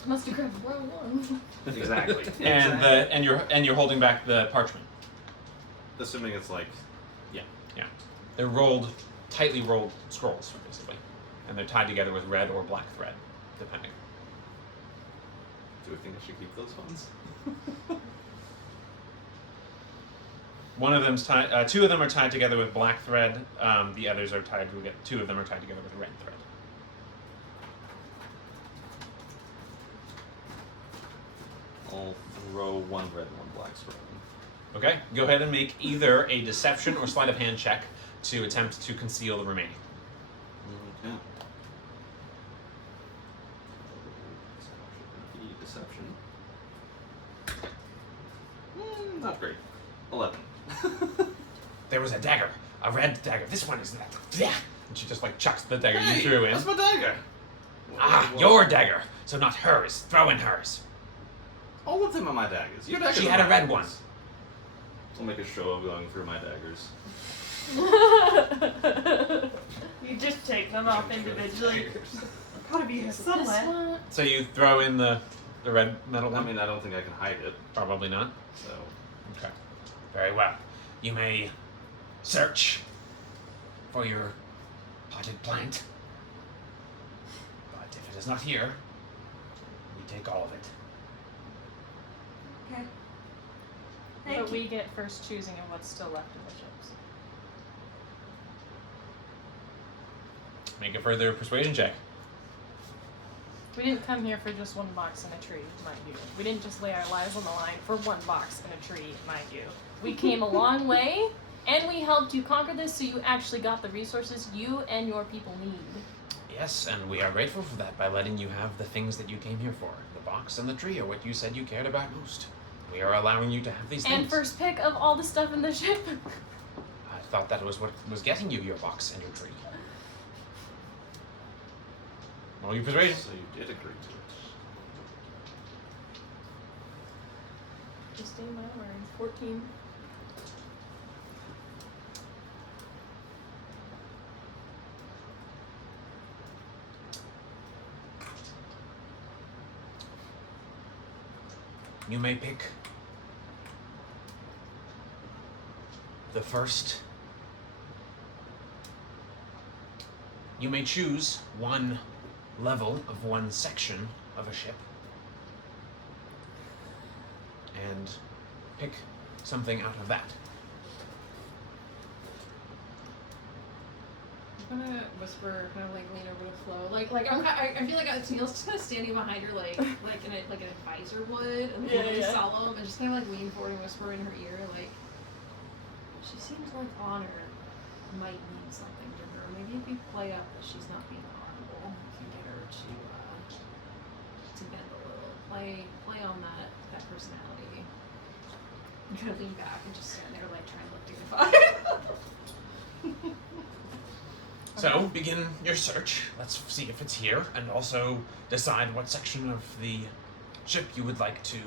Must have grabbed the wrong one. Exactly. and you're holding back the parchment. Assuming it's like, They're tightly rolled scrolls, basically, and they're tied together with red or black thread, depending. do we think I should keep those ones? One of them's tied. Two of them are tied together with black thread. The others are tied. Two of them are tied together with red thread. I'll throw one red and one black thread. Okay. Go ahead and make either a deception or sleight of hand check to attempt to conceal the remaining. Okay. Deception. Not great. 11. There was a dagger, a red dagger. This one is not. Yeah. And she just like chucks the dagger you threw in. That's my dagger. Ah, Whoa. your dagger. So not hers. Throw in hers. All of them are my daggers. Your daggers. She are had a my red daggers. one. I'll make a show of going through my daggers. You just take them off individually. Gotta be here somewhere. So you throw in the red metal I one? mean, I don't think I can hide it. Probably not. So. Okay. Very well. You may search for your potted plant. But if it is not here, we take all of it. Okay. But Thank we you. get first choosing of what's still left in the ships. Make a further persuasion check. We didn't come here for just one box and a tree, mind you. We didn't just lay our lives on the line for one box and a tree, mind you. We came a long way, and we helped you conquer this so you actually got the resources you and your people need. Yes, and we are grateful for that by letting you have the things that you came here for. The box and the tree are what you said you cared about most. We are allowing you to have these things. And first pick of all the stuff in the ship. I thought that was what was getting you your box and your tree. Roll your persuasion. So you did agree to it. Just in my word. 14. You may pick the first. You may choose one level of one section of a ship and pick something out of that. I'm gonna whisper, kind of like lean over to Flo. I feel like Teal's just kind of standing behind her, like an advisor would, and Yeah, really yeah. solemn, and just kind of like lean forward and whisper in her ear, like, she seems like honor might mean something to her. Maybe if you play up that she's not being honorable, you can get her to bend a little. Play on that personality. I'm trying to lean back and just stand there, like trying to look dignified. So, begin your search. Let's see if it's here, and also decide what section of the ship you would like to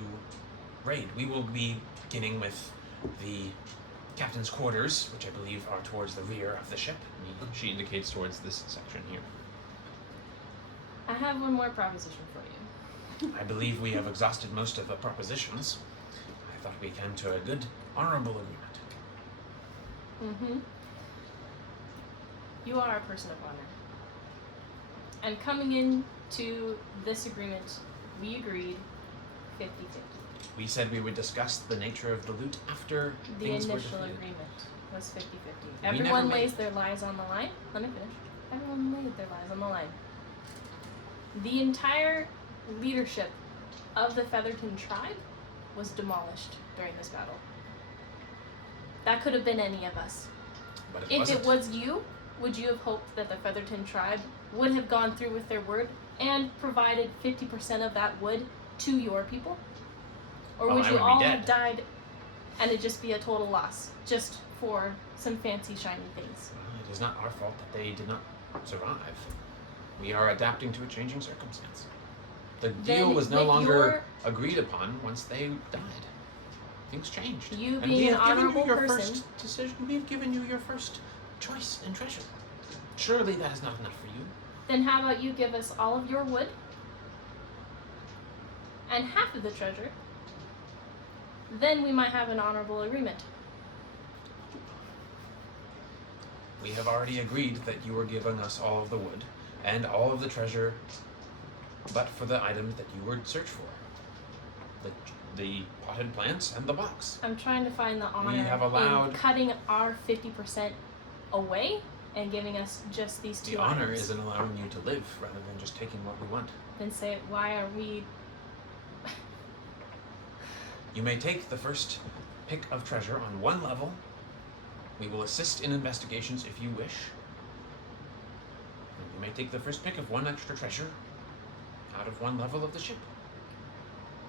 raid. We will be beginning with the captain's quarters, which I believe are towards the rear of the ship. She indicates towards this section here. I have one more proposition for you. I believe we have exhausted most of the propositions. I thought we came to a good, honorable agreement. Mm-hmm. You are a person of honor. And coming into this agreement, we agreed 50-50. We said we would discuss the nature of the loot after The things were initial defeated. agreement was 50-50. We never Everyone made- lays their lives on the line. Let me finish. Everyone laid their lives on the line. The entire leadership of the Featherton tribe was demolished during this battle. That could have been any of us. But it If wasn't. it was you, would you have hoped that the Featherton tribe would have gone through with their word and provided 50% of that wood to your people? Or Well, would I you would be all dead. have died and it'd just be a total loss, just for some fancy shiny things? Well, it is not our fault that they did not survive. We are adapting to a changing circumstance. The deal Then was no with longer your- agreed upon once they died. Things changed. You and we being have an given you honorable your person- first decision. We've given you your first choice and treasure. Surely that is not enough for you. Then how about you give us all of your wood and half of the treasure? Then we might have an honorable agreement. We have already agreed that you are giving us all of the wood and all of the treasure, but for the items that you would search for. The the potted plants and the box. I'm trying to find the honor have allowed- in cutting our 50% away and giving us just these two The honor items. is in allowing you to live rather than just taking what we want. Then say, why are we... You may take the first pick of treasure on one level. We will assist in investigations if you wish. And you may take the first pick of one extra treasure out of one level of the ship.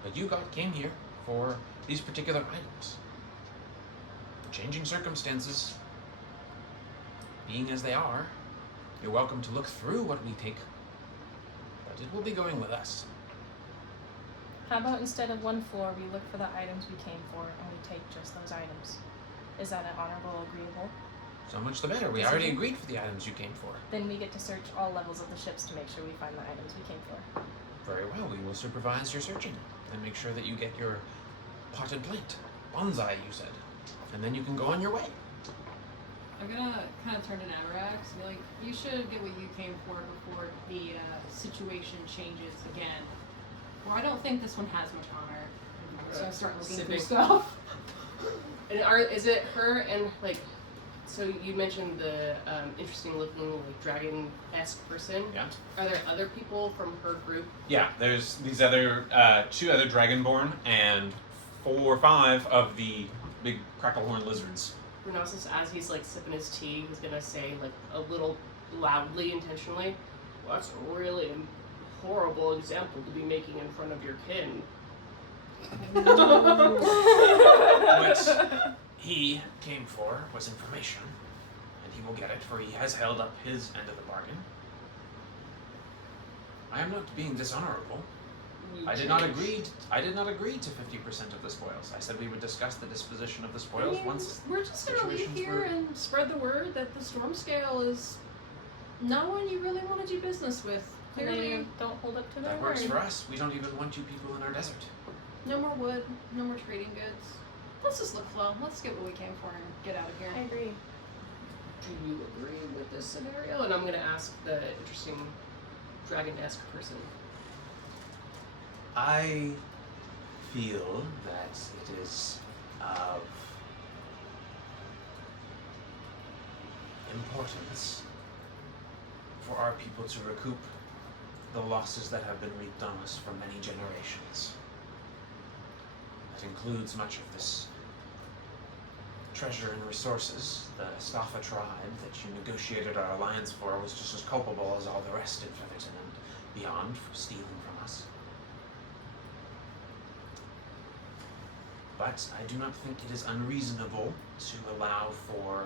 But you came here for these particular items. Changing circumstances, being as they are, you're welcome to look through what we take, but it will be going with us. How about instead of one floor, we look for the items we came for and we take just those items? Is that an honorable, agreeable? So much the better. We Decision. already agreed for the items you came for. Then we get to search all levels of the ships to make sure we find the items we came for. Very well, we will supervise your searching and make sure that you get your potted plant. Bonsai, you said. And then you can go on your way. I'm gonna kind of turn to Natarax and be like, you should get what you came for before the situation changes again. Or I don't think this one has much honor. So I start looking through Civic. stuff. And is it her and like? So you mentioned the interesting looking like dragon-esque person. Yeah. Are there other people from her group? Yeah, there's these other two other dragonborn and 4 or 5 of the big cracklehorn lizards. Renasus, as he's like sipping his tea, he's gonna say like a little loudly, intentionally, well, "That's a really horrible example to be making in front of your kin." What he came for was information, and he will get it, for he has held up his end of the bargain. I am not being dishonorable. I did not agree to 50% of the spoils. I said we would discuss the disposition of the spoils once. We're just gonna leave situations here were- and spread the word that the Stormscale is not one you really want to do business with. And Clearly, they don't hold up to their That works word. for us. We don't even want you people in our desert. no more wood, no more trading goods. Let's just look slow. Let's get what we came for and get out of here. I agree. Do you agree with this scenario? And I'm gonna ask the interesting dragon-esque person. I feel that it is of importance for our people to recoup the losses that have been wreaked on us for many generations. That includes much of this treasure and resources. The Staffa tribe that you negotiated our alliance for was just as culpable as all the rest in Featherton and beyond for stealing from us. But I do not think it is unreasonable to allow for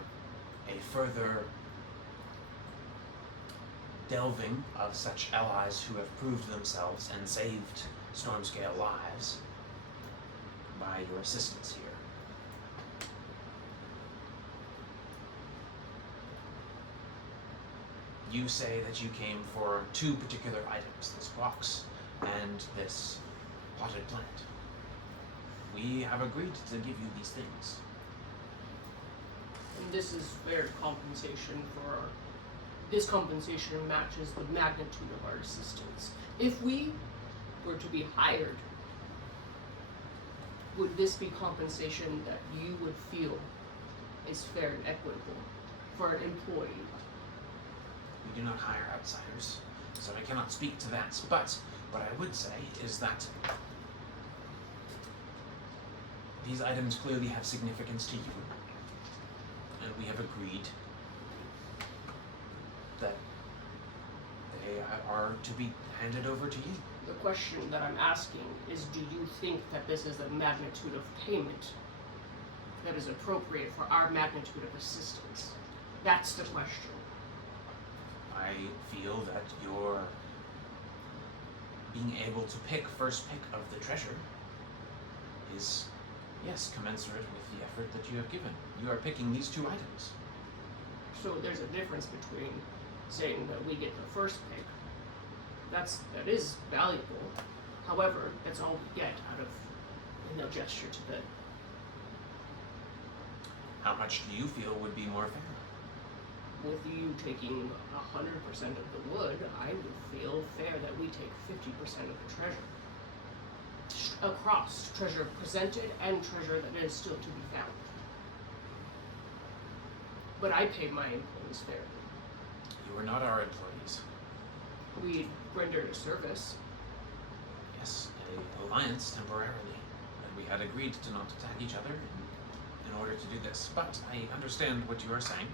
a further delving of such allies who have proved themselves and saved Stormscale lives by your assistance here. You say that you came for 2 particular items, this box and this potted plant. We have agreed to give you these things. And this is fair compensation for our. This compensation matches the magnitude of our assistance. If we were to be hired, would this be compensation that you would feel is fair and equitable for an employee? We do not hire outsiders, so I cannot speak to that. But what I would say is that these items clearly have significance to you, and we have agreed that they are to be handed over to you. The question that I'm asking is, do you think that this is the magnitude of payment that is appropriate for our magnitude of assistance? That's the question. I feel that your being able to pick first pick of the treasure is, yes, commensurate with the effort that you have given. You are picking these 2 items. So there's a difference between saying that we get the first pick. That is valuable. However, that's all we get out of, and they'll gesture to the. How much do you feel would be more fair? With you taking 100% of the wood, I would feel fair that we take 50% of the treasure. across treasure presented and treasure that is still to be found. But I pay my employees fairly. You were not our employees. We rendered a service. Yes, an alliance temporarily. And we had agreed to not attack each other in order to do this. But I understand what you are saying.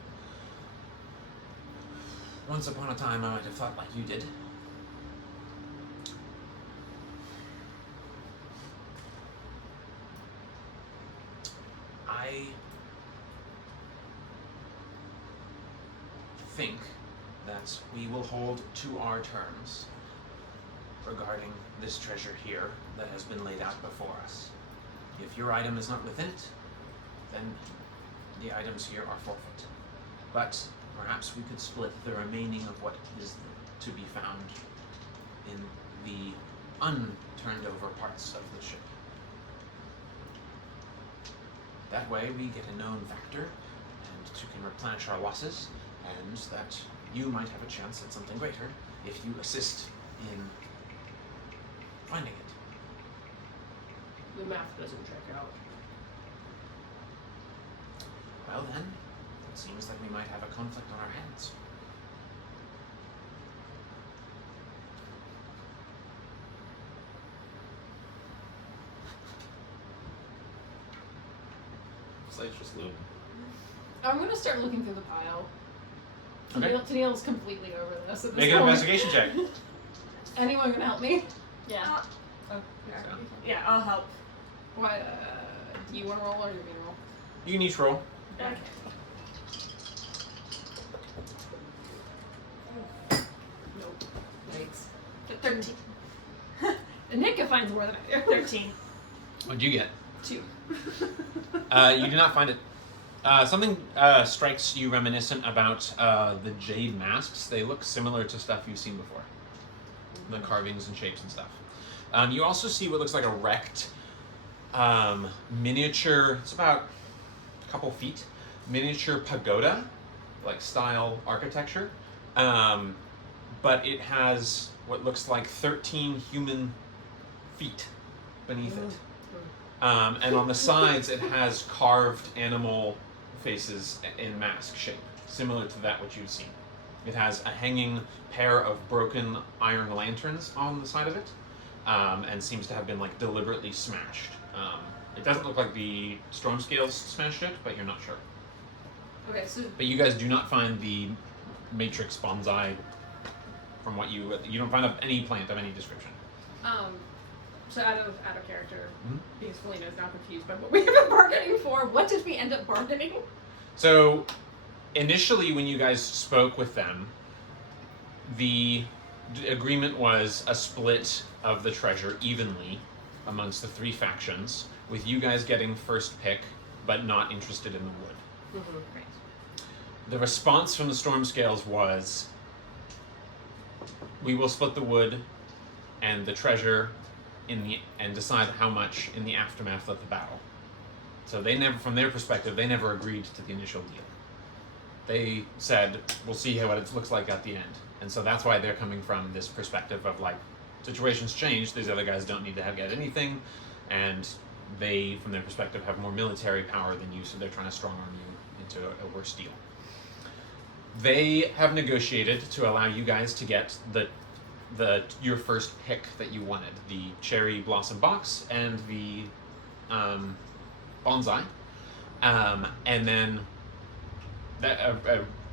Once upon a time, I might have thought like you did. I think that we will hold to our terms regarding this treasure here that has been laid out before us. If your item is not within it, then the items here are forfeit. But perhaps we could split the remaining of what is to be found in the unturned over parts of the ship. That way we get a known factor and can replenish our losses, and that you might have a chance at something greater if you assist in finding it. The math doesn't check out. Well then, it seems that we might have a conflict on our hands. Slate's just looming. I'm gonna start looking through the pile. Okay. Tennille's completely over this at this Make an point. investigation check. Anyone gonna help me? Yeah. Oh, Yeah, I'll help. why? Do you want to roll or do you want me to roll? You can each roll. Okay. Nope. Yikes. 13. Nick finds more than I do. 13. What'd you get? 2. You do not find it. Something strikes you reminiscent about the jade masks. They look similar to stuff you've seen before. The carvings and shapes and stuff. You also see what looks like a wrecked miniature, it's about a couple feet, miniature pagoda, like style architecture. But it has what looks like 13 human feet beneath it. And on the sides, it has carved animal faces in mask shape, similar to that which you've seen. It has a hanging pair of broken iron lanterns on the side of it, and seems to have been like deliberately smashed. It doesn't look like the Stormscales smashed it, but you're not sure. Okay, so But you guys do not find the matrix bonsai from what you don't find any plant of any description. so out of character, Mhm. because Felina is now confused by what we have been bargaining for. What did we end up bargaining? So, initially, when you guys spoke with them, the agreement was a split of the treasure evenly amongst the three factions, with you guys getting first pick, but not interested in the wood. Right. The response from the Stormscales was, we will split the wood and the treasure and decide how much in the aftermath of the battle. So they never, from their perspective, they never agreed to the initial deal. They said, we'll see what it looks like at the end. And so that's why they're coming from this perspective of like, situations change, these other guys don't need to get anything, and they, from their perspective, have more military power than you, so they're trying to strong arm you into a worse deal. They have negotiated to allow you guys to get your first pick that you wanted, the cherry blossom box and the bonsai, and then that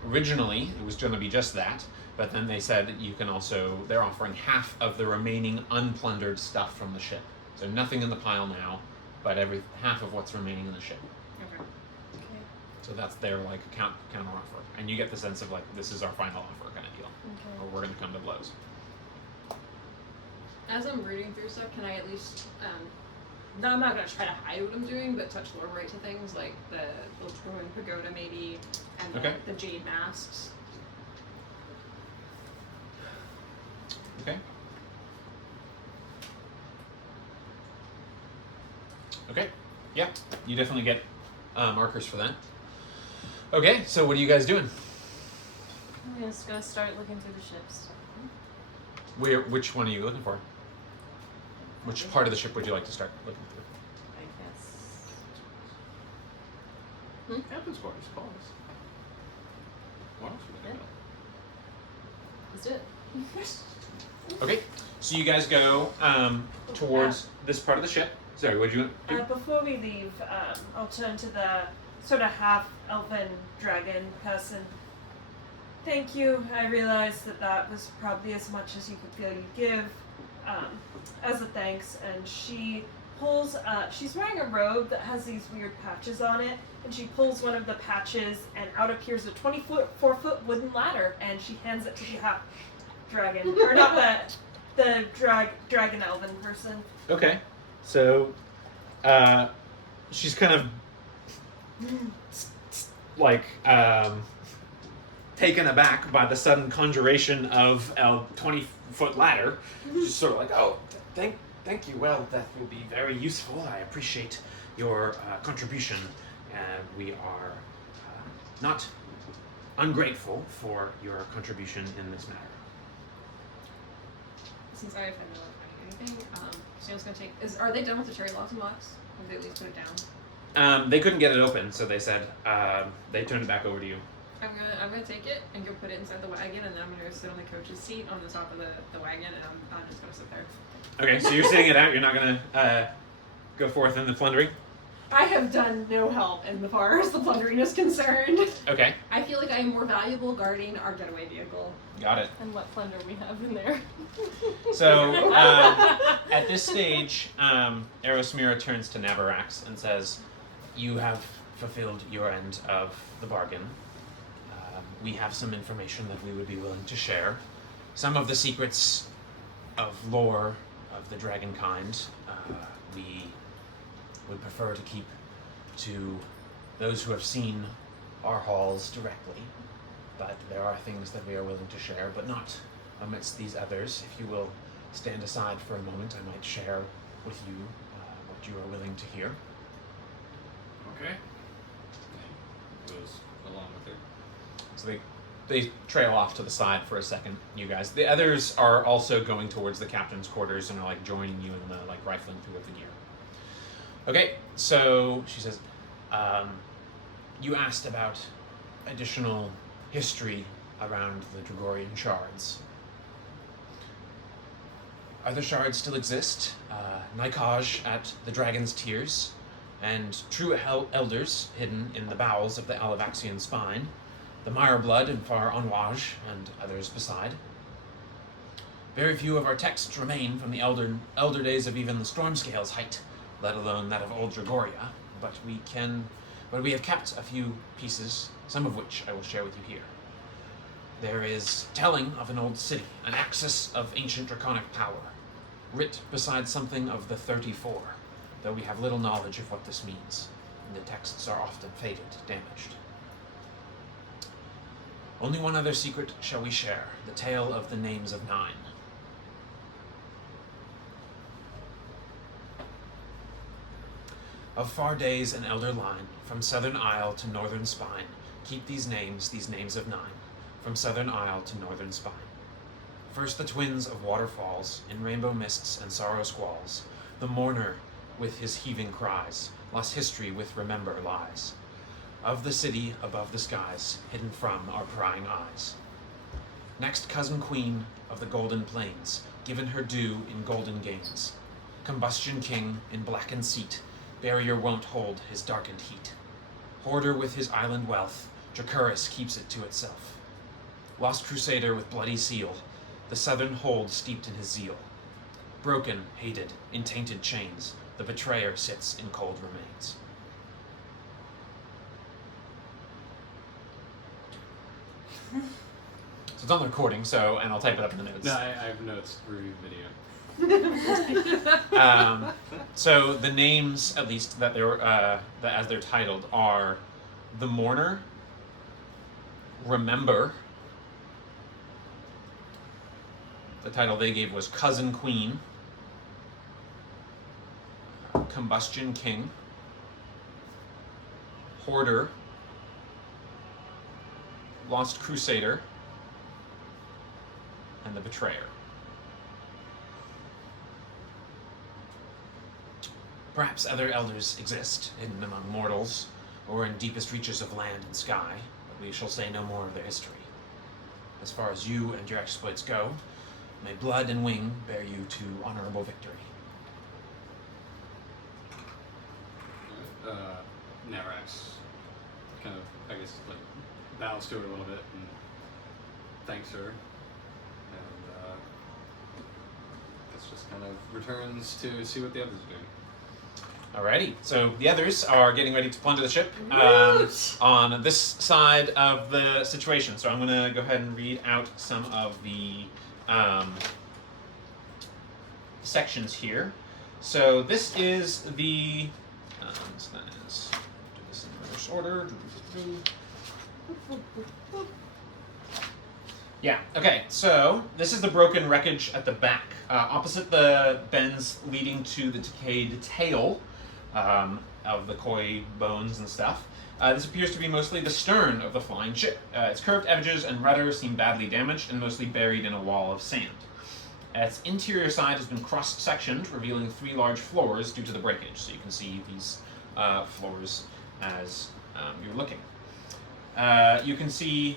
originally it was going to be just that, but then they said that you can also, they're offering half of the remaining unplundered stuff from the ship. So nothing in the pile now, but half of what's remaining in the ship. Okay. So that's their like counter offer, and you get the sense of like, this is our final offer kind of deal, or we're going to come to blows. As I'm reading through stuff, can I at least, no, I'm not going to try to hide what I'm doing, but touch lore right to things like the ruined pagoda maybe, and Okay. the jade masks. Okay. Okay. Yeah, you definitely get markers for that. Okay, so what are you guys doing? I'm just gonna start looking through the ships. Which one are you looking for? Which part of the ship would you like to start looking through? I guess. Captain's quarters, call us. What else would I Let's do it. Okay, so you guys go towards this part of the ship. Sorry, what did you do? Before we leave, I'll turn to the sort of half-elven dragon person. Thank you. I realized that was probably as much as you could feel you'd give as a thanks. And she pulls, she's wearing a robe that has these weird patches on it. And she pulls one of the patches and out appears a 24-foot wooden ladder. And she hands it to the half-dragon. Or not the dragon elven person. Okay, so she's kind of like taken aback by the sudden conjuration of a 20-foot ladder. She's sort of like, oh, thank you. Well, that will be very useful. I appreciate your contribution. We are not ungrateful for your contribution in this matter. Since I have no anything, Sam's gonna take. Are they done with the cherry blossom box? Or did they at least put it down? They couldn't get it open, so they said they turned it back over to you. I'm gonna take it and go put it inside the wagon, and then I'm gonna sit on the coach's seat on the top of the wagon, and I'm just gonna sit there. Okay, so you're sitting it out. You're not gonna go forth in the plundering. I have done no help in the far as the plundering is concerned. Okay, I feel like I am more valuable guarding our getaway vehicle. got it. And what plunder we have in there. So at this stage, Aerosmira turns to Navarax and says, "You have fulfilled your end of the bargain. We have some information that we would be willing to share. Some of the secrets of lore of the dragon kind, we would prefer to keep to those who have seen our halls directly. But there are things that we are willing to share, but not amidst these others. If you will stand aside for a moment, I might share with you what you are willing to hear." Okay. Goes along with her. So they trail off to the side for a second, you guys. The others are also going towards the captain's quarters and are like joining you in the like rifling through of the gear. Okay, so she says, you asked about additional history around the Dragorian shards. Other shards still exist. Nikaj at the Dragon's Tears, and true elders hidden in the bowels of the Alavaxian spine, the Mire Blood in far Onwaj, and others beside. Very few of our texts remain from the elder days of even the Stormscales height, let alone that of old Dragoria, but we have kept a few pieces, some of which I will share with you here. There is telling of an old city, an axis of ancient draconic power, writ beside something of the 34, though we have little knowledge of what this means, and the texts are often faded, damaged. Only one other secret shall we share, the tale of the names of 9. Of far days and elder line, from southern isle to northern spine, keep these names of 9, from southern isle to northern spine. First the twins of waterfalls, in rainbow mists and sorrow squalls, the mourner with his heaving cries, lost history with remember lies. Of the city above the skies, hidden from our prying eyes. Next cousin queen of the golden plains, given her due in golden gains. Combustion king in blackened seat, barrier won't hold his darkened heat. Hoarder with his island wealth, Dracuris keeps it to itself. Lost crusader with bloody seal, the southern hold steeped in his zeal. Broken, hated, in tainted chains, the betrayer sits in cold remains. So it's on the recording, and I'll type it up in the notes. No, I have notes through video. So the names, at least that they're that as they're titled, are the Mourner, Remember. The title they gave was Cousin Queen, Combustion King, Hoarder, Lost Crusader, and the Betrayer. Perhaps other elders exist, hidden among mortals, or in deepest reaches of land and sky, but we shall say no more of their history. As far as you and your exploits go, may blood and wing bear you to honorable victory. Narax kind of, I guess, like bows to her a little bit and thanks her, and this just kind of returns to see what the others are doing. Alrighty, so the others are getting ready to plunder the ship on this side of the situation. So I'm going to go ahead and read out some of the sections here. So this is the so that is, do this in reverse order. Yeah, okay, so this is the broken wreckage at the back. Opposite the bends leading to the decayed tail of the koi bones and stuff. This appears to be mostly the stern of the flying ship. Its curved edges and rudder seem badly damaged and mostly buried in a wall of sand. Its interior side has been cross-sectioned, revealing 3 large floors due to the breakage. So you can see these floors as you're looking. You can see.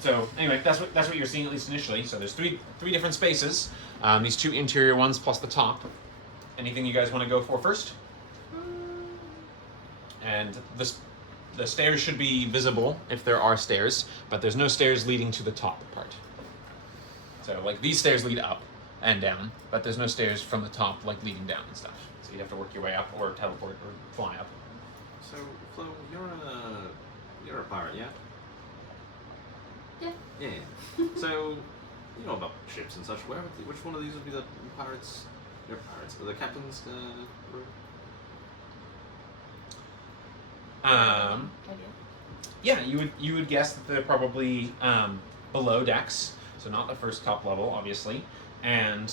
So anyway, that's what you're seeing, at least initially. So there's three different spaces. These 2 interior ones plus the top. Anything you guys want to go for first? And the stairs should be visible if there are stairs, but there's no stairs leading to the top part. So like these stairs lead up and down, but there's no stairs from the top like leading down and stuff. So you'd have to work your way up or teleport or fly up. So, Flo, you're a pirate, yeah? Yeah. Yeah. So, you know about ships and such. Which one of these would be the pirates? Your pirates, the captain's crew? Yeah, you would guess that they're probably below decks, so not the first top level, obviously, and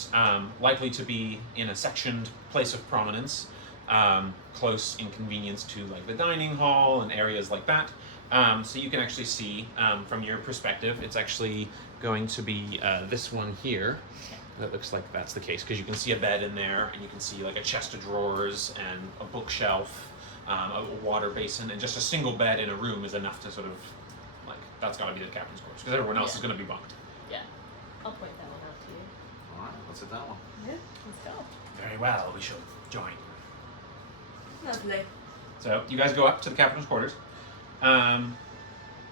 likely to be in a sectioned place of prominence, close in convenience to like the dining hall and areas like that. So you can actually see from your perspective, it's actually going to be this one here. That looks like that's the case because you can see a bed in there, and you can see like a chest of drawers and a bookshelf. A water basin, and just a single bed in a room is enough to sort of, like, that's got to be the captain's quarters, because everyone else is going to be bunked. Yeah. I'll point that one out to you. Alright, let's hit that one. Yeah, let's go. Very well, we shall join. Lovely. So you guys go up to the captain's quarters.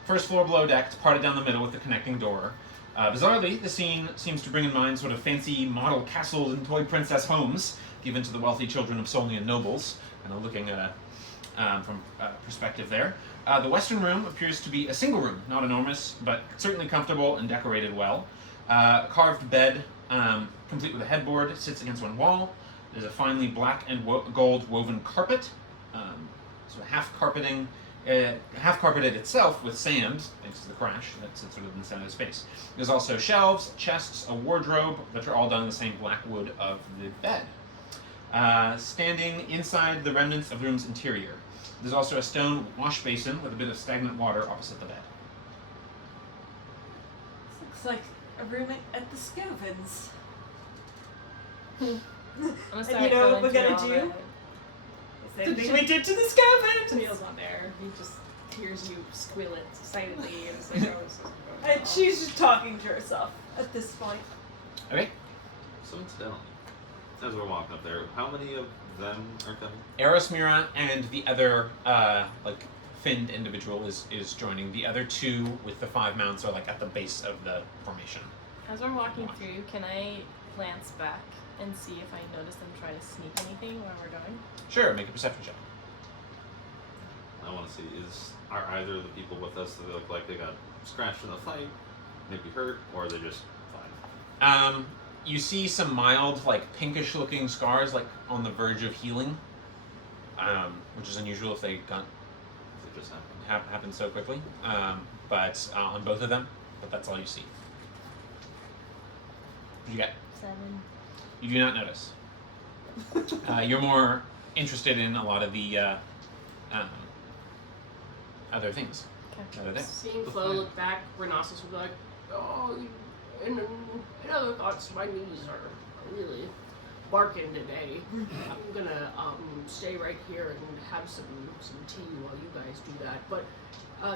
First floor below deck, it's parted down the middle with the connecting door. Bizarrely, the scene seems to bring in mind sort of fancy model castles and toy princess homes given to the wealthy children of Solian nobles. And looking at from perspective there. The western room appears to be a single room, not enormous, but certainly comfortable and decorated well. Carved bed, complete with a headboard, sits against one wall. There's a finely black and gold woven carpet, so half carpeted itself with sand, thanks to the crash that sits sort of in the center of the space. There's also shelves, chests, a wardrobe, that are all done in the same black wood of the bed. Standing inside the remnants of the room's interior. There's also a stone wash basin with a bit of stagnant water opposite the bed. This looks like a room at the Scovens. I'm gonna start And you know what going we're through gonna all do? the- Same thing we did to the Scovens! Neil's not there. He just hears you squeal it excitedly and it's like, oh, this isn't going And well. she's just talking to herself at this point. Okay. So incidentally, as we're walking up there, how many of them are coming? Erosmira and the other, like, finned individual is joining. The other 2 with the 5 mounts are, like, at the base of the formation. As we're walking through, can I glance back and see if I notice them try to sneak anything while we're going? Sure, make a perception check. I want to see, are either of the people with us that look like they got scratched in the fight, maybe hurt, or are they just fine? You see some mild, like, pinkish-looking scars, like, on the verge of healing, which is unusual if they got They just happen. happened so quickly. But on both of them, but that's all you see. What you get? 7. You do not notice. You're more interested in a lot of the other things that are there. Seeing Flo look back, Renasus would be like, oh, in other thoughts, my knees are really barking today. I'm gonna stay right here and have some tea while you guys do that. But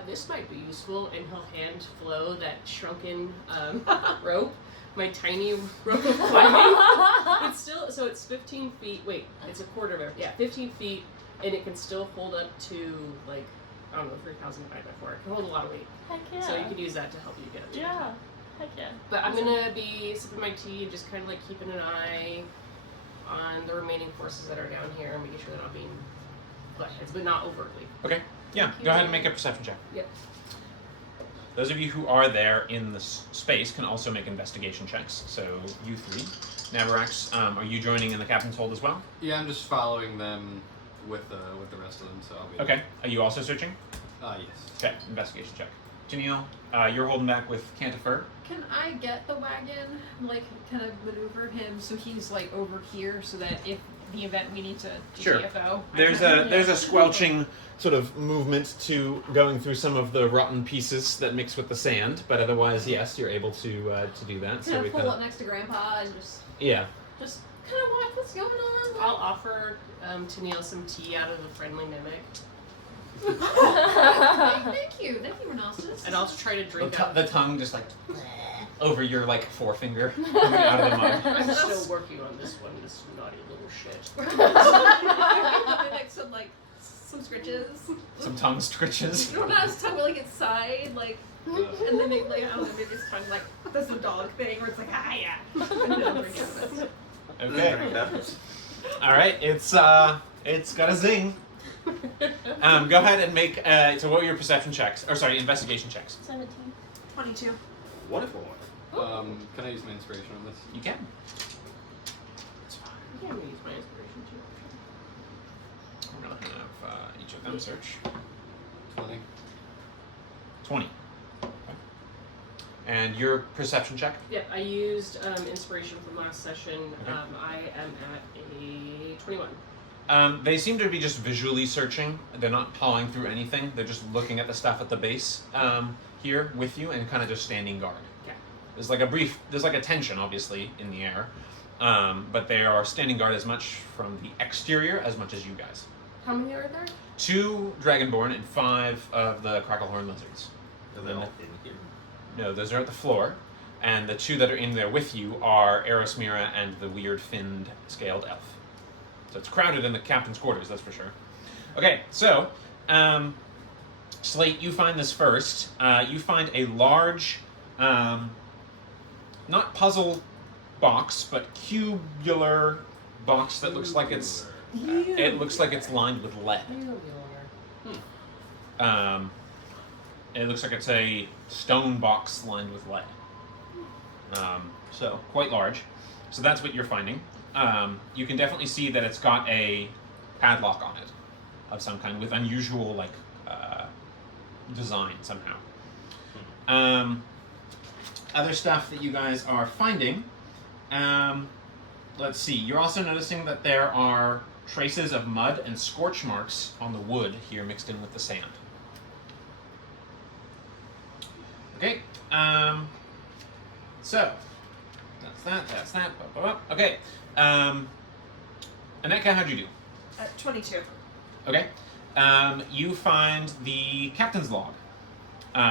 this might be useful, and he'll hand Flo that shrunken rope, my tiny rope of climbing. It's still, so it's 15 feet. Wait, it's a quarter of it. Yeah, 15 feet, and it can still hold up to like, I don't know, 3,000 divided by 4. It can hold a lot of weight. Heck yeah. So you can use that to help you get it. Yeah. Heck yeah. But I'm gonna be sipping my tea and just kind of like keeping an eye on the remaining forces that are down here, making sure they're not being buttheads, but not overtly. Okay. Yeah. Go ahead and make a perception check. Yep. Those of you who are there in the space can also make investigation checks. So you three, Navarax, are you joining in the captain's hold as well? Yeah, I'm just following them with the rest of them, so I'll be Okay. Are you also searching? Yes. Okay. Investigation check. Janelle, you're holding back with Cantifer. Can I get the wagon, like, kind of maneuver him so he's, like, over here so that if the event we need to Sure. GTFO? There's a squelching sort of movement to going through some of the rotten pieces that mix with the sand, but otherwise, yes, you're able to do that. Kind of we've pull got- up next to Grandpa and just Yeah. kind of watch what's going on. I'll offer Tennille some tea out of the friendly mimic, Thank you, Renasus. and I'll try to drink out. The tongue just like over your like forefinger coming out of the mug. I'm still working on this one, this naughty little shit. Like some scritches. Some tongue stretches. You know, not his tongue, but like its side, like, and then maybe, like, I don't know, maybe his tongue like does the dog thing where it's like, ah, yeah. And then I'll drink out of it. Okay. All right. It's got a zing. Go ahead and make. So what were your perception checks? Or sorry, investigation checks. 17. 22. Wonderful. Can I use my inspiration on this? You can. I can't use my inspiration too. We're gonna have each of them search. 20. 20. Okay. And your perception check. Yep, I used inspiration from last session. Okay. I am at a 21. They seem to be just visually searching. They're not pawing through anything. They're just looking at the stuff at the base here with you and kind of just standing guard. Okay. There's like a tension, obviously, in the air. But they are standing guard as much from the exterior as much as you guys. How many are there? 2 Dragonborn and 5 of the Cracklehorn lizards. Are they all in here? No, those are at the floor. And the 2 that are in there with you are Aerosmira and the weird finned scaled elf. So it's crowded in the captain's quarters, that's for sure. Okay, so, Slate, you find this first. You find a large, not puzzle box, but cubular box that looks like it's, it looks like it's lined with lead. It looks like it's a stone box lined with lead. So quite large. So that's what you're finding. You can definitely see that it's got a padlock on it of some kind with unusual like design somehow. Other stuff that you guys are finding. Let's see. You're also noticing that there are traces of mud and scorch marks on the wood here mixed in with the sand. Okay. So that's that. Okay. Aneka, how'd you do? At 22. Okay. You find the captain's log,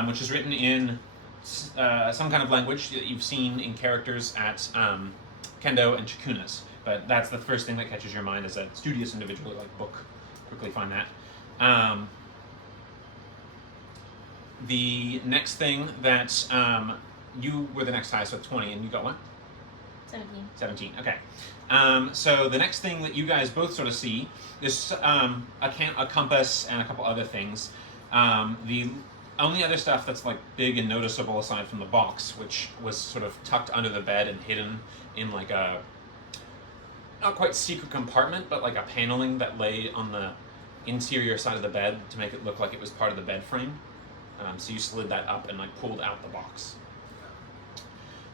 which is written in some kind of language that you've seen in characters at Kendo and Chikunas. But that's the first thing that catches your mind as a studious individual, like book. Quickly find that. The next thing that you were the next highest with 20, and you got what? 17. 17. Okay. So the next thing that you guys both sort of see is a compass and a couple other things. The only other stuff that's like big and noticeable aside from the box, which was sort of tucked under the bed and hidden in like a not quite secret compartment, but like a paneling that lay on the interior side of the bed to make it look like it was part of the bed frame. So you slid that up and like pulled out the box.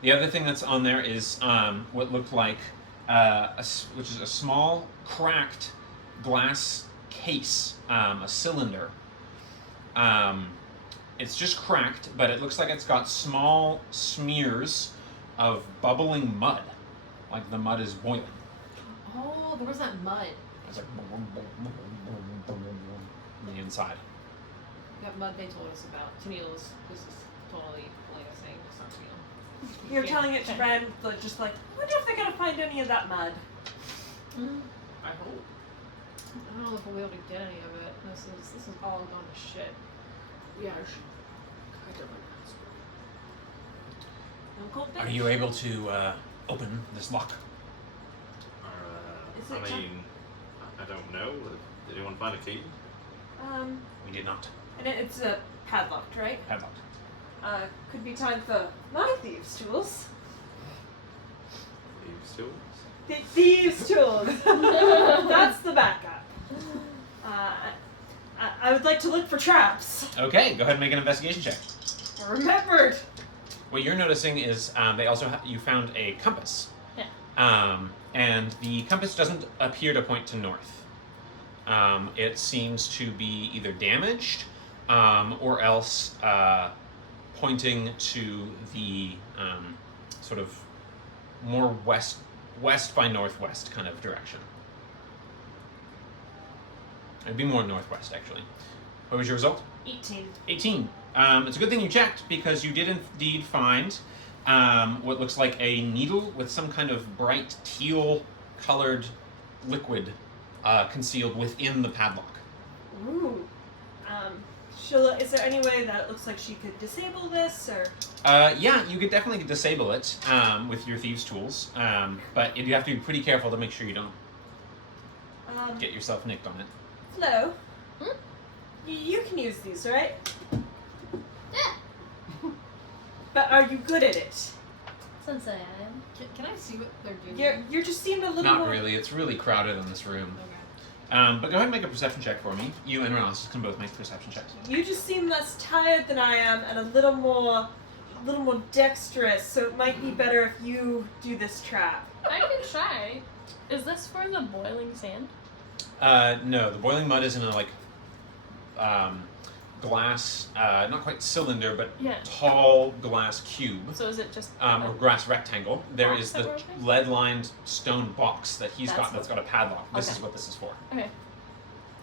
The other thing that's on there is what looked like, which is a small cracked glass case, a cylinder. It's just cracked, but it looks like it's got small smears of bubbling mud, like the mud is boiling. Oh, there was that mud. It's like on the inside. That mud they told us about. Tennille this is totally Elena saying it's not Tennille. You're Yeah. telling it to Ren, like, just like, I wonder if they're gonna find any of that mud. I hope. I don't know if we'll be able to get any of it. This is all gone to shit. Yeah, I should kind of ask. Are you able to open this lock? Is I it mean, I don't know. Did anyone find a key? We did not. And it's padlocked, right? Padlocked. Could be time for my thieves' tools. Thieves' tools? Thieves' tools! That's the backup. I would like to look for traps. Okay, go ahead and make an investigation check. I remembered. What you're noticing is they also you found a compass. Yeah. And the compass doesn't appear to point to north. It seems to be either damaged or else pointing to the sort of more west by northwest kind of direction. It'd be more northwest, actually. What was your result? 18. 18. It's a good thing you checked because you did indeed find what looks like a needle with some kind of bright teal-colored liquid concealed within the padlock. Ooh. Sheila, is there any way that it looks like she could disable this, or? Yeah, you could definitely disable it with your thieves' tools, but you have to be pretty careful to make sure you don't get yourself nicked on it. Flo? You can use these, right? Yeah. But are you good at it? Since I am. Can I see what they're doing? You just seemed a little Not more... really. It's really crowded in this room. Okay. But go ahead and make a perception check for me. You and Ross can both make perception checks. You just seem less tired than I am, and a little more dexterous. So it might be better if you do this trap. I can try. Is this for the boiling sand? No, the boiling mud is in a glass, not quite cylinder, but Yeah. tall glass cube. So is it just Or glass rectangle. There Box is that the we're opening? lead-lined stone box that he's That's got that's got a padlock. This Okay. is what this is for. Okay.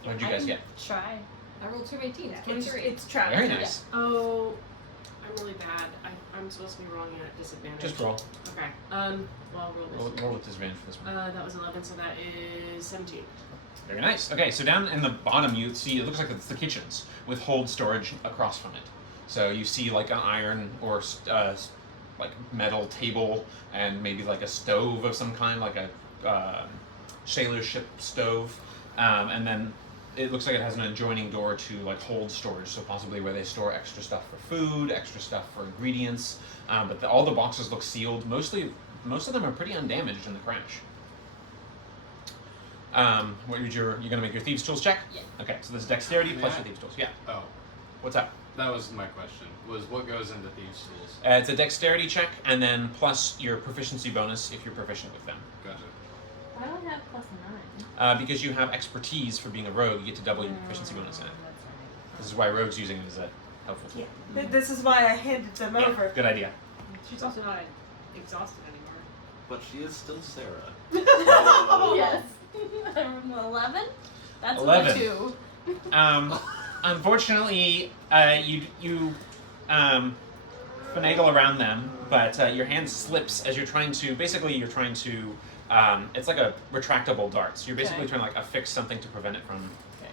What did you I guys can get? Try. I rolled 2 18s. It's 23. it's trapped. Very nice. Oh, I'm really bad. I'm supposed to be rolling at disadvantage. Just roll. Okay. Well, I'll roll this. Roll with disadvantage for this one. That was 11, so that is 17. Very nice. Okay, so down in the bottom you see it looks like it's the kitchens with hold storage across from it. So you see like an iron or like metal table and maybe like a stove of some kind, like a sailor ship stove, and then it looks like it has an adjoining door to like hold storage, so possibly where they store extra stuff for food, extra stuff for ingredients. But all the boxes look sealed. Most of them are pretty undamaged in the crash. What did you're gonna make your thieves' tools check? Yeah. Okay, so this is dexterity plus Yeah. your thieves' tools. Yeah. Oh, What's up? that was my question. Was what goes into thieves' tools? It's a dexterity check, and then plus your proficiency bonus if you're proficient with them. Gotcha. Why do I have +9? Because you have expertise for being a rogue, you get to double your proficiency bonus in it. This is why rogues using it is a helpful tool. Yeah. This is why I handed them Yeah, over. good idea. She's also not exhausted anymore. But she is still Sarah. Yes. I'm 11? That's 11. a 2. Unfortunately, you finagle around them, but your hand slips as you're trying to. Basically, you're trying to. It's like a retractable dart. So you're basically Okay. trying to like affix something to prevent it from. Okay.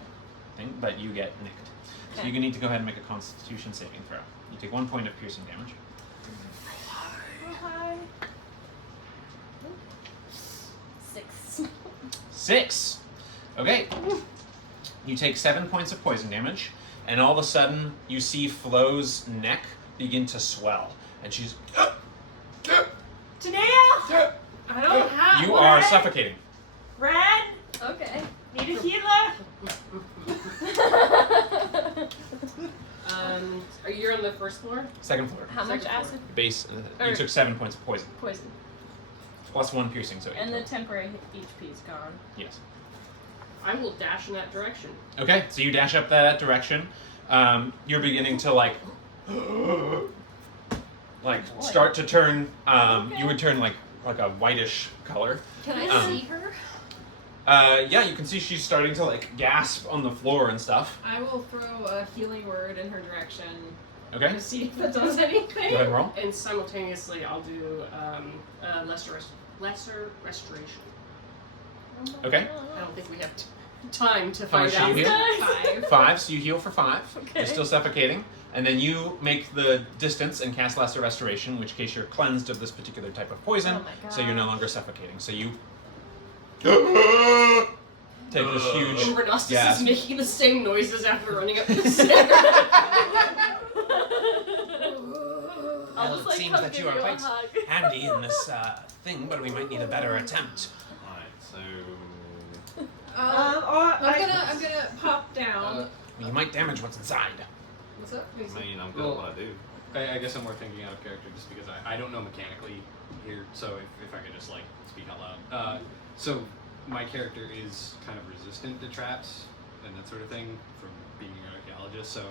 Thing, but you get nicked. So Okay. you need to go ahead and make a Constitution saving throw. You take 1 point of piercing damage. Oh, hi. 6. 6. Okay. You take 7 points of poison damage, and all of a sudden you see Flo's neck begin to swell, and she's. Tanea! I don't have You one. are suffocating. Ren! Okay. Need a healer? Are you on the first floor? Second floor. How much Second floor. acid? Base. You Or- took 7 points of poison, Poison. plus 1 piercing, so 8 And the total. temporary HP is gone. Yes. I will dash in that direction. Okay, so you dash up that direction. You're beginning to like start to turn. You would turn like a whitish color. Can I Um, see her? Yeah, you can see she's starting to like gasp on the floor and stuff. I will throw a healing word in her direction Okay. to see if that does anything. Go ahead and roll. And simultaneously, I'll do lesser restoration. Okay. I don't think we have time to How find much out. do you heal? 5. 5, so you heal for 5. Okay. You're still suffocating. And then you make the distance and cast Lesser Restoration, in which case you're cleansed of this particular type of poison, Oh my so you're no gosh. longer suffocating. So you take this huge Overdostus gasp. is making the same noises after running up the stairs. I'll Well, just, it like, seems come that give you are a quite hug. handy in this thing, but we might need a better attempt. Alright, so. I'm gonna pop down. You might damage what's inside. What's up? I mean, I'm good at what I do. I guess I'm more thinking out of character just because I don't know mechanically here, so if I could just like speak out loud. So my character is kind of resistant to traps and that sort of thing from being an archaeologist, so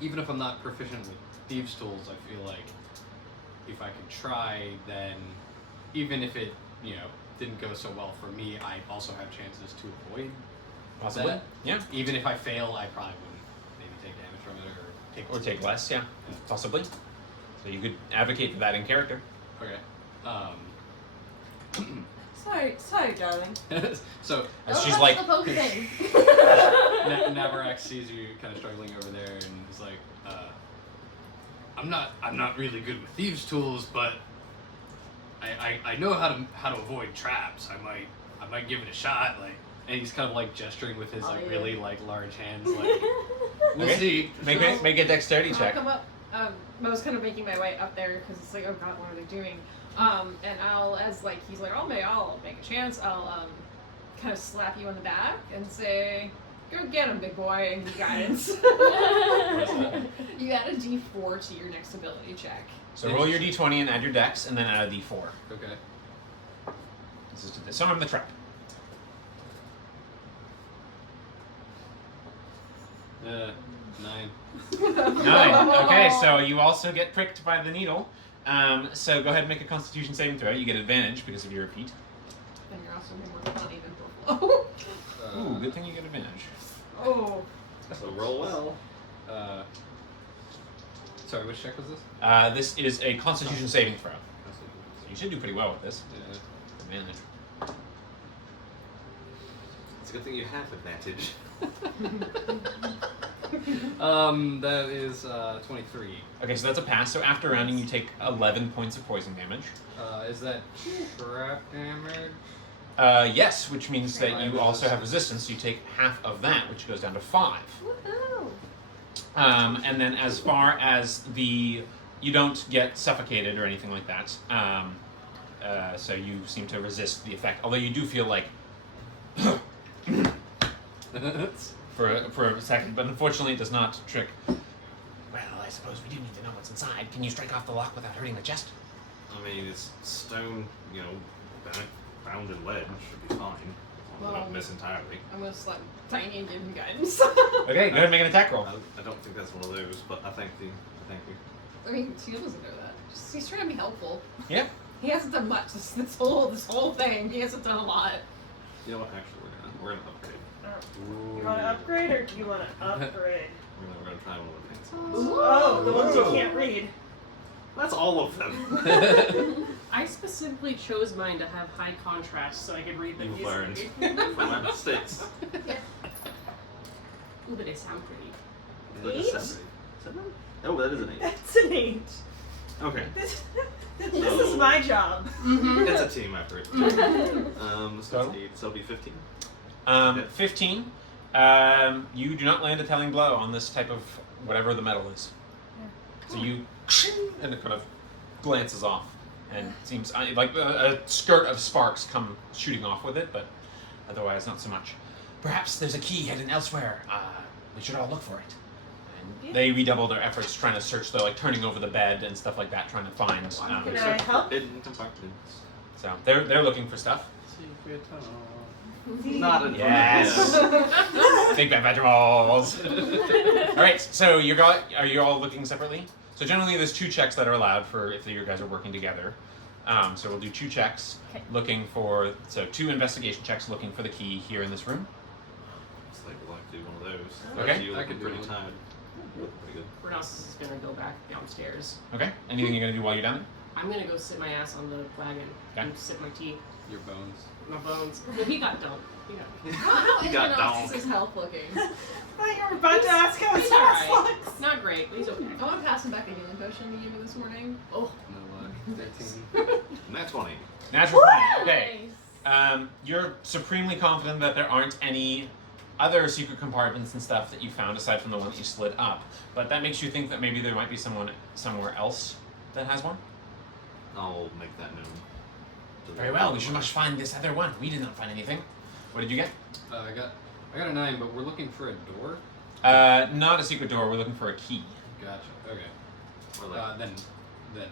even if I'm not proficient with thieves' tools, I feel like if I could try, then even if it, didn't go so well for me, I also have chances to avoid Possibly. that. Yeah. Even if I fail, I probably wouldn't maybe take damage from it or take Or take less, yeah. Possibly. So you could advocate for that in character. Okay. Sorry, darling. So As she's like, the poke thing. Navarak sees you kind of struggling over there and is like, I'm not really good with thieves' tools, but I know how to avoid traps. I might give it a shot. Like, and he's kind of like gesturing with his like yeah. really like large hands. Like, we'll Okay. see. make a dexterity I'll check. come up. I was kind of making my way up there because it's like, oh god, what are they doing? And I'll, as like he's like, I'll make a chance. I'll kind of slap you on the back and say, go get him, big boy, and give guidance. You add a D4 to your next ability check. So roll your d20 and add your dex, and then add a d4. Okay. This is to disarm the trap. 9. 9. Okay, so you also get pricked by the needle. So go ahead and make a Constitution saving throw. You get advantage because of your repeat. And you're also getting more funny than Buffalo. Ooh, good thing you get advantage. Oh. So roll well. Sorry, which check was this? This is a Constitution saving throw. So you should do pretty well with this. Advantage. It's a good thing you have advantage. That is 23. Okay, so that's a pass. So after rounding, you take 11 points of poison damage. Is that trap damage? Yes, which means that you also have resistance. So you take half of that, which goes down to 5. Woohoo! And then as far as you don't get suffocated or anything like that. So you seem to resist the effect. Although you do feel like for a second, but unfortunately it does not trick. Well, I suppose we do need to know what's inside. Can you strike off the lock without hurting the chest? I mean, it's stone, bound in lead. Should be fine. As long as I don't miss entirely. I'm gonna slap Tiny and give him guidance. Okay, go ahead and make an attack roll. I don't think that's one of those, but I thank you. I mean, Teal doesn't know that. He's trying to be helpful. Yeah. He hasn't done much this whole thing. He hasn't done a lot. You know what? Actually, we're gonna upgrade. You want to upgrade or do you want to upgrade? We're gonna try one of the things. Oh, the ones you can't read. That's all of them. I specifically chose mine to have high contrast so I could read them You've learned easily. from my mistakes. Ooh, but they sound pretty. Look at 7. 7? Oh, that is an 8. That's an 8. Okay. This is my job. It's a team effort. So that's Total? 8. So it'll be 15. 15. You do not land a telling blow on this type of whatever the metal is. So you, and it kind of glances off, and seems like a skirt of sparks come shooting off with it, but otherwise not so much. Perhaps there's a key hidden elsewhere. We should all look for it. And they redouble their efforts trying to search, though, like turning over the bed and stuff like that, trying to find. Can I help? Hidden compartments. So they're looking for stuff. Secret tunnel. Not a Yes. Big bad vegetables. All right. So are you all looking separately? So generally, there's 2 checks that are allowed for if you guys are working together. So we'll do 2 checks Okay. looking for, so 2 investigation checks looking for the key here in this room. It's like we'll have to do one of those. Okay. You I looking can do pretty one. tired. Pretty good. Renos is gonna go back downstairs. Okay. Anything you're gonna do while you're down there? I'm gonna go sit my ass on the wagon Okay. and sip my tea, Your bones. my bones. Well, he got dumped. He got. How You is got Renos's health looking? I thought you were about to ask how his He's house alright. looks. Not great, but he's okay. I want to pass him back a healing potion you gave me this morning. Oh, No luck. 13. Nat 20. Natural 20. Okay. You're supremely confident that there aren't any other secret compartments and stuff that you found aside from the one that you slid up. But that makes you think that maybe there might be someone somewhere else that has one? I'll make that known. to the- Very well, we must find this other one. We did not find anything. What did you get? I got a 9, but we're looking for a door. Not a secret door, we're looking for a key. Gotcha. Okay. Or like, Then 9.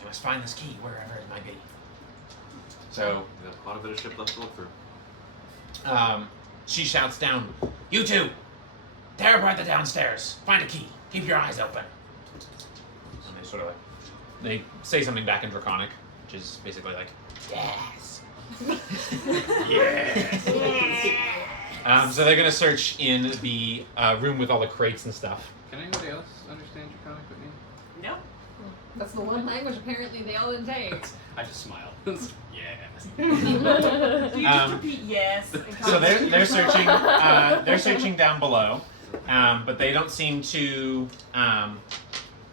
We must find this key, wherever it might be. So, we got quite a bit of ship left to look through. she shouts down, "You two! Tear apart the downstairs. Find a key. Keep your eyes open." And they sort of they say something back in Draconic, which is basically like, "Yes." Yes. So they're gonna search in the room with all the crates and stuff. Can anybody else understand Draconic but me? No. That's the one language apparently they all didn't take. I just smile. Yes. Do you just Um, repeat yes? So they're searching they're searching down below, but they don't seem to.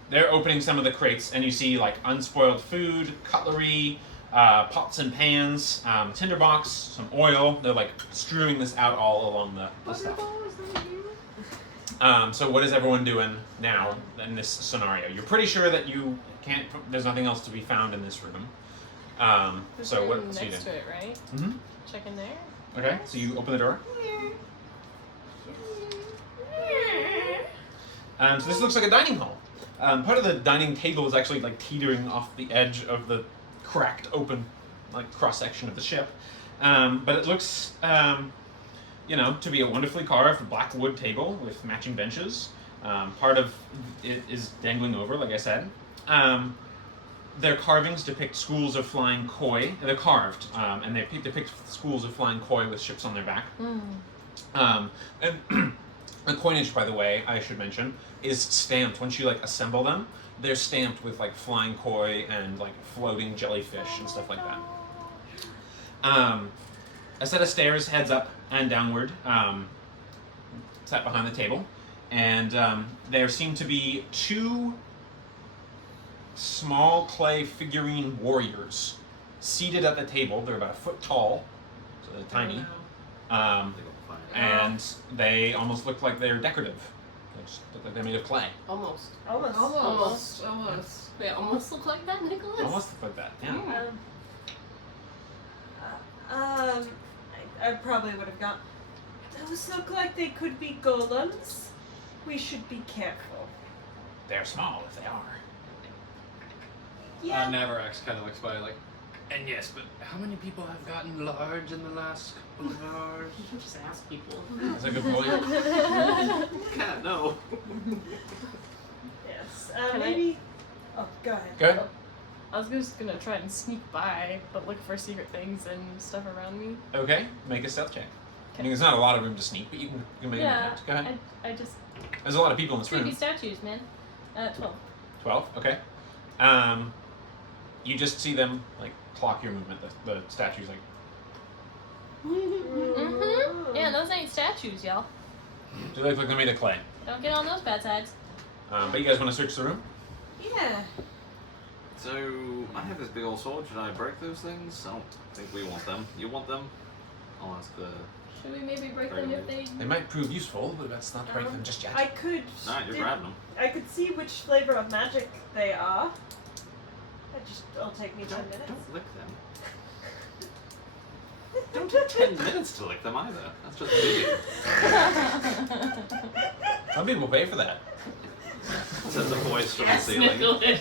They're opening some of the crates, and you see like unspoiled food, cutlery, pots and pans, tinderbox, some oil. They're like strewing this out all along the stuff. So what is everyone doing now in this scenario? You're pretty sure that you can't. There's nothing else to be found in this room. There's So room what? So you next do? to it, right? Mm-hmm. Check in there. Okay. So you open the door. So this looks like a dining hall. Part of the dining table is actually like teetering off the edge of the cracked open, like cross section of the ship. But it looks, to be a wonderfully carved black wood table with matching benches. Part of it is dangling over, like I said. Their carvings depict schools of flying koi. They're carved, and they depict schools of flying koi with ships on their back. And the coinage, by the way, I should mention, is stamped. Once you like assemble them, they're stamped with like flying koi and like floating jellyfish and stuff like that. A set of stairs heads up and downward, set behind the table, and there seem to be 2 small clay figurine warriors seated at the table. They're about a foot tall, so they're tiny. And they almost look like they're decorative. They just look like they're made of clay. almost. Almost. They almost look like that, Nicholas. Almost look like that, yeah. I probably would have gone. Those look like they could be golems. We should be careful. They're small if they are. Yeah. Navarax kind of looks by like, And yes, but how many people have gotten large in the last couple of hours? You can just ask people. That's a good point. Can't know. Yes. Can I- Maybe. Oh, go ahead. Go ahead. I was just gonna try and sneak by, but look for secret things and stuff around me. Okay, make a stealth check. I mean, there's not a lot of room to sneak, but you can make an Yeah, attempt. Go ahead. I just There's a lot of people in this creepy room. statues, man. 12. 12, okay. You just see them, like, clock your movement. The statue's like, Mm-hmm. Yeah, those ain't statues, y'all. do they look like they're made of clay? Don't get on those bad sides. But you guys want to search the room? Yeah. So, I have this big old sword. Should I break those things? I don't think we want them. You want them? I'll ask the... Should we maybe break them if they... They might prove useful, but let's not break them just yet. I could. Nah, you're grabbing them. I could see which flavor of magic they are. It'll take me 10 minutes. Don't lick them. Don't take 10 minutes to lick them either. That's just weird. Some people pay for that. Says a voice from Yes, the ceiling. Nicholas.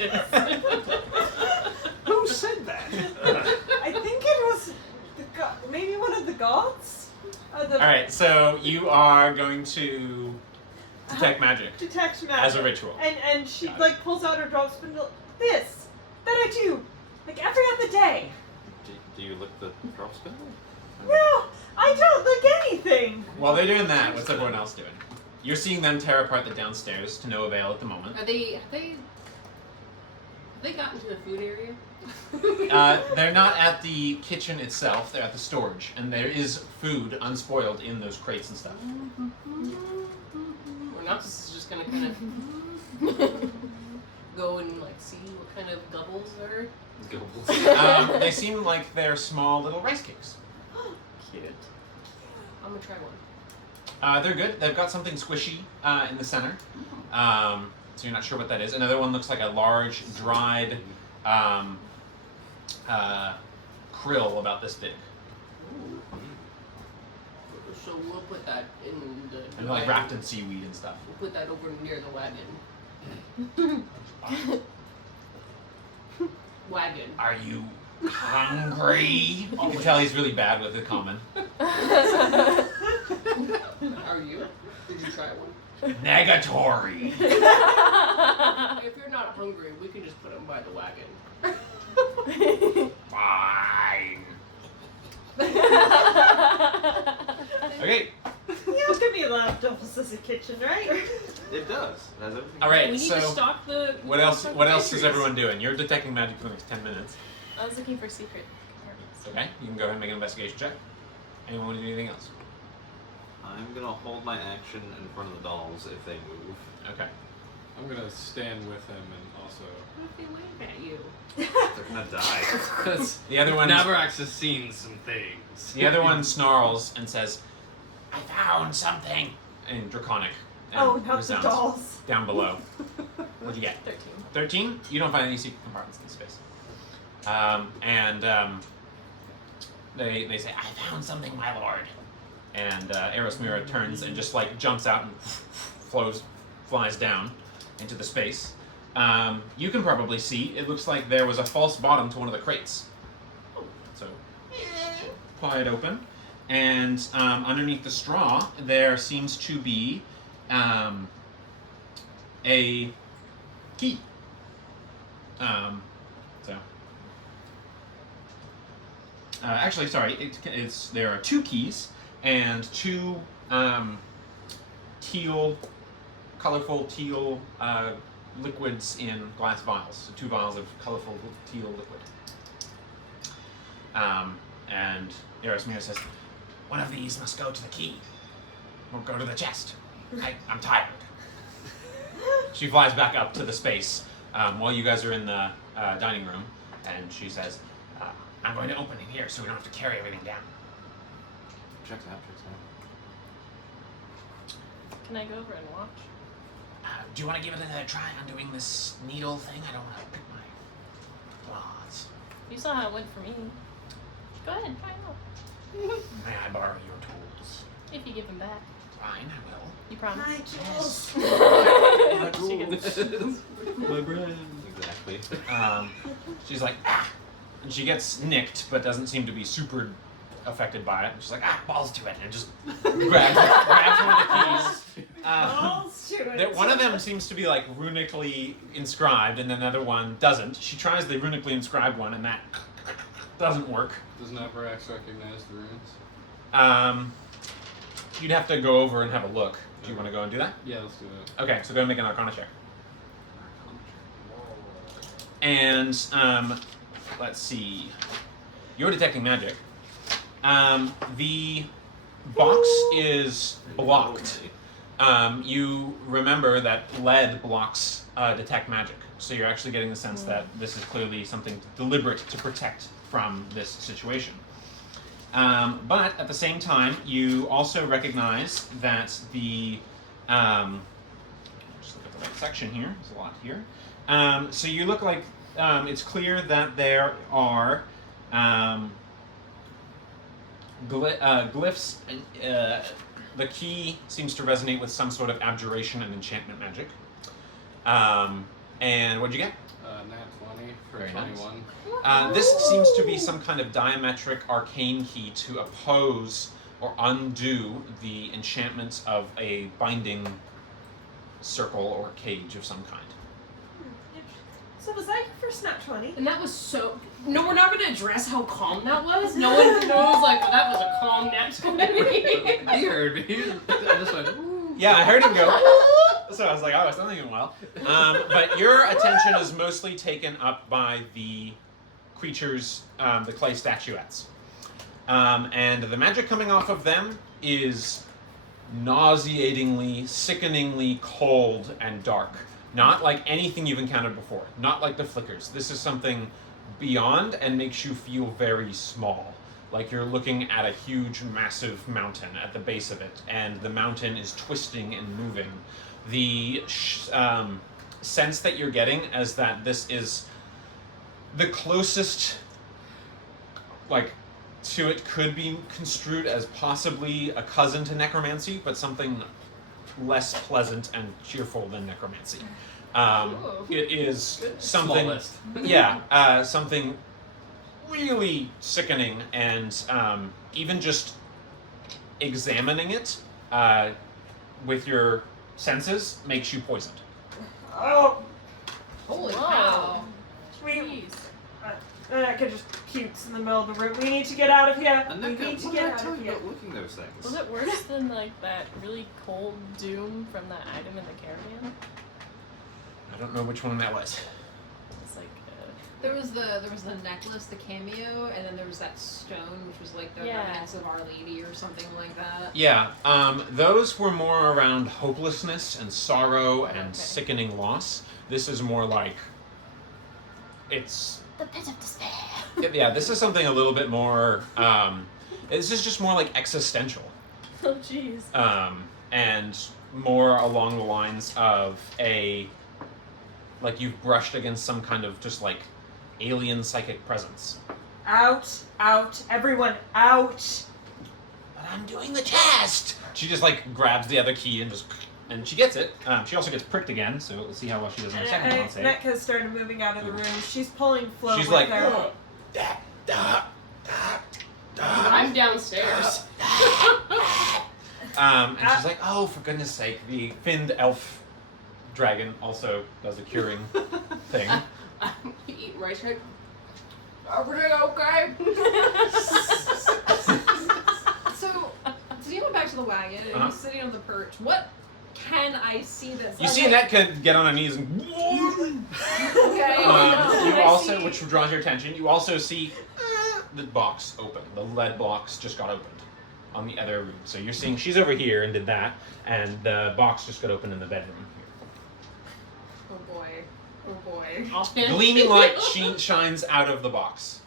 Who said that? I think it was maybe one of the gods. Alright, so you are going to detect magic Detect magic. as a ritual. And she Got it. like pulls out her drop spindle. This. That I do. Like every other day. Do you lick the drop spell? No, I don't look anything. While they're doing that, what's everyone else doing? You're seeing them tear apart the downstairs to no avail at the moment. Have they gotten to the food area? They're not at the kitchen itself, they're at the storage. And there is food unspoiled in those crates and stuff. Or Noctis is just gonna kind of go and like see what kind of gobbles are. They seem like they're small little rice cakes. Cute. I'm gonna try one. They're good. They've got something squishy in the center. So you're not sure what that is. Another one looks like a large, dried krill about this big. So we'll put that in the And like wrapped in seaweed and stuff. We'll put that over near the wagon. Wagon. Are you hungry? You can tell he's really bad with the common. Are you? Did you try one? Negatory. If you're not hungry, we can just put them by the wagon. Fine. Okay. Yeah, it's gonna be leftovers as a kitchen, right? It does. It has everything. All right. We need So to stock the. what else? stock What the else is pantries. everyone doing? You're detecting magic for the next 10 minutes. I was looking for secret compartments. Okay. You can go ahead and make an investigation check. Anyone want to do anything else? I'm gonna hold my action in front of the dolls if they move. Okay. I'm gonna stand with him and also. What if they wave at you? They're gonna die. Because The other one. Navarax has seen some things. The other one snarls and says, "I found something." In Draconic. And Oh, not the resounds dolls. Down below. What'd you get? 13. 13? You don't find any secret compartments in this space. They say, "I found something, my lord." And Erosmira turns and just like jumps out and flies down into the space. You can probably see it looks like there was a false bottom to one of the crates. So pry it open, and underneath the straw there seems to be a key. Actually, sorry. There are two keys and two colorful teal liquids in glass vials. So 2 vials of colorful teal liquid. And Erosmir says, "One of these must go to the key. Or go to the chest. I'm tired." She flies back up to the space while you guys are in the dining room, and she says, "I'm going to open it here so we don't have to carry everything down." Checks out. Can I go over and watch? Do you want to give it another try on doing this needle thing? I don't want to pick my claws. You saw how it went for me. Go ahead, try it out. May I borrow your tools? If you give them back. Fine, I will. You promise? My tools. She gets- My brain. Exactly. She's like, "Ah!" And she gets nicked, but doesn't seem to be super affected by it. She's like, "Ah, balls to it," and just grabs one of the keys. Balls to it. One of them seems to be like runically inscribed, and another one doesn't. She tries the runically inscribed one, and that doesn't work. Does Navarax recognize the runes? You'd have to go over and have a look. Do you want to go and do that? Yeah, let's do it. Okay, so go and make an Arcana check. And let's see. You're detecting magic. The box is blocked. You remember that lead blocks detect magic, so you're actually getting the sense that this is clearly something deliberate to protect from this situation. But at the same time, you also recognize that the just look at the right section here. There's a lot here. So you look like it's clear that there are glyphs. The key seems to resonate with some sort of abjuration and enchantment magic. And what'd you get? Nat 20 for Very nice. 21. This seems to be some kind of diametric arcane key to oppose or undo the enchantments of a binding circle or cage of some kind. So was that your first nat 20? And that was so. No, we're not going to address how calm that was. No one knows, like, that was a calm nat 20. He heard me. I just went, ooh. Yeah, I heard him go. So I was like, oh, it's not even well. But your attention is mostly taken up by the creatures, the clay statuettes. And the magic coming off of them is nauseatingly, sickeningly cold and dark. Not like anything you've encountered before. Not like the flickers. This is something beyond and makes you feel very small. Like you're looking at a huge, massive mountain at the base of it, and the mountain is twisting and moving. The sense that you're getting is that this is the closest, like, to it could be construed as possibly a cousin to necromancy, but something less pleasant and cheerful than necromancy. It is something, Smallest. yeah, something really sickening, and even just examining it with your senses makes you poisoned. Oh, Holy Whoa. cow. we. I could just pukes in the middle of the room. We need to get out of here. And We then need to what get did I out tell of you here. about looking those things? Was it worse than like that really cold doom from that item in the caravan? I don't know which one that was. It's like There was the necklace, the cameo, and then there was that stone, which was like the Yeah. remnants of Our Lady or something like that. Yeah, those were more around hopelessness and sorrow and Okay. sickening loss. This is more like, it's, the pit of despair. yeah, this is something a little bit more, this is just more like existential. Oh jeez. And more along the lines of like you've brushed against some kind of just like alien psychic presence. Out, everyone, out. But I'm doing the test! She just like grabs the other key and she gets it. She also gets pricked again, so let's see how well she does in her second con save. Netka's started moving out of the room. She's pulling Flo She's with like, her. I'm downstairs. And she's like, oh, for goodness sake, the finned elf dragon also does a curing thing. You eat rice cake. Everything okay? So you went back to the wagon and he's sitting on the perch. What can I see that's You see Netka get on her knees and Okay. you I also, see- which draws your attention, you also see the box open. The lead box just got opened on the other room. So you're seeing she's over here and did that, and the box just got opened in the bedroom here. Oh boy. Oh boy. I'll stand. Gleaming light shines out of the box.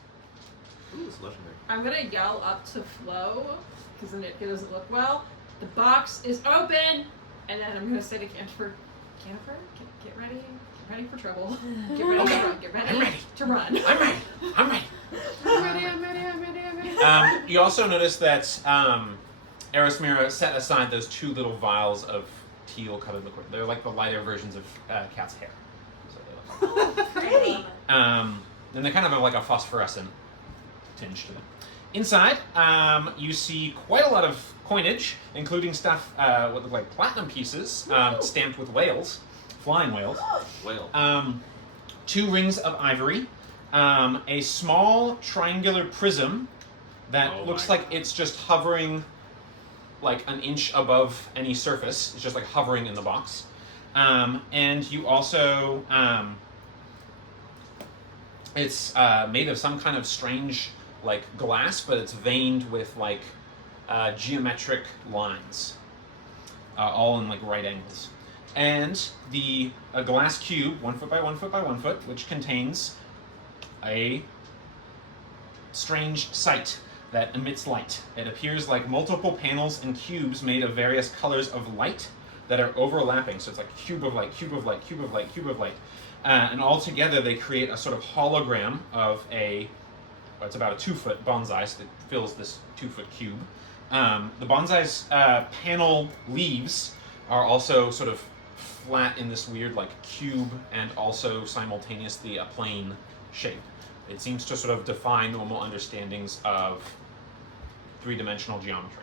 Ooh, it's legendary. I'm gonna yell up to Flo because it doesn't look well. The box is open, and then I'm gonna say to Jennifer, get ready. Get ready for trouble. Get ready to run. Get ready, I'm ready. to run. I'm ready. I'm ready. I'm ready. You also notice that Aerosmira set aside those two little vials of teal-colored liquid. They're like the lighter versions of Cat's hair. So they look. Pretty. And they kind of have like a phosphorescent tinge to them. Inside, you see quite a lot of coinage, including stuff what look like platinum pieces stamped with whales, flying whales. Whale. 2 rings of ivory, a small triangular prism that looks like it's just hovering like an inch above any surface. It's just like hovering in the box. And you also, it's made of some kind of strange like glass, but it's veined with like geometric lines, all in like right angles. And a glass cube, 1 foot by 1 foot by 1 foot, which contains a strange sight that emits light. It appears like multiple panels and cubes made of various colors of light that are overlapping. So it's like cube of light, cube of light, cube of light, cube of light. And all together they create a sort of hologram of it's about a 2 foot bonsai that fills this 2 foot cube. The bonsai's panel leaves are also sort of flat in this weird like cube and also simultaneously a plane shape. It seems to sort of defy normal understandings of 3-dimensional geometry.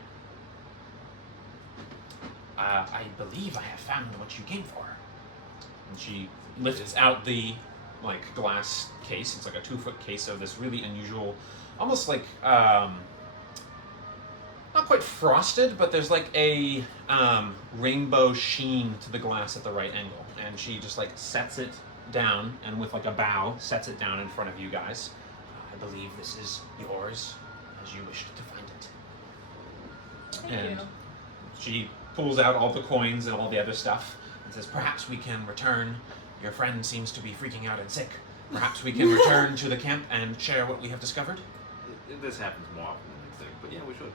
I believe I have found what you came for. And she lifts out the like glass case. It's like a 2-foot case of this really unusual, almost like not quite frosted, but there's like a rainbow sheen to the glass at the right angle. And she just like sets it down, and with like a bow, sets it down in front of you guys. I believe this is yours, as you wished to find it. Thank And you. she pulls out all the coins and all the other stuff and says, perhaps we can return. Your friend seems to be freaking out and sick. Perhaps we can return to the camp and share what we have discovered. This happens more often than you think, but yeah, we should.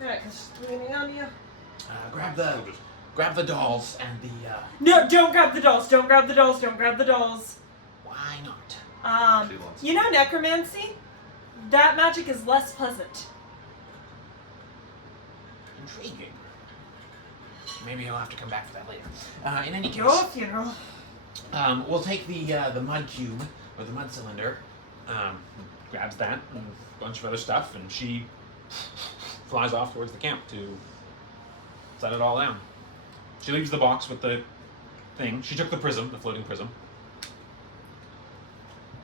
Alright, because we're leaning on you. Grab the dolls and the. No, don't grab the dolls. Don't grab the dolls. Don't grab the dolls. Why not? She wants You know necromancy? That magic is less pleasant. Intriguing. Maybe he'll have to come back for that later. In any case, Your funeral. we'll take the mud cube or the mud cylinder. Grabs that and a bunch of other stuff, and she flies off towards the camp to set it all down. She leaves the box with the thing. She took the prism, the floating prism.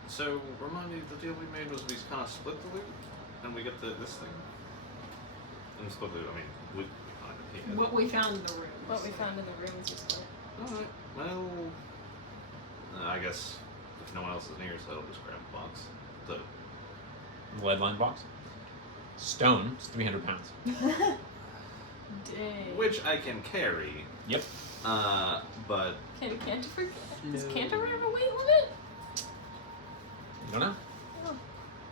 So, remind me, the deal we made was we kind of split the loot, and we get this thing. And split the loot, I mean, we kind of here. What we found in the room. What we found in the room is just like, Alright, well, I guess if no one else is near, so I'll just grab the box. The Lead line box. Stone. It's 300 pounds. Dang. which I can carry, Yep. but can Canterbury? Does Canterbury have a weight limit? You don't know.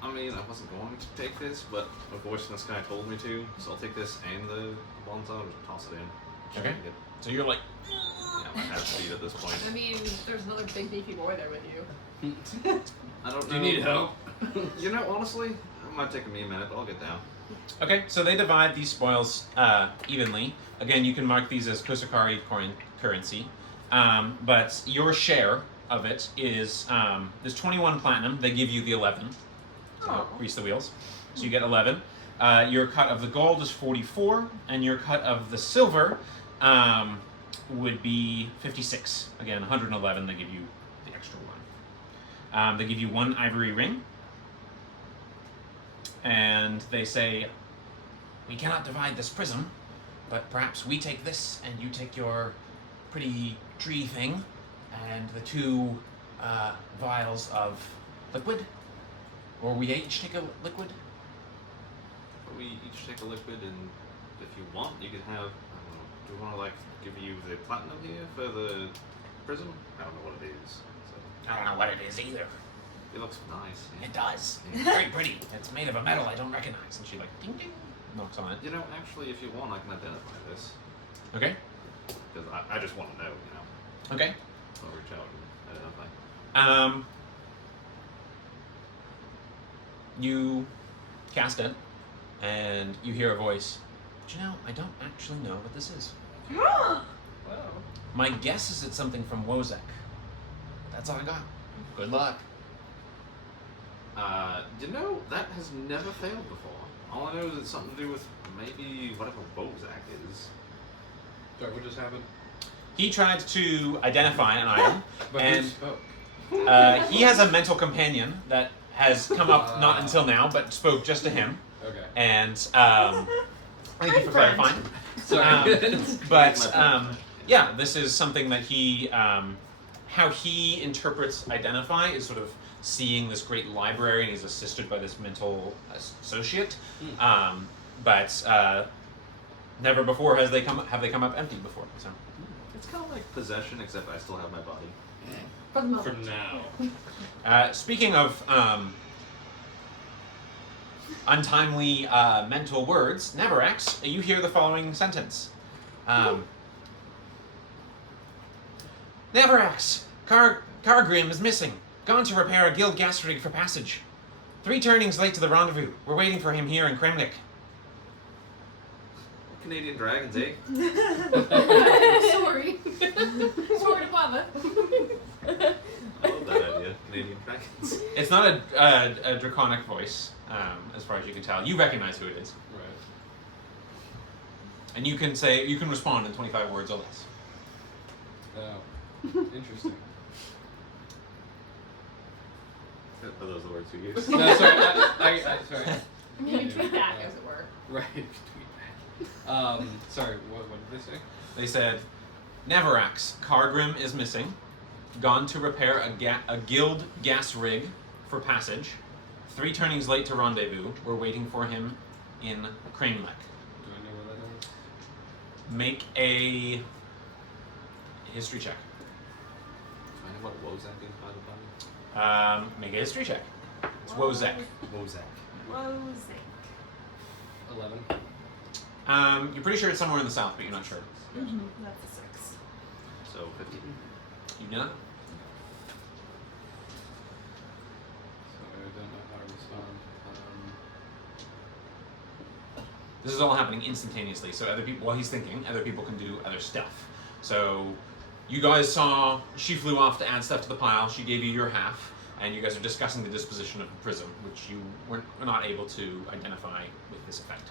I mean, I wasn't going to take this, but a voice in the sky told me to, so I'll take this and the bonsai and just toss it in. Okay. So you're like, Yeah, I'm half speed at this point. I mean, there's another big beefy boy there with you. I don't know. Do you need help? You know, honestly, it might take me a minute, but I'll get down. okay, so they divide these spoils evenly. Again, you can mark these as Kusakari currency. But your share of it is, there's 21 platinum. They give you the 11. So grease the wheels. So you get 11. Your cut of the gold is 44, and your cut of the silver would be 56. Again, 111, they give you the extra one. They give you one ivory ring. And they say, we cannot divide this prism, but perhaps we take this and you take your pretty tree thing and the 2 vials of liquid. Or we each take a liquid. We each take a liquid, and if you want, you can have. I don't know. Do you want to give you the platinum here for the prism? I don't know what it is. So I don't know what it is either. it looks nice. Yeah. It does. Yeah. Very pretty. It's made of a metal I don't recognize. And she ding ding knocks on it. You know, actually, if you want, I can identify this Okay. because I just want to know. You know, Okay. I'll reach out and identify. You cast it, and you hear a voice. But you know, I don't actually know what this is. Wow. My guess is it's something from Wozek. That's all I got. Good luck. You know, that has never failed before. All I know is it's something to do with maybe whatever Bozak is. Sorry, what just happened? He tried to identify an item, But and who spoke? he has a mental companion that has come up not until now, but spoke just to him. Okay. And thank you for clarifying. Sorry. But yeah, this is something that he, how he interprets identify is sort of seeing this great library, and he's assisted by this mental associate. But never before have they come up empty before. So It's kind of like possession, except I still have my body. For the For moment. now. speaking of untimely mental words, Navarax, you hear the following sentence. Navarax, Cargrim is missing. Gone to repair a guild gas rig for passage. 3 turnings late to the rendezvous. We're waiting for him here in Kremlik. Canadian dragons, eh? Sorry. Sorry to bother. I love that idea. Canadian dragons. It's not a draconic voice, as far as you can tell. You recognize who it is. Right. And you can respond in 25 words or less. Oh. Interesting. Are those the words you use? No, sorry. Sorry. You can tweet back, as it were. Right. Tweet back. Sorry. What did they say? They said, Navarax, Cargrim is missing. Gone to repair a guild gas rig for passage. 3 turnings late to rendezvous. We're waiting for him in Crane Lek. Do I know where that is? Make a history check. Do I know what Wozak is, by the way? Make a history check. It's Wozek. Wozak. Wozak. 11. You're pretty sure it's somewhere in the south, but you're not sure. Mm-hmm. That's a 6. So 50. You know? So I don't know how to respond. This is all happening instantaneously, so other people, while he's thinking, other people can do other stuff. So, you guys saw, she flew off to add stuff to the pile, she gave you your half, and you guys are discussing the disposition of the prism, which you were not able to identify with this effect.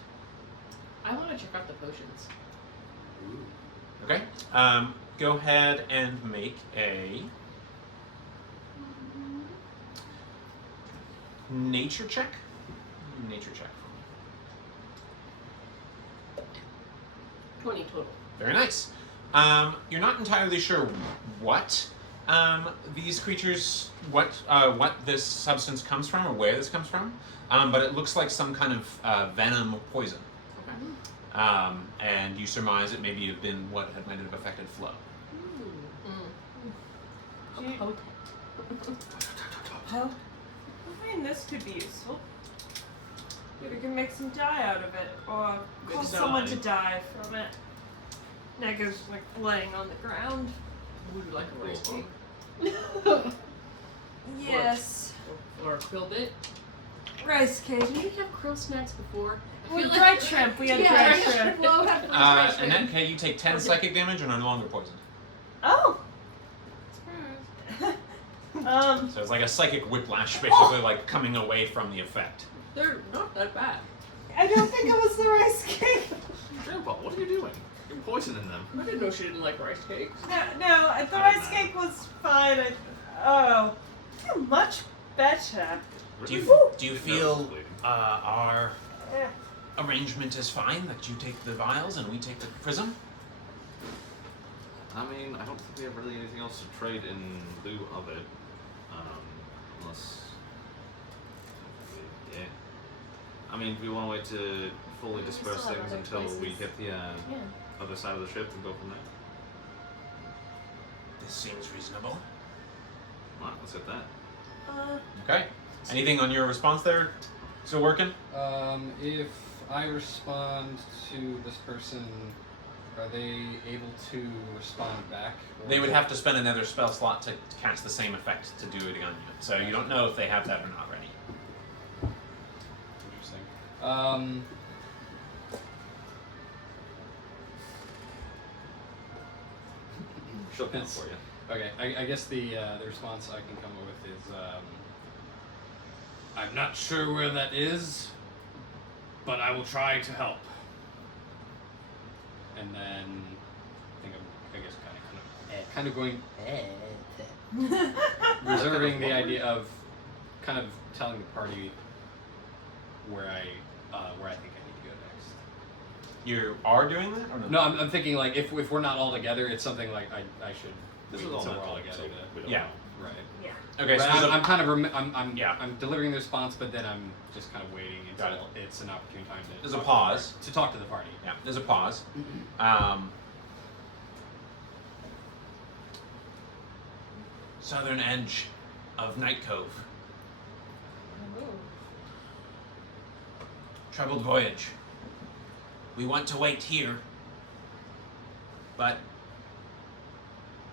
I want to check out the potions. Ooh. Okay? Go ahead and make a nature check. Nature check for me. 20 total. Very nice. You're not entirely sure what these creatures, what this substance comes from, or where this comes from, but it looks like some kind of venom or poison. Okay. And you surmise it maybe have been what might have affected Flo. Gee, Potent. well, I find this could be useful. Maybe we can make some dye out of it, or cause Good someone dye. to die from it. Nega's like laying on the ground. Would you like a rice cake? Yes. Or a quill bit? Rice cake. Did you have krill snacks before? I Well, feel dry shrimp. We had dry shrimp. Flo had rice And shrimp. then, Kay, you take 10 psychic damage and are no longer poisoned. Oh. So it's like a psychic whiplash, basically, like coming away from the effect. They're not that bad. I don't think it was the rice cake. Grandpa, what are you doing? You're poisoning them. I didn't know she didn't like rice cakes. No, the rice cake was fine. I feel much better. Do you Your nose feel is bleeding. our Yeah. arrangement is fine, that you take the vials and we take the prism? I mean, I don't think we have really anything else to trade in lieu of it. Unless... Yeah. I mean, we want to wait to fully We disperse still have things other until we places. hit the Yeah. other side of the ship and go from there. This seems reasonable. Alright, let's hit that. Okay. Anything on your response there? Still working? If I respond to this person, are they able to respond back? Or They would have to spend another spell slot to cast the same effect to do it on you. So you don't know if they have that or not ready. Interesting. She'll count It's- for you. Okay, I guess the response I can come up with is I'm not sure where that is, but I will try to help. And then I guess kind of going reserving the idea of kind of telling the party where I think I need to go next. You are doing that or no? No, I'm thinking like if we're not all together, it's something like I should This wait is all until we're mental, all together so to we don't Yeah. know. right. Yeah. Okay, so But there's I'm a- kind of Yeah. I'm delivering the response, but then I'm just kind of waiting Got until it's an opportune time to There's a talk pause. to talk to the party. Yeah, there's a pause. Southern edge of Night Cove. Troubled voyage. We want to wait here, but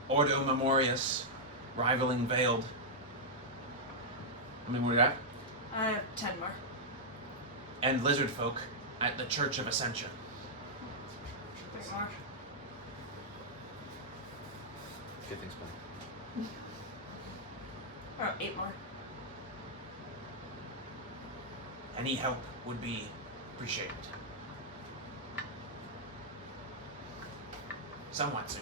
Ordo Memorius, rivaling Veiled. How many more do you got? I have 10 more. And lizard folk at the Church of Ascension. 3 more. Get things back. Oh, 8 more. Any help would be appreciated. Somewhat soon.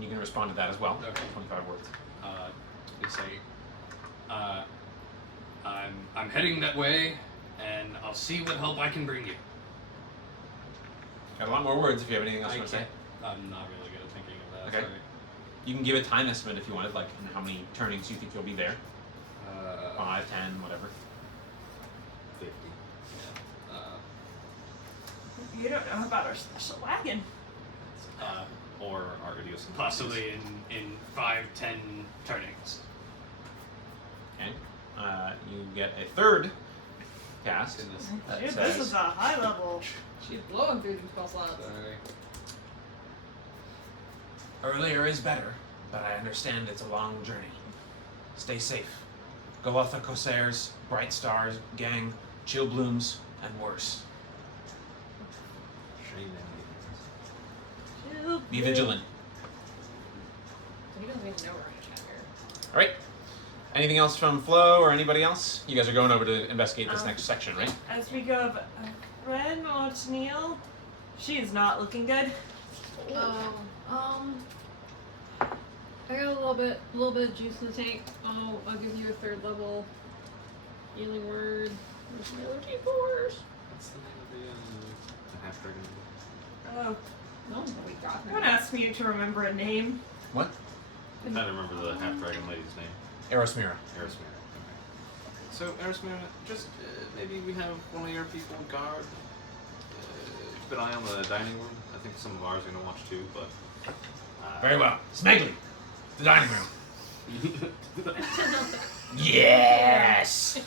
and you can respond to that as well. Okay. 25 words. They say, I'm heading that way, and I'll see what help I can bring you. Got a lot more words if you have anything else you want to say. I'm not really good at thinking of that. Okay. Sorry. You can give a time estimate if you wanted, like how many turnings you think you'll be there. 5, 10, whatever. 50. Yeah. You don't know about our special wagon. Or our idiosyncrasies. Possibly in 5-10 turnings. Okay. You get a third cast. Goodness. that Dude, says, this is a high level. She's blowing through these spell slots. Sorry. Earlier is better, but I understand it's a long journey. Stay safe. Golotha Corsairs, Bright Stars, Gang, Chill Blooms, and worse. Be vigilant. He doesn't even know we're in a chat here. Alright. Anything else from Flo or anybody else? You guys are going over to investigate this next section, right? As we go, Ren or Tennille, she is not looking good. I got a little bit of juice in the tank. I'll give you a 3rd level healing word. There's no G4s. What's the name of the half dragon? Oh, No, we got don't ask me to remember a name. What? I'm trying to remember the half dragon lady's name. Aerosmira. Aerosmira. Okay. So Aerosmira, just maybe we have one of your people guard. Keep an eye on the dining room. I think some of ours are gonna watch too, but. Very well. Smeggly. The dining room. Yes!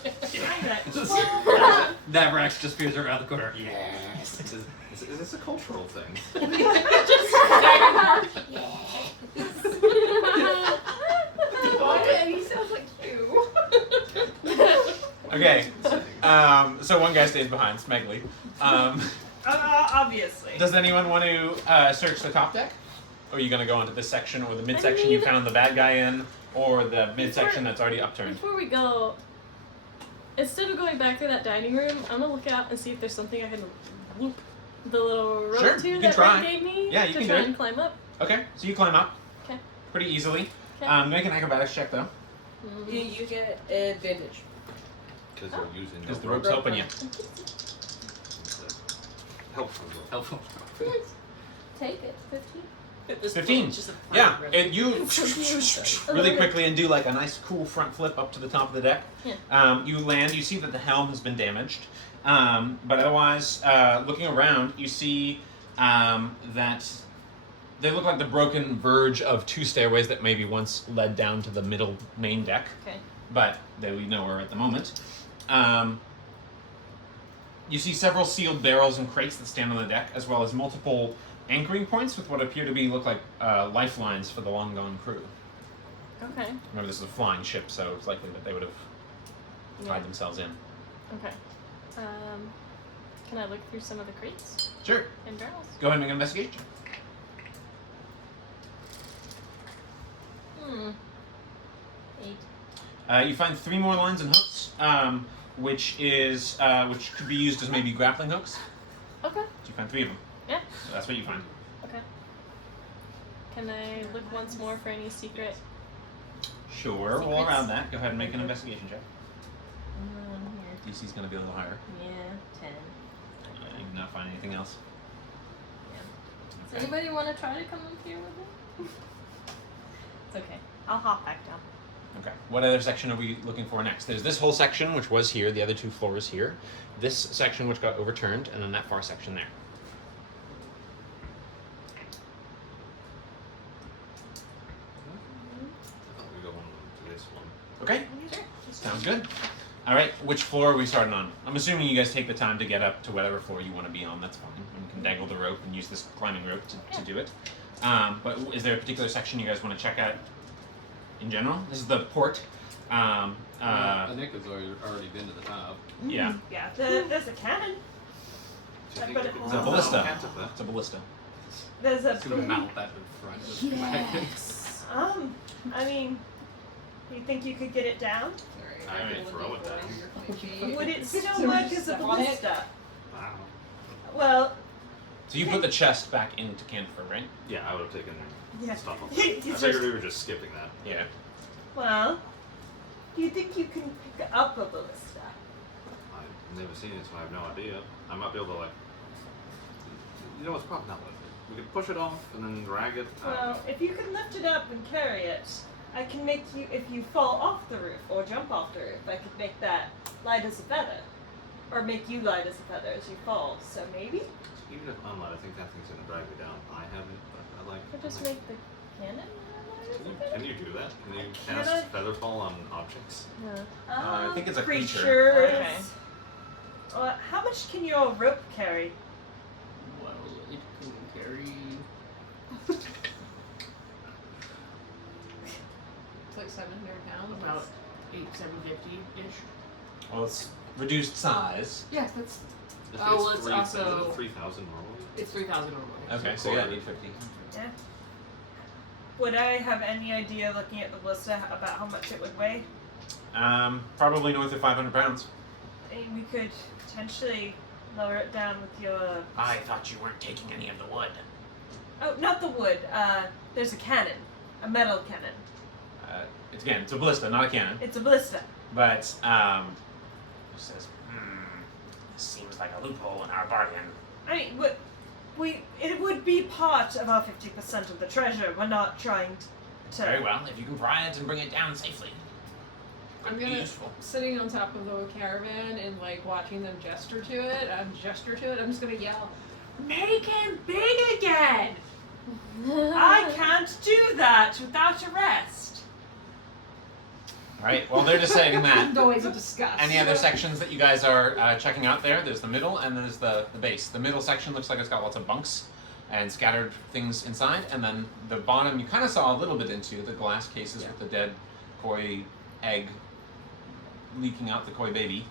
Navrax just peers around the corner. Yes! Is this a cultural thing? And he sounds like you. Okay. So one guy stays behind, Smeggly. Obviously. Does anyone want to search the top deck? Or are you going to go into this section or the midsection you mean- found the bad guy in? Or the midsection that's already upturned? Before we go, instead of going back to that dining room, I'm gonna look out and see if there's something I can loop the little rope Sure, to you can that try. Ren gave me Yeah, you to can try do it. and climb up. Okay, so you climb up. Okay. Pretty easily. Okay. Make an acrobatics check though. You get advantage. Because we're using Because the rope. rope's helping you. Helpful rope. Helpful. Take it. 15. At this 15. point, it's just a Yeah, fire and you A really little quickly and do like a nice cool front flip up to the top of the deck. Yeah. You land, you see that the helm has been damaged. But otherwise, looking around, you see that they look like the broken verge of 2 stairways that maybe once led down to the middle main deck. Okay. But they lead nowhere at the moment. You see several sealed barrels and crates that stand on the deck, as well as multiple anchoring points with what appear to look like lifelines for the long gone crew. Okay. Remember, this is a flying ship, so it's likely that they would have tied Yeah. themselves in. Okay. Can I look through some of the crates Sure. and barrels? Go ahead and make an investigation. 8. You find 3 more lines and hooks, which could be used as maybe grappling hooks. Okay. So you find 3 of them. Yeah. So that's what you find. Okay. Can I look once more for any secret? Sure. Roll Secrets? around that. Go ahead and make an investigation check. Here. DC's going to be a little higher. Yeah. 10. You can not find anything else. Does anybody want to try to come up here with me? It's okay. I'll hop back down. Okay. What other section are we looking for next? There's this whole section, which was here. The other 2 floors here. This section, which got overturned, and then that far section there. I thought we'd go on to this one. Okay. Sure. Sounds good. All right. Which floor are we starting on? I'm assuming you guys take the time to get up to whatever floor you want to be on. That's fine. And you can dangle the rope and use this climbing rope to do it. But is there a particular section you guys want to check out in general? This is the port. I think it's already been to the top. Yeah. Yeah, there's a cannon. Do you think But we could It's a mount ballista. that of that? It's a ballista. There's a It's gonna mount that in front of the wagon. I mean, you think you could get it down? I may throw it down. Would it still work as a ballista? Wow. Well, So you put the chest back into Canterbury, right? Yeah, I would have taken Yeah. stuff off. You I just- figured we were just skipping that. Yeah. Well, do you think you can pick up a ballista? I've never seen it, so I have no idea. I might be able to like. You know, it's probably not worth it. We could push it off and then drag it. Well, if you can lift it up and carry it, I can make you, if you fall off the roof or jump off the roof, I could make that light as a feather. Or make you light as a feather as you fall, so maybe? Even if I'm light, I think that thing's gonna drag me down. I haven't, but I like. Or just I like- make the cannon light as a feather? Can you do that? Can you Can cast I? Featherfall on objects? I think it's a creature. Creatures. Okay. How much can your rope carry? Well, it can carry. It's like 700 pounds. About 750-ish. Well, it's reduced size. Yeah, that's. If Oh, well, it's also- 3,000 normally. It's 3,000 normally. Okay, so yeah, 850. Yeah. Would I have any idea, looking at the ballista, about how much it would weigh? Probably north of 500 pounds. I mean, we could potentially lower it down with your... I thought you weren't taking any of the wood. Oh, not the wood. There's a cannon. A metal cannon. It's a ballista, not a cannon. It's a ballista. But, it says, this seems like a loophole in our bargain. I mean, it would be part of our 50% of the treasure. We're not trying to... Very well, if you can pry it and bring it down safely. I'm Be gonna useful. sitting on top of the caravan and like watching them gesture to it. I'm just gonna yell, "Make him big again!" I can't do that without arrest. Alright, well, they're deciding that. Noise of disgust. Any other sections that you guys are checking out there? There's the middle and there's the base. The middle section looks like it's got lots of bunks and scattered things inside, and then the bottom you kind of saw a little bit into, the glass cases with the dead koi egg leaking out the koi baby.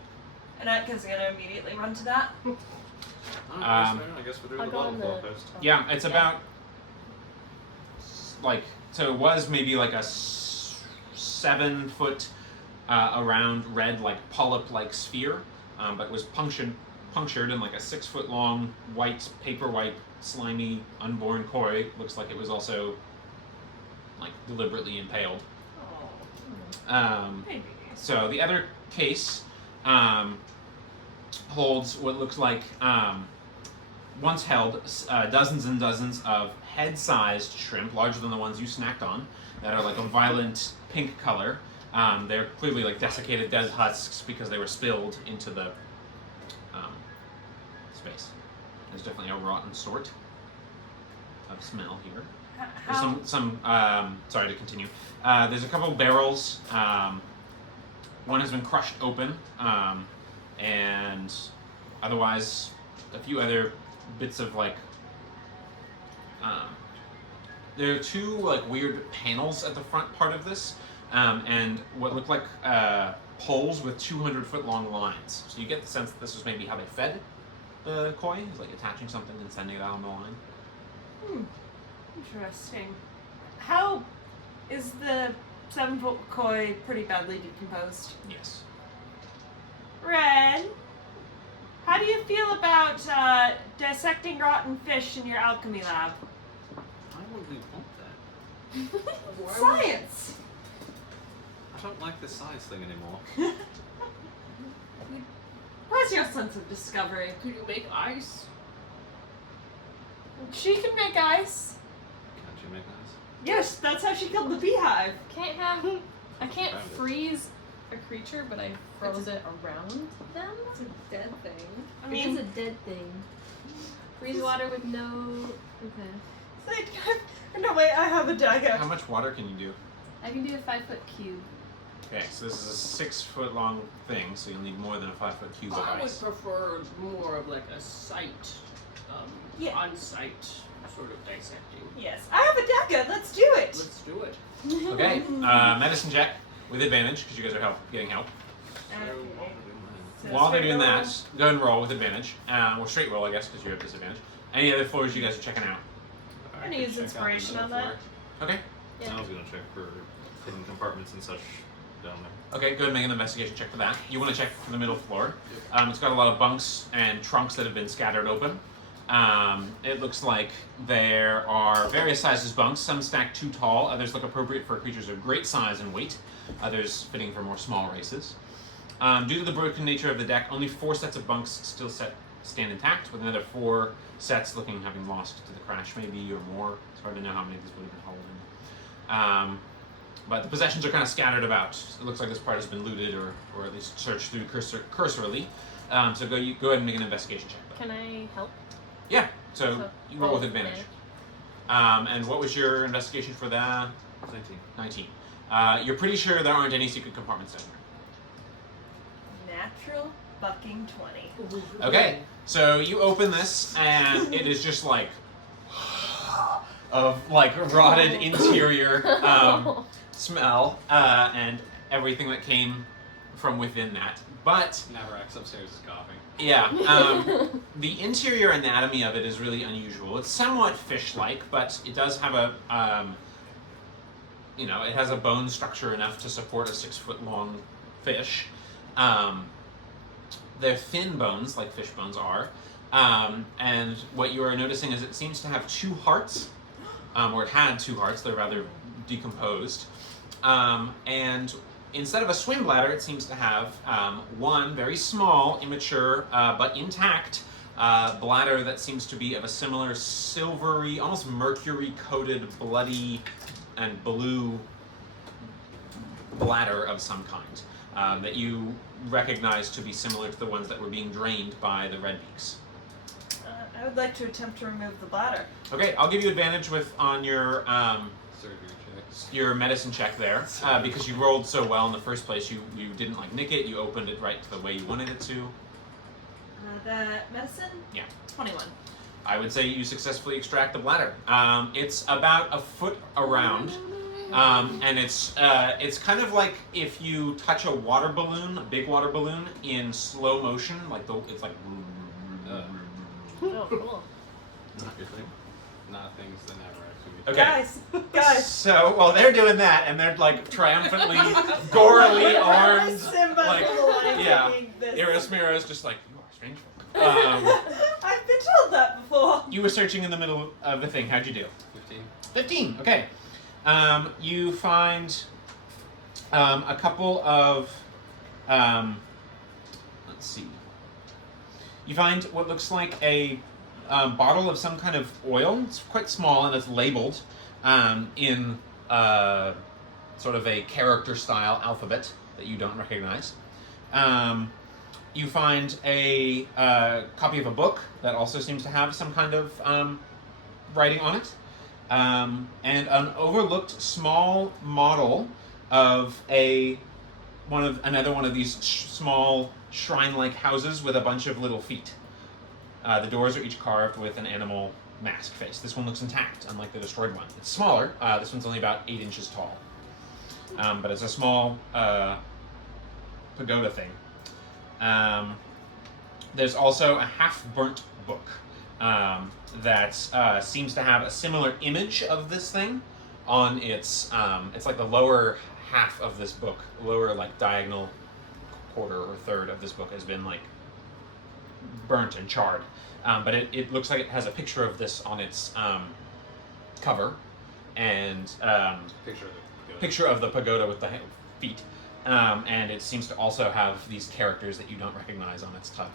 And Atka's gonna immediately run to that. I guess we're doing I'll the go bottom on floor the- first. Yeah, it's about so it was maybe like a 7 foot around red like polyp-like sphere, but it was punctured in like a 6 foot long white paper white slimy unborn koi. Looks like it was also like deliberately impaled. Maybe. So the other case holds what looks like once held dozens and dozens of head-sized shrimp, larger than the ones you snacked on, that are like a violent pink color. They're clearly like desiccated dead husks because they were spilled into the space. There's definitely a rotten sort of smell here. There's some sorry to continue. There's a couple barrels. One has been crushed open, and otherwise a few other bits of like. There are two like weird panels at the front part of this, and what look like poles with 200-foot long lines. So you get the sense that this was maybe how they fed the koi, is like attaching something and sending it out on the line. Interesting. How is the 7-foot koi pretty badly decomposed? Yes. Ren, how do you feel about dissecting rotten fish in your alchemy lab? Why would we want that? Science! I don't like this size thing anymore. Where's your sense of discovery? Could you make ice? She can make ice. Can't you make ice? Yes, that's how she killed the beehive. I can't Found it. freeze a creature, but I froze it around them. It's a dead thing. I It mean, is a dead thing. Freeze water with no. Okay. it's like, no wait, I have a dagger. How much water can you do? I can do a 5-foot cube. Okay, so this is a 6-foot long thing, so you'll need more than a 5-foot cube of I would ice. prefer more of like a site, Yeah. on-site sort of dissecting. Yes, I have a dagger. Let's do it. Let's do it. Okay, medicine check with advantage because you guys are getting help. So While they're straight doing roll. that, go and roll with advantage. Or straight roll, I guess, because you have disadvantage. Any other floors you guys are checking out? I'm gonna use inspiration on that. Okay. Yeah. I was gonna check for hidden compartments and such down there. Okay, go ahead and make an investigation check for that. You want to check for the middle floor. It's got a lot of bunks and trunks that have been scattered open. It looks like there are various sizes bunks, some stacked too tall, others look appropriate for creatures of great size and weight, others fitting for more small races. Due to the broken nature of the deck, only 4 sets of bunks still stand intact, with another 4 sets having lost to the crash maybe or more. It's hard to know how many of these would have been hauled in. But the possessions are kind of scattered about. It looks like this part has been looted or at least searched through cursorily. So go ahead and make an investigation check. Can I help? Yeah, so you roll with advantage. And what was your investigation for that? 19. You're pretty sure there aren't any secret compartments down there. Natural fucking 20. Okay, so you open this, and it is just like of like rotted interior smell and everything that came from within that. But Navarax upstairs is coughing. yeah, the interior anatomy of it is really unusual. It's somewhat fish-like, but it does have a it has a bone structure enough to support a 6-foot-long fish. They're thin bones, like fish bones are. And what you are noticing is it seems to have 2 hearts, or it had 2 hearts. They're rather decomposed. And instead of a swim bladder, it seems to have one very small, immature, but intact bladder that seems to be of a similar silvery, almost mercury-coated, bloody, and blue bladder of some kind that you recognize to be similar to the ones that were being drained by the red beaks. I would like to attempt to remove the bladder. Okay, I'll give you advantage on your Surgery checks. your medicine check there because you rolled so well in the first place. You didn't nick it. You opened it right the way you wanted it to. That medicine? Yeah. 21. I would say you successfully extract the bladder. It's about a foot around, and it's kind of like if you touch a water balloon, a big water balloon, in slow motion. It's like. Oh, cool. Not your thing. Not things that Navarax would be. Okay. Guys. So while they're doing that, and they're like triumphantly, gorily armed, Simba like, yeah. this. Erosmira is just like, you are strange folk. I've been told that before. You were searching in the middle of the thing. How'd you do? 15. 15. Okay. You find a couple of. Let's see. You find what looks like a bottle of some kind of oil. It's quite small and it's labeled in sort of a character-style alphabet that you don't recognize. You find a copy of a book that also seems to have some kind of writing on it, and an overlooked small model of another one of these small shrine-like houses with a bunch of little feet. The doors are each carved with an animal mask face. This one looks intact, unlike the destroyed one. It's smaller. This one's only about 8 inches tall, but it's a small pagoda thing. There's also a half-burnt book that seems to have a similar image of this thing on its. It's like the lower half of this book, lower like diagonal quarter or third of this book has been like burnt and charred. But it looks like it has a picture of this on its cover, and picture of the pagoda with the feet. And it seems to also have these characters that you don't recognize on its title.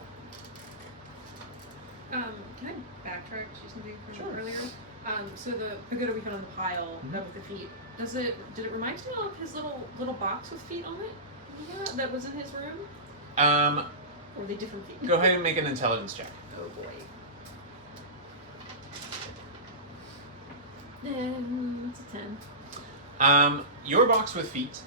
Can I backtrack to something from Sure. earlier? So the pagoda we found on the pile with the feet. Did it remind you of his little box with feet on it? Yeah, that was in his room. Or were they different feet? Go ahead and make an intelligence check. Oh boy. It's a 10. Your box with feet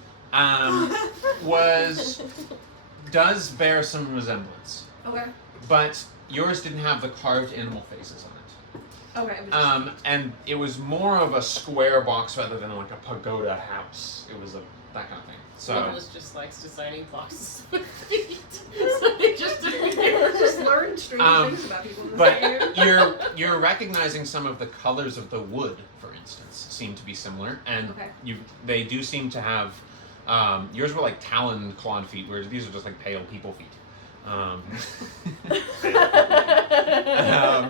does bear some resemblance, Okay. but yours didn't have the carved animal faces on it. Okay. It was And it was more of a square box rather than like a pagoda house. It was that kind of thing. So Nicholas just likes designing boxes with feet. So they just learn strange things about people in this but game. you're recognizing some of the colors of the wood, for instance, seem to be similar, and Okay. they do seem to have. Yours were like talon clawed feet, whereas these are just like pale people feet.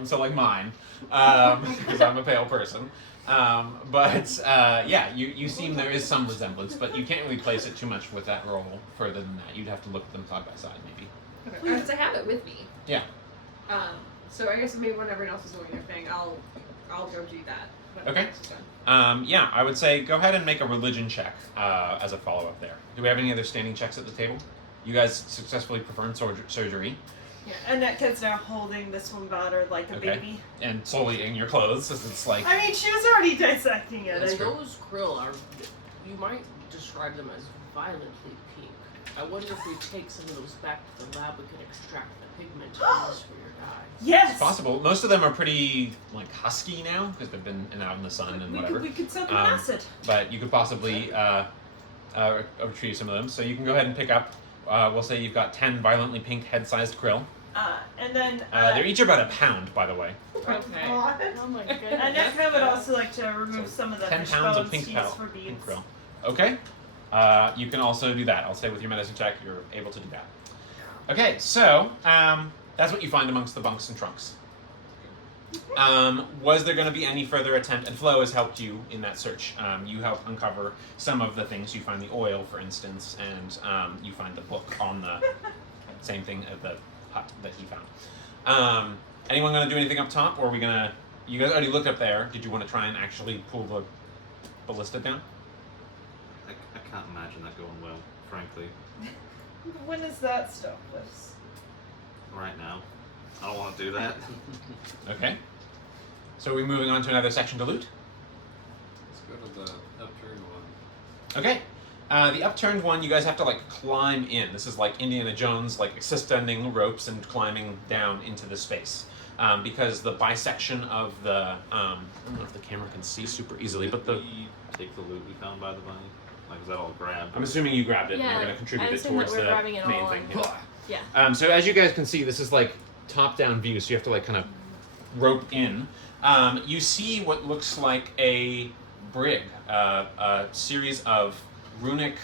So like mine, because I'm a pale person. Yeah, you seem there is some resemblance, but you can't really place it too much with that roll further than that. You'd have to look at them side by side, maybe. Okay. Because I have it with me. Yeah. So I guess maybe when everyone else is doing their thing, I'll go do that. when Okay. everyone else is done. Yeah, I would say go ahead and make a religion check as a follow-up there. Do we have any other standing checks at the table? You guys successfully performed surgery. Yeah, and that kid's now holding this one battered like a Okay. baby. And solely in your clothes, as it's like... I mean, she was already dissecting it. And those krill are, you might describe them as violently pink. I wonder if we take some of those back to the lab, we could extract the pigment and use for your dye. Yes! It's possible. Most of them are pretty, like, husky now, because they've been out in the sun and whatever. We could soak them in acid. But you could possibly retrieve some of them. So you can go ahead and pick up, we'll say you've got 10 violently pink head-sized krill. And then... They're each about a pound, by the way. Okay. Oh my goodness. And next I would also like to remove some of the 10 fish pounds of bones pink to use for beads. krill. Okay. You can also do that. I'll say with your medicine check, you're able to do that. Okay, so that's what you find amongst the bunks and trunks. Was there going to be any further attempt? And Flo has helped you in that search. You help uncover some of the things. You find the oil, for instance, and you find the book on the same thing at the hut that he found. Anyone going to do anything up top, or are we going to... You guys already looked up there. Did you want to try and actually pull the ballista down? I can't imagine that going well, frankly. When does that stop us? Right now. I don't want to do that. Okay. So are we moving on to another section to loot? Let's go to the upturned one. Okay. The upturned one, you guys have to like climb in. This is like Indiana Jones, like suspending ropes and climbing down into the space. Because the bisection of the, I don't know if the camera can see super easily, but the... we take the loot we found by the bunny? Like, is that all grabbed? I'm assuming you grabbed it and Yeah, you're going to contribute I it assume towards that we're the grabbing it main all thing. and- Yeah. Yeah. So as you guys can see, this is like top-down view, so you have to like kind of rope in. You see what looks like a brig, a series of runic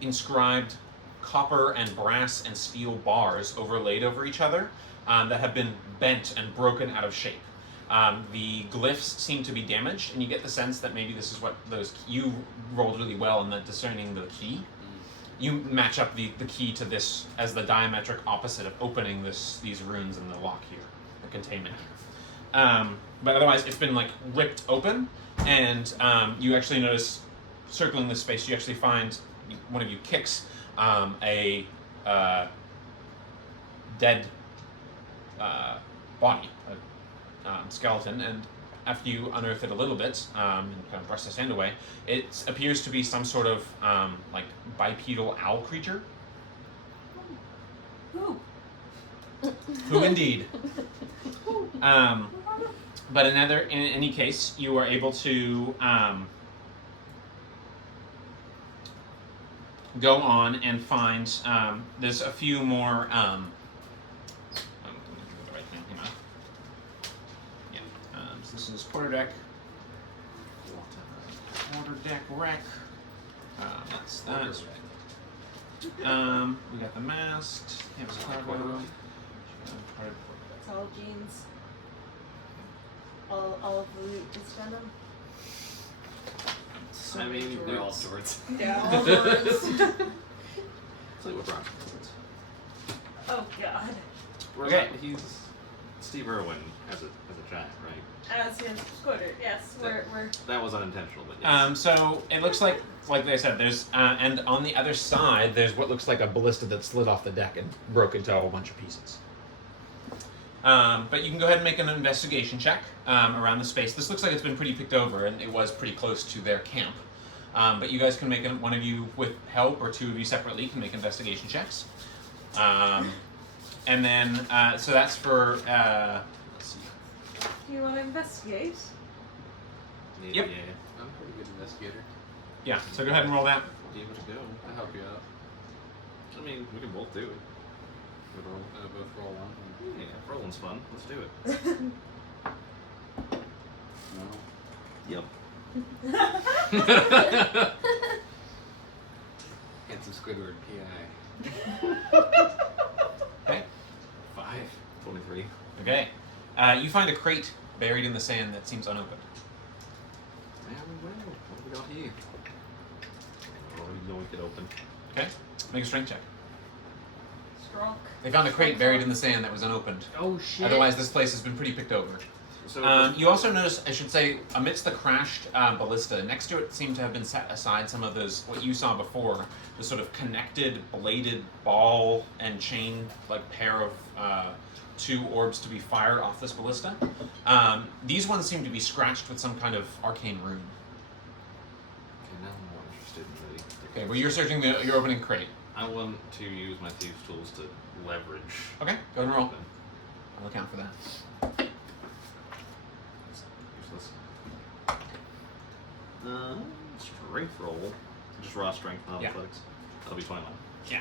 inscribed copper and brass and steel bars overlaid over each other that have been bent and broken out of shape. The glyphs seem to be damaged, and you get the sense that maybe this is what those... You rolled really well in discerning the key. You match up the key to this as the diametric opposite of opening these runes in the lock here, the containment here. But otherwise, it's been like ripped open, and you actually notice, circling this space, you actually find one of you kicks a dead body, a skeleton, and after you unearth it a little bit and kind of brush the sand away, it appears to be some sort of like bipedal owl creature. Who? Who indeed? But in any case, you are able to go on and find. There's a few more. I'm going to do the right thing. Hang on. Yeah. So this is quarterdeck. Quarterdeck wreck. That's that. We got the mast. Canvas cargo. It's all jeans. All of the loot is denim. So I many mean, they're all jorts. sorts. Yeah, all words. Tell you what, Brock. Oh god. Okay. He's Steve Irwin as a giant, right? As his quarter, yes. We're That was unintentional, but yes. So it looks like I said, there's and on the other side, there's what looks like a ballista that slid off the deck and broke into a whole bunch of pieces. But you can go ahead and make an investigation check around the space. This looks like it's been pretty picked over, and it was pretty close to their camp. But you guys can make one of you with help, or two of you separately can make investigation checks. And then, so that's for, let's see. Do you want to investigate? Yep. Yeah. I'm a pretty good investigator. Yeah, so go ahead and roll that. Give it a go. I'll help you out. I mean, we can both do it. Good roll. Both roll one. Yeah, rolling's fun. Let's do it. No. Yep. Handsome Squidward, PI. Okay. 5. 23. Okay. You find a crate buried in the sand that seems unopened. There we go. What do we got here? Oh, we know we could open. Okay. Make a strength check. Strong. They found a crate buried in the sand that was unopened. Oh shit. Otherwise, this place has been pretty picked over. So You also notice, I should say, amidst the crashed ballista, next to it seemed to have been set aside some of those, what you saw before, the sort of connected, bladed ball and chain, like pair of two orbs to be fired off this ballista. These ones seem to be scratched with some kind of arcane rune. Okay, now I'm more interested in the Okay, well, you're searching your opening crate. I want to use my thieves' tools to leverage. Okay, go ahead and roll. Open. I'll account for that. It's useless. Strength roll. Just raw strength, not Yeah. athletics. That'll be 21. Yeah.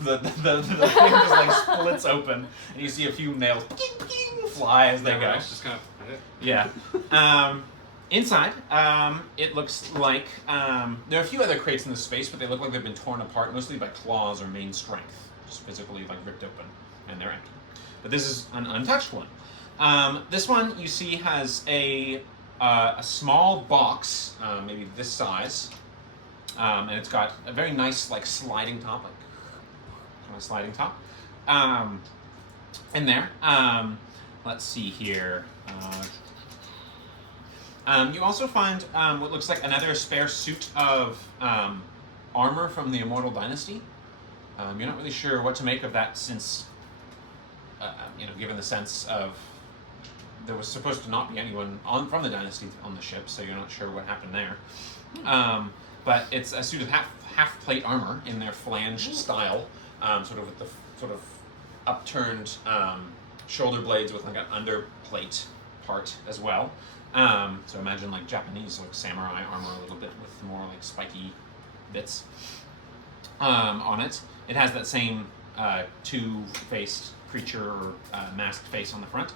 the thing just like splits open, and you see a few nails fly as they go. It's just kind of. Yeah. Inside, it looks like there are a few other crates in the space, but they look like they've been torn apart mostly by claws or main strength, just physically like ripped open, and they're empty. But this is an untouched one. This one you see has a small box, maybe this size, and it's got a very nice like sliding top, like kind of sliding top. In there, let's see here. You also find what looks like another spare suit of armor from the Immortal Dynasty. You're not really sure what to make of that since, given the sense of there was supposed to not be anyone from the Dynasty on the ship, so you're not sure what happened there. But it's a suit of half plate armor in their flanged style, sort of with the sort of upturned shoulder blades with like an underplate part as well. So imagine like Japanese like samurai armor a little bit with more like spiky bits on it. It has that same two-faced creature or masked face on the front.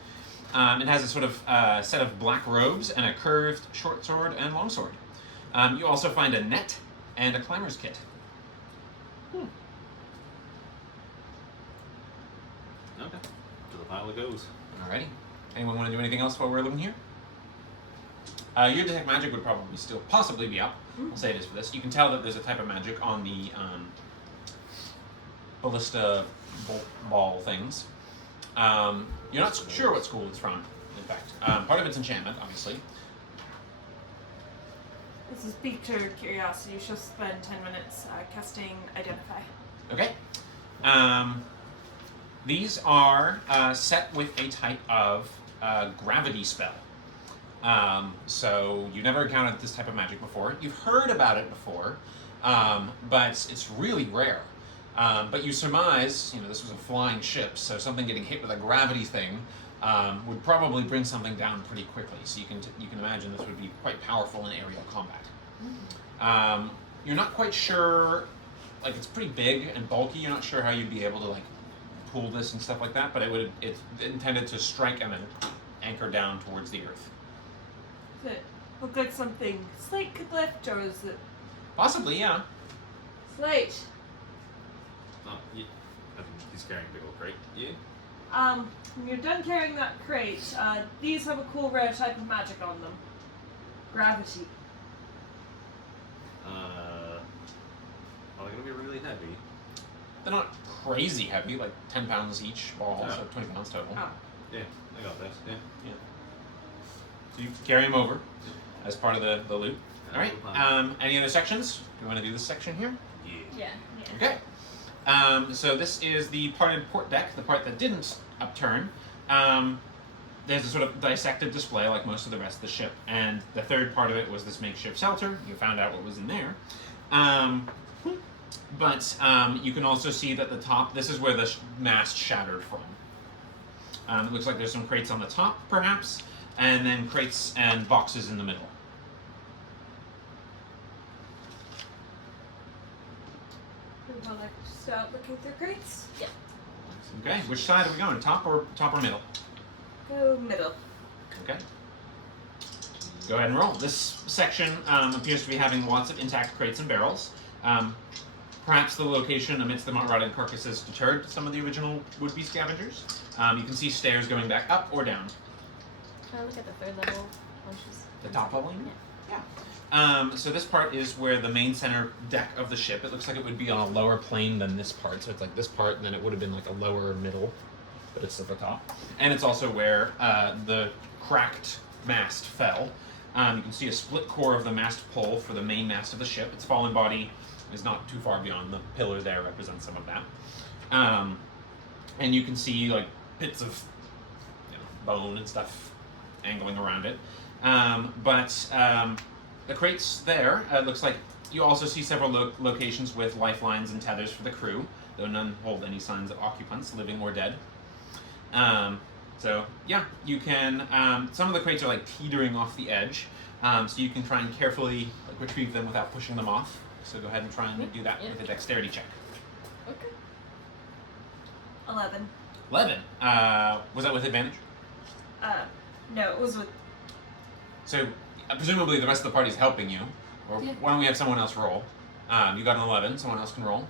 It has a sort of set of black robes and a curved short sword and long sword. You also find a net and a climber's kit. Okay. To the pile it goes. Alrighty. Anyone want to do anything else while we're looking here? Your detect magic would probably still possibly be up. I'll say it is for this. You can tell that there's a type of magic on the ballista ball things. You're not sure what school it's from, in fact. Part of it's enchantment, obviously. This is piqued her curiosity. She'll spend 10 minutes casting Identify. Okay. These are set with a type of gravity spell. So you've never encountered this type of magic before. You've heard about it before, but it's really rare. But you surmise, this was a flying ship, so something getting hit with a gravity thing would probably bring something down pretty quickly. So you can imagine this would be quite powerful in aerial combat. You're not quite sure, like it's pretty big and bulky. You're not sure how you'd be able to like pull this and stuff like that. But it's intended to strike and then anchor down towards the earth. Does it look like something Slate could lift, or is it Possibly, yeah. Slate? Oh, yeah. I think he's carrying a big old crate. Yeah. When you're done carrying that crate, these have a cool rare type of magic on them. Gravity. Are they gonna be really heavy? They're not crazy heavy, like 10 pounds each ball, Yeah. so 20 pounds total. Oh. Yeah, I got this. Yeah. So you carry them over as part of the loot. All right. Fine. Any other sections? Do you want to do this section here? Yeah. Okay. So this is the parted port deck, the part that didn't upturn. There's a sort of dissected display like most of the rest of the ship, and the third part of it was this makeshift shelter. You found out what was in there. But you can also see that the top, this is where the mast shattered from. It looks like there's some crates on the top, perhaps, and then crates and boxes in the middle. We want to start looking through crates? Yeah. Okay, which side are we going? Top or middle? Go middle. Okay. Go ahead and roll. This section appears to be having lots of intact crates and barrels. Perhaps the location amidst the rotting carcasses deterred some of the original would-be scavengers. You can see stairs going back up or down. Can I look at the third level launches? The top level, you mean? Yeah. So this part is where the main center deck of the ship. It looks like it would be on a lower plane than this part. So it's like this part, and then it would have been like a lower middle, but it's at the top. And it's also where the cracked mast fell. You can see a split core of the mast pole for the main mast of the ship. Its fallen body is not too far beyond the pillar there, represents some of that. And you can see like bits of bone and stuff angling around it. The crates there, it looks like you also see several locations with lifelines and tethers for the crew, though none hold any signs of occupants, living or dead. You can, some of the crates are like teetering off the edge, so you can try and carefully retrieve them without pushing them off. So go ahead and try and do that with a dexterity check. Okay. 11. 11. Was that with advantage? No, it was with. So presumably the rest of the party is helping you. Or Yeah. why don't we have someone else roll? You got an 11. Someone else can roll.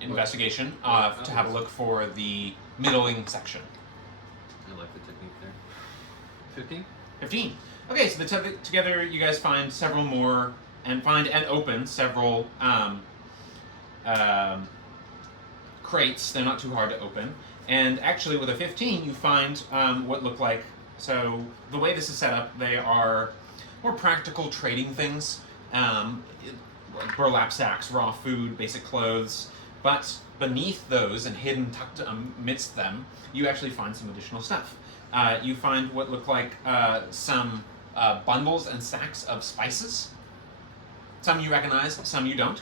Investigation to have a look for the middling section. I like the technique there. 15? 15. Okay, so together you guys find several more and open several crates. They're not too hard to open. And actually with a 15 you find what look like, so the way this is set up, they are more practical trading things. Burlap sacks, raw food, basic clothes. But beneath those and hidden tucked amidst them, you actually find some additional stuff. You find what look like some bundles and sacks of spices. Some you recognize, some you don't.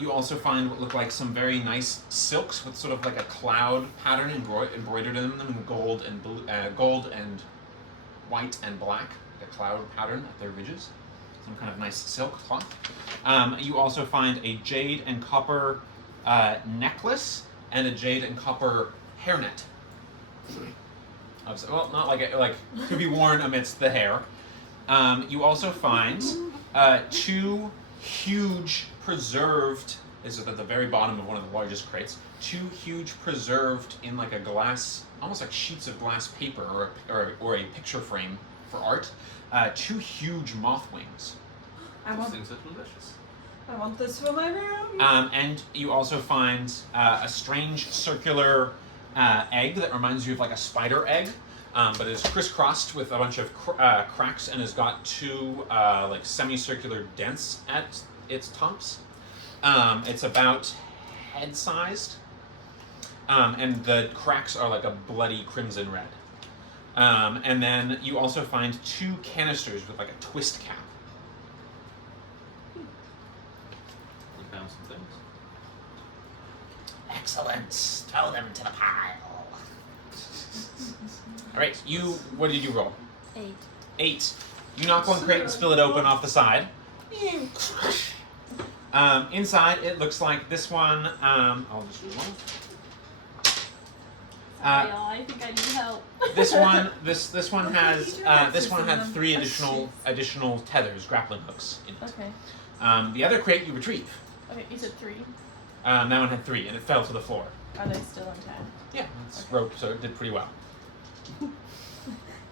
You also find what look like some very nice silks with sort of like a cloud pattern embroidered in them in gold and blue, gold and white and black, a cloud pattern at their ridges. Some kind of nice silk cloth. You also find a jade and copper necklace and a jade and copper hairnet. Well, not like to be worn amidst the hair. You also find two huge preserved. This is at the very bottom of one of the largest crates. Two huge preserved in like a glass, almost like sheets of glass paper or a picture frame for art. Two huge moth wings. Those things are delicious. I want this for my room. And you also find a strange circular egg that reminds you of like a spider egg, but is crisscrossed with a bunch of cracks and has got two like semicircular dents at its tops. It's about head-sized, and the cracks are like a bloody crimson red. And then you also find two canisters with like a twist cap. You found some things. Excellent. Throw them into the pile. All right, what did you roll? 8. 8. You knock one crate and spill it open off the side. Inside, it looks like this one. I'll just do one. Sorry, y'all, I think I need help. This one. This one has. This one had 3 additional tethers, grappling hooks in it. Okay. The other crate you retrieve. Okay, you said 3. That one had 3, and it fell to the floor. Are they still intact? Yeah, it's rope, so it did pretty well.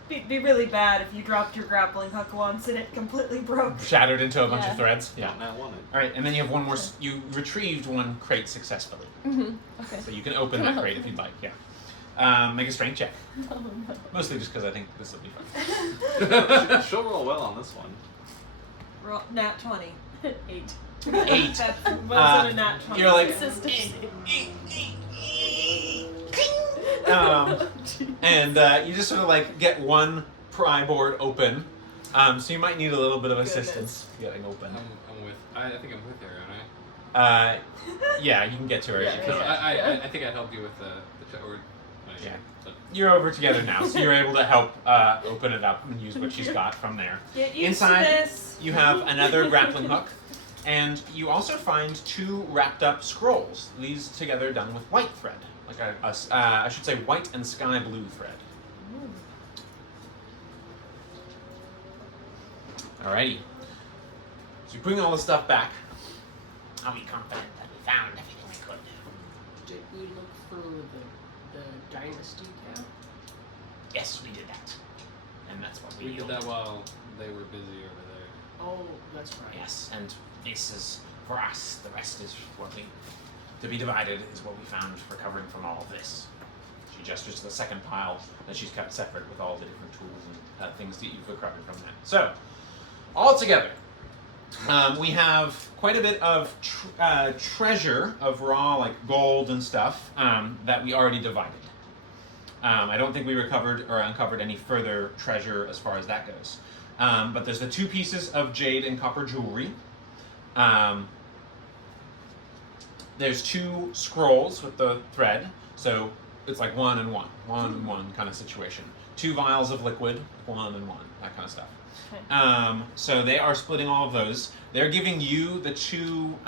Be really bad if you dropped your grappling hook once and it completely broke. Shattered into a bunch Yeah. of threads. Yeah. Not wanted. All right, and then you have one more. You retrieved one crate successfully, Mm-hmm. Okay. so you can open that crate if you'd like. Yeah. Make a strength check. Oh, no. Mostly just because I think this will be fun. She'll roll well on this one. Roll, nat 20. 8. 8. That wasn't a nat 20. You're like, Consistency. and you just sort of like get one pry board open. So you might need a little bit of assistance getting open. I'm with. I think I'm with her, aren't I? Yeah, you can get to her. Yeah, if you Because can. I think I'd help you with the or. Yeah. But You're over together now, so you're able to help open it up and use what she's got from there. Get used Inside, to this. you have another grappling hook, and you also find 2 wrapped up scrolls. These together done with white thread, like I should say white and sky blue thread. Alrighty. So you bring all the stuff back. Are we confident that through the Dynasty camp? Yes, we did that. And that's what we We did yielded. that while they were busy over there. Oh, that's right. Yes, and this is for us. The rest is what we to be divided is what we found recovering from all of this. She gestures to the second pile that she's kept separate with all the different tools and things that you've recovered from that. So, all together, we have quite a bit of treasure of raw, like gold and stuff, that we already divided. I don't think we recovered or uncovered any further treasure as far as that goes. But there's the 2 pieces of jade and copper jewelry. There's 2 scrolls with the thread, so it's like 1 and 1 and 1 kind of situation. 2 vials of liquid, 1 and 1, that kind of stuff. Okay. So they are splitting all of those. They're giving you the 2,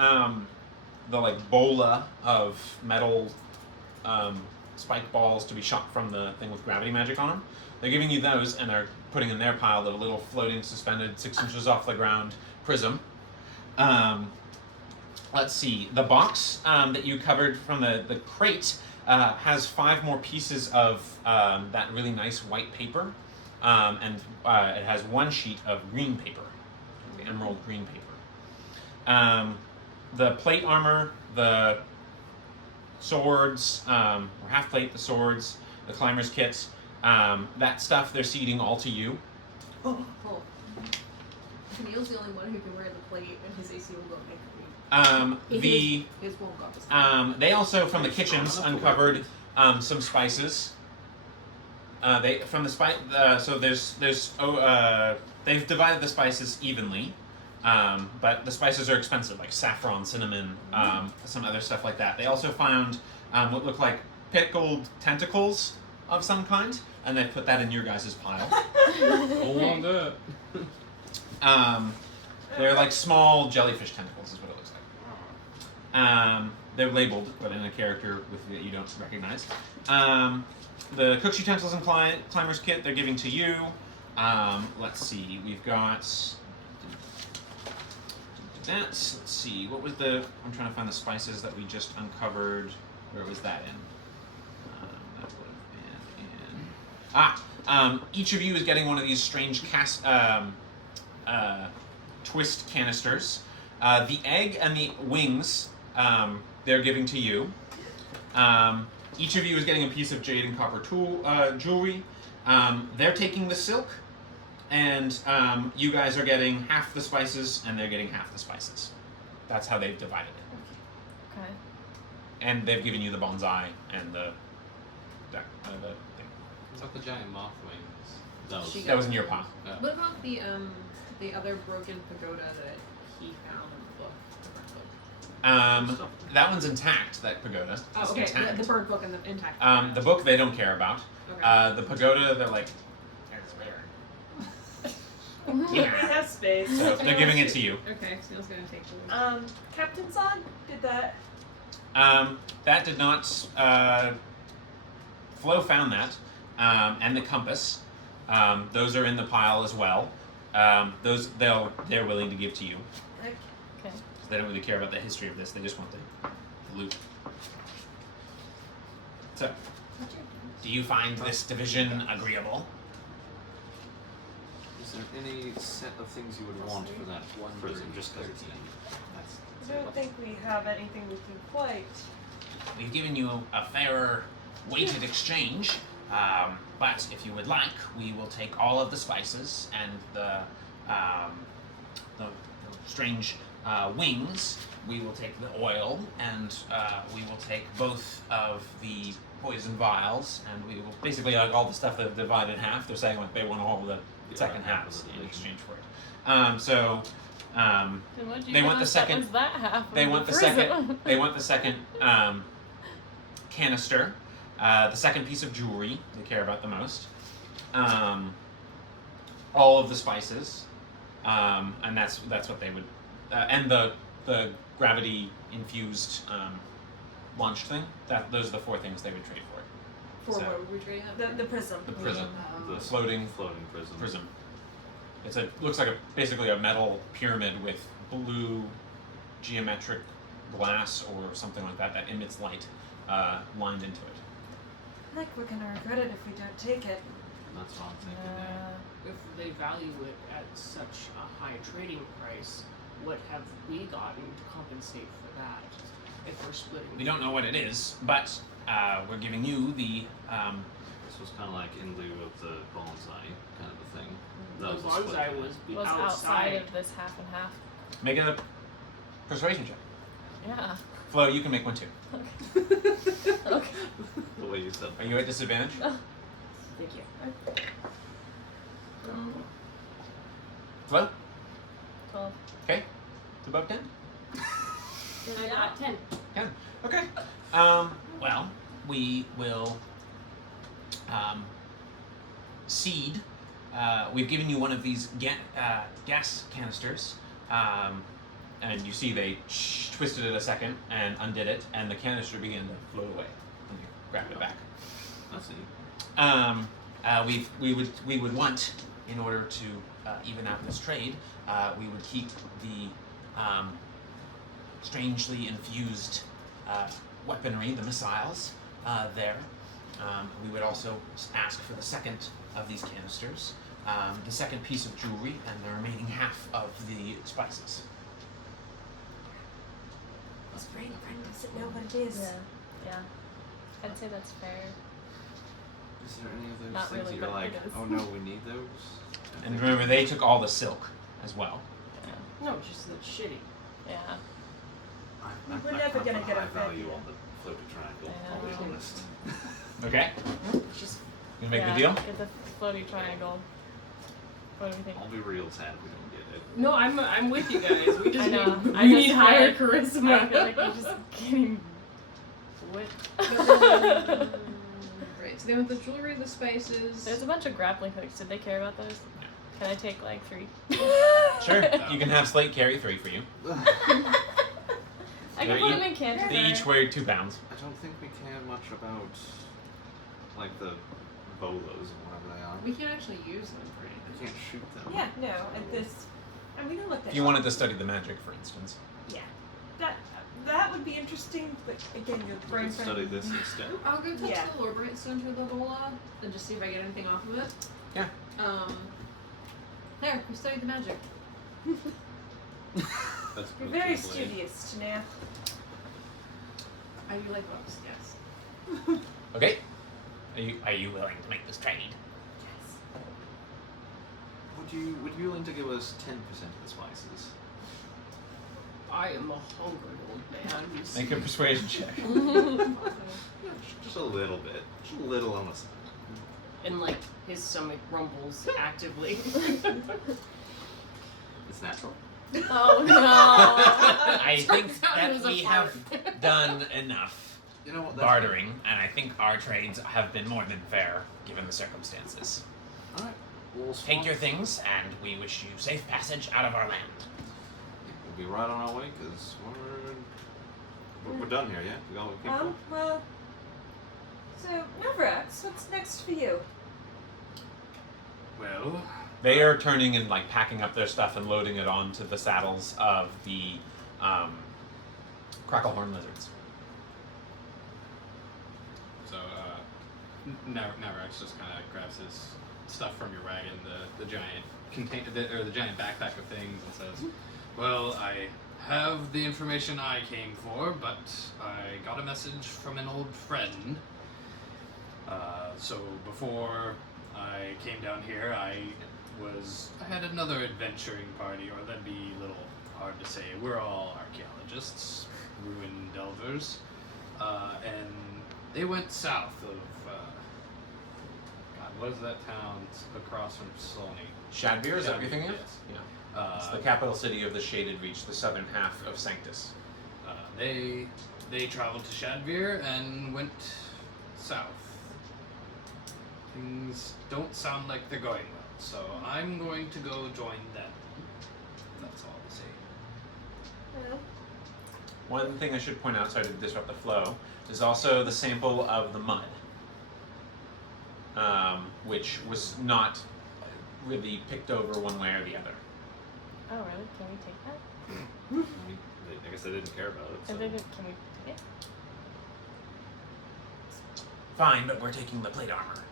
the like bola of metal spike balls to be shot from the thing with gravity magic on them. They're giving you those, and they're putting in their pile the little floating, suspended 6 inches off the ground prism. Let's see. The box that you covered from the crate has 5 more pieces of that really nice white paper, and it has 1 sheet of green paper, the emerald green paper. The plate armor, the swords, or half plate, the swords, the climber's kits, that stuff they're ceding all to you. Oh. Camille's the only one who can wear the plate, and his AC will go make His won't go up as They also, from the kitchens, uncovered some spices. So they've divided the spices evenly, but the spices are expensive, like saffron, cinnamon, some other stuff like that. They also found what looked like pickled tentacles of some kind, and they put that in your guys' pile. Hold on to it. They're like small jellyfish tentacles, is what it looks like. They're labeled, but in a character that you don't recognize. The cook's utensils and climber's kit they're giving to you. Let's see, we've got that. Let's see, what was I'm trying to find the spices that we just uncovered. Where was that in? That would have been in. Each of you is getting one of these strange twist canisters. The egg and the wings they're giving to you. Each of you is getting a piece of jade and copper jewelry. They're taking the silk, and you guys are getting half the spices, and they're getting half the spices. That's how they've divided it. Okay. And they've given you the bonsai and the thing. What's up the giant moth wings? She That was in your pile. What about the other broken pagoda that he found in the book? The burnt book. That one's intact, that pagoda. Oh, It's okay. intact. The burnt book and the intact. The book they don't care about. Okay. The pagoda, they're like, We have space. so they're giving it to you. Okay, Snail's gonna take the Captain Zod did that. That did not. Flo found that, and the compass. Those are in the pile as well. Those they're willing to give to you. Okay. So they don't really care about the history of this. They just want the loot. So, do you find this division agreeable? Is there any set of things you would want for that one prism, just because it's in? I don't think we have anything we can quite. We've given you a fairer weighted exchange, but if you would like, we will take all of the spices and the strange wings. We will take the oil, and we will take both of the poison vials, and we will basically like all the stuff they've divided in half. They're saying like they want all the second halves in exchange for it. Then what'd you They give want the us that second- was that half They of want the prism? second. They want the second canister, the second piece of jewelry they care about the most, all of the spices, and that's what they would, and the gravity infused launch thing. Those are the 4 things they would trade for it. For So- what were we trading up? The prism. The prism, The the floating floating prism. prism. Looks like basically a metal pyramid with blue geometric glass or something like that that emits light lined into it. I think we're gonna regret it if we don't take it. That's what I'm thinking. If they value it at such a high trading price, what have we gotten to compensate for that? If we're splitting, We don't know what it is, but we're giving you the. This was kind of like in lieu of the bonsai kind of a thing. the That was the split. bonsai was Was outside of this half and half. Make a persuasion check. Yeah. Flo, you can make one too. Okay. The way you said Are you at disadvantage? Thank you. Flo? 12. Okay. It's above 10? I got 10. 10. Okay. Well, we will seed. We've given you one of these gas canisters. And you see they twisted it a second and undid it, and the canister began to float away. And you grabbed it back. I see. We would want, in order to even out this trade, we would keep the strangely infused weaponry, the missiles, there. We would also ask for the second of these canisters, the second piece of jewelry, and the remaining half of the spices. This brain friend doesn't know what it is. Yeah. I'd say that's fair. Is there any of those Not things really, that you're but like, it is. oh no, we need those? I And think- remember, they took all the silk as well. No, just that shitty. Yeah. We're never gonna get a a value value. on the floated triangle, I I'll be know. honest. Okay. Just You make yeah, the deal? Get the floaty triangle. What do we think? I'll be real sad if we don't get it. no, I'm with you guys. We just I know. need I we just need higher feel charisma. I feel like we're just getting what? Right, so they want the jewelry, the spices. There's a bunch of grappling hooks. Did they care about those? Can I take like 3? Sure. You can have Slate carry 3 for you. I They're can put each- them in cans. They each weigh 2 pounds. I don't think we care much about, like, the bolas or whatever they are. We can't actually use them for anything. We can't shoot them. Yeah, no, and this, and we know what they If you are. wanted to study the magic, for instance. Yeah, that would be interesting, but again, your We brain could study friend. this instead. I'll go touch Yeah. the Lorbright stone through the bola and just see if I get anything off of it. Yeah. There, we studied the magic. That's You're good very to play. studious, Tanath. I do like books, yes. Okay. Are you willing to make this trade? Yes. Would you be willing to give us 10% of the spices? I am a hungry old man. You see. Make a persuasion check. Yeah, just a little bit. Just a little on the side. And like his stomach rumbles actively. It's natural. Oh no! I think Turns out it that was a we fart. have done enough You know what? bartering, and I think our trades have been more than fair given the circumstances. Alright. We'll Take your things, and we wish you safe passage out of our land. We'll be right on our way because we're done here, yeah? We got what we came for? Well, so Novrax, what's next for you? Well, They are turning and like packing up their stuff and loading it onto the saddles of the cracklehorn lizards. So, Navrax just kind of grabs his stuff from your wagon, the giant the giant backpack of things, and says, "Well, I have the information I came for, but I got a message from an old friend. So before I came down here, I had another adventuring party, or that'd be a little hard to say. We're all archaeologists, ruin delvers, and they went south of God, what is that town across from Solney? Shadbeer, is that what you're thinking of? Yes. Yeah. It's the capital city of the Shaded Reach, the southern half of Sanctus. They traveled to Shadbeer and went south. Things don't sound like they're going well, so I'm going to go join them. That's all I'll say. Well, One thing I should point out, sorry to disrupt the flow, is also the sample of the mud, which was not really picked over one way or the other. Oh really? Can we take that? I guess I didn't care about it. So. Can we take it? Fine, but we're taking the plate armor.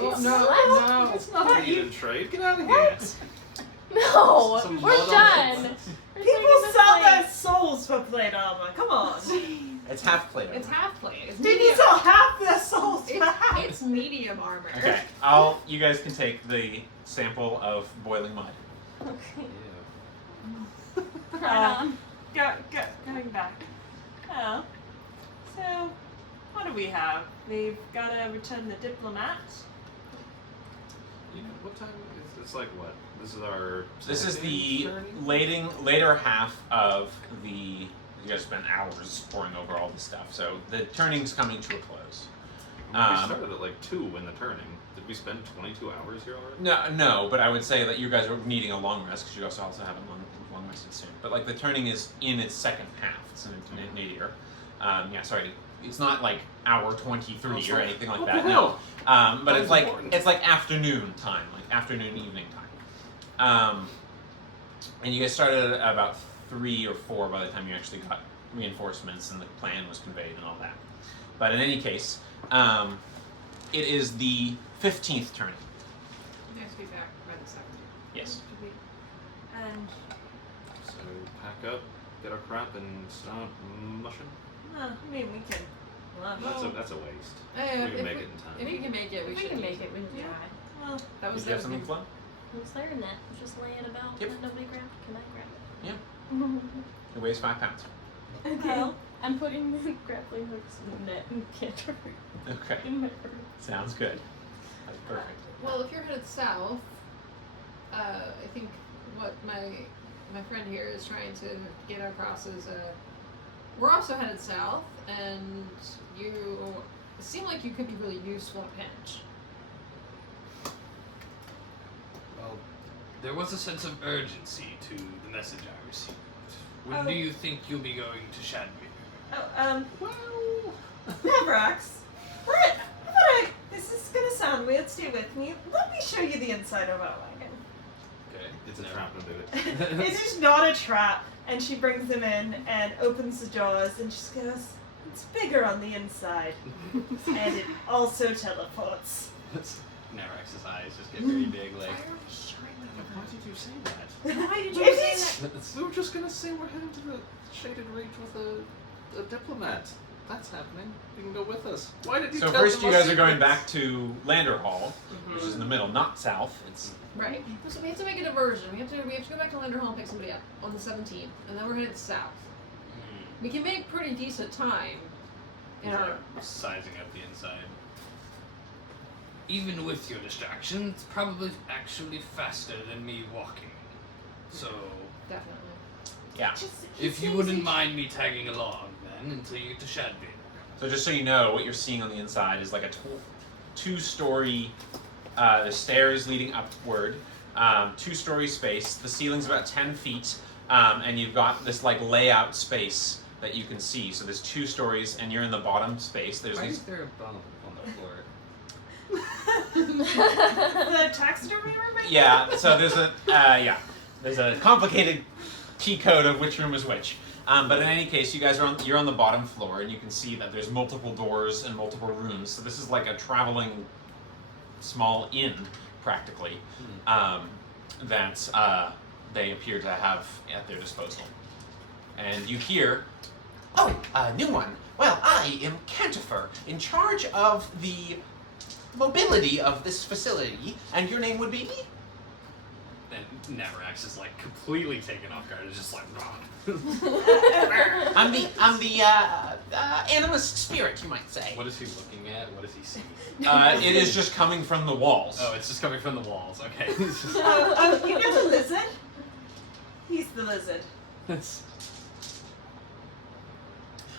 Oh, no. It's not a even trade. Get out of here. No, Some we're mud on done. the- We're People taking the sell plate. their souls for plate armor. Come on. It's half plate armor. It's half plate. It's People medium. sell half their souls for It's, half. it's medium armor. Okay, you guys can take the sample of boiling mud. Okay. Yeah. Right on. Going back. Oh. So, what do we have? We've got to return the diplomat. You know, what time is it's like what? This is our. This is second the turning? later half of the. You guys spent hours pouring over all this stuff, so the turning's coming to a close. We started at like 2 in the turning. Did we spend 22 hours here already? No, but I would say that you guys are needing a long rest because you also have a long rested soon. But like the turning is in its second half. It's an nadir. Sorry, it's not like hour 23 or anything like What that. the No, hell? but Time's it's like important. afternoon time, like afternoon evening time. And you guys started at about 3 or 4 by the time you actually got reinforcements and the plan was conveyed and all that. But in any case, it is the 15th turning. Nice to be back by the 7th. Yes. And So pack up, get our crap, and start mushing. I mean, we can. Well, That's a waste. If We can make it in time. If we can make it, we If we should can make it, we Yeah. well, That was Did you have the something, Flo? Who's there in that? Just laying about. Yep. That nobody grabbed. Can I grab it? Yeah. It weighs 5 pounds. well, I'm putting the grappling hooks in the net and canter Okay. in my purse. Sounds good. That's perfect. Well, if you're headed south, I think what my friend here is trying to get across is we're also headed south, and you seem like you could be really useful in a pinch. Well, there was a sense of urgency to the message I received. When Oh. do you think you'll be going to Shadwell? well, Navrax, this is gonna sound weird. Stay with me. Let me show you the inside of our wagon. Okay. It's a trap, don't do it. It is not a trap. And she brings them in and opens the doors and just goes, it's bigger on the inside. And it also teleports. Narax's eyes just get very big, like. Why did you say that? Why did you It say is- that? We were just gonna say we're heading to the shaded reach with a diplomat. That's happening. You can go with us. Why did you So tell first them you our guys are going secrets? back to Lander Hall, which is in the middle, not south. It's Right. So we have to make a diversion. We have to go back to Lander Hall and pick somebody up on the 17th, and then we're headed south. We can make pretty decent time. In our Sizing up the inside. Even with your distraction, it's probably actually faster than me walking. So, definitely. yeah. if you wouldn't mind me tagging along then until you get to Shadwell. So just so you know, what you're seeing on the inside is like a 2-story. The stairs leading upward, 2-story space. The ceiling's about 10 feet, and you've got this like layout space that you can see. So there's 2 stories, and you're in the bottom space. There's Why these. is there a bump on the floor? The taxidermy room right Yeah. So there's a complicated key code of which room is which. But in any case, you're on the bottom floor, and you can see that there's multiple doors and multiple rooms. So this is like a traveling small inn, practically, that they appear to have at their disposal. And you hear, "Oh, a new one. Well, I am Cantifer, in charge of the mobility of this facility, and your name would be?" And Navrax is like completely taken off guard. It's just like, I'm the animus spirit, you might say. what is he looking at? What does he see? It is just coming from the walls. Oh, it's just coming from the walls. Okay. It's just- Oh, you know the lizard? He's the lizard. it's-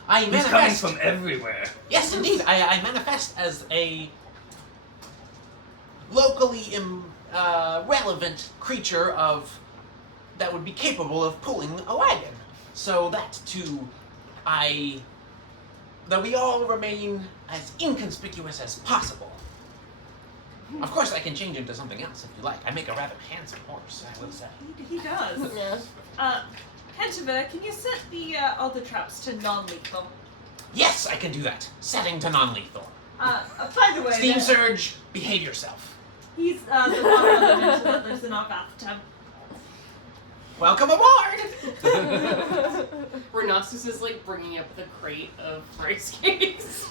I He's coming manifest. from everywhere. Yes, indeed. I manifest as a locally relevant creature that would be capable of pulling a wagon. So that we all remain as inconspicuous as possible. Of course, I can change into something else if you like. I make a rather handsome horse, I will say. He does. Yeah. Kentiver, can you set the all the traps to non-lethal? Yes, I can do that. Setting to non-lethal. By the way, Steam surge, behave yourself. he's the water elemental that lives in our bathtub. Welcome aboard! Renasus is like bringing up the crate of rice cakes.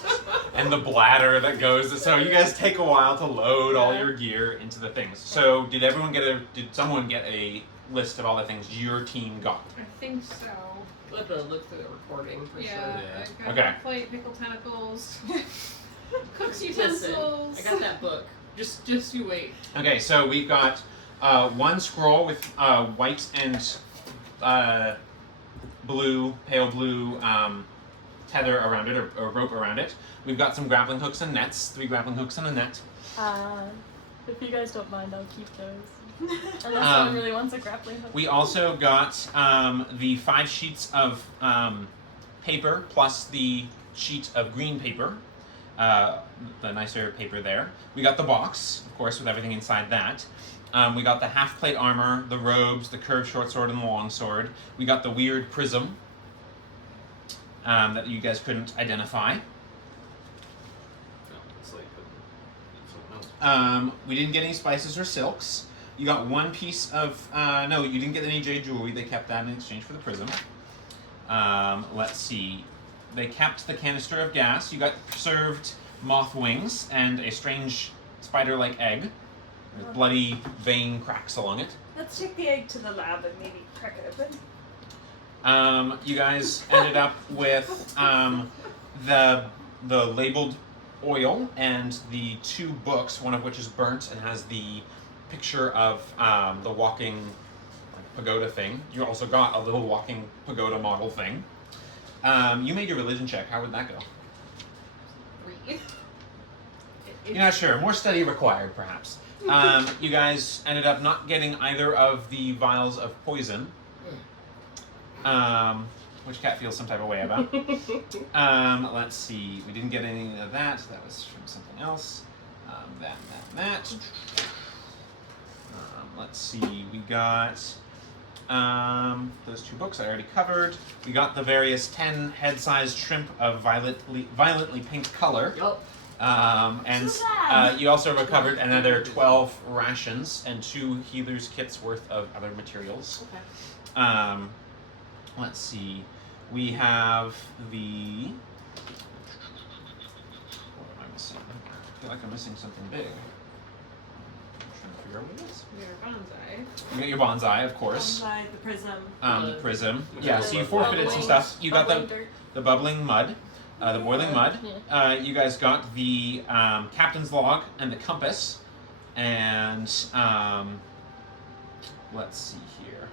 And the bladder that goes. So you guys take a while to load all your gear into the things. So did someone get a list of all the things your team got? I think so. We'll have to look through the recording for Yeah. sure. I got Okay. plate, pickle tentacles, cook's Listen, utensils. I got that book. Just you wait. Okay, so we've got one scroll with white and blue, pale blue tether around it, or rope around it. We've got some grappling hooks and nets, 3 grappling hooks and a net. If you guys don't mind, I'll keep those. Unless Um, someone really wants a grappling hook. We also got the 5 sheets of paper plus the sheet of green paper, the nicer paper there. We got the box, of course, with everything inside that. We got the half plate armor, the robes, the curved short sword, and the long sword. We got the weird prism that you guys couldn't identify. No, it's like something else. We didn't get any spices or silks. You got one piece of no, you didn't get any jade jewelry. They kept that in exchange for the prism. Let's see. They kept the canister of gas. You got served moth wings and a strange spider-like egg with bloody vein cracks along it. Let's take the egg to the lab and maybe crack it open. You guys ended up with the labeled oil and the 2 books, one of which is burnt and has the picture of the walking pagoda thing. You also got a little walking pagoda model thing. You made your religion check. How would that go? 3. You're not sure. More study required, perhaps. You guys ended up not getting either of the vials of poison, which Cat feels some type of way about. Let's see. We didn't get any of that. That was from something else. That. Let's see. We got those 2 books I already covered. We got the various 10 head-sized shrimp of violently pink color. Yup. And you also recovered another 12 rations and 2 healer's kits worth of other materials. Okay. Let's see. We have the. What am I missing? I feel like I'm missing something big. I'm trying to figure out what it is. We are bonsai. You got your bonsai, of course. The prism. The prism. Yeah, so you The forfeited some bubbling- stuff. You got Bubbling dirt. the bubbling mud. The boiling mud. You guys got the captain's log and the compass, and let's see here.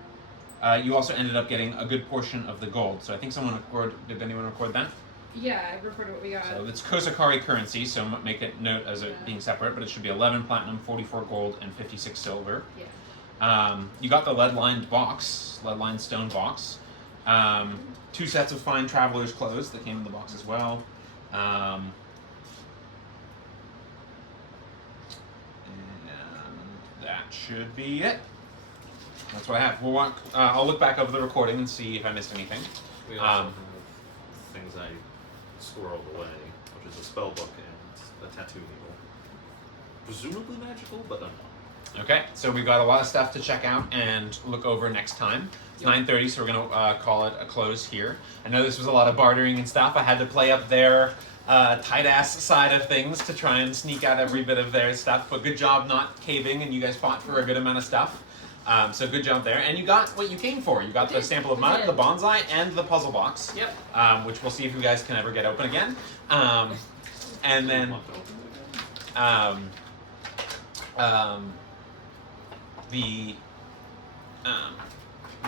You also ended up getting a good portion of the gold. So I think someone recorded. Did anyone record that? Yeah, I reported what we got. So it's Kosakari currency. So make it note as it being separate, but it should be 11 platinum, 44 gold, and 56 silver. Yeah. You got the lead-lined box, lead-lined stone box. 2 sets of fine traveler's clothes that came in the box as well. And that should be it. That's what I have. I'll look back over the recording and see if I missed anything. We also have things I squirreled away, which is a spell book and a tattoo needle. Presumably magical, but unknown. Okay, so we've got a lot of stuff to check out and look over next time. It's 9:30, so we're going to call it a close here. I know this was a lot of bartering and stuff. I had to play up their tight-ass side of things to try and sneak out every bit of their stuff, but good job not caving, and you guys fought for a good amount of stuff. So good job there. And you got what you came for. You got the sample of mud, the bonsai, and the puzzle box. Yep. Which we'll see if you guys can ever get open again. And then the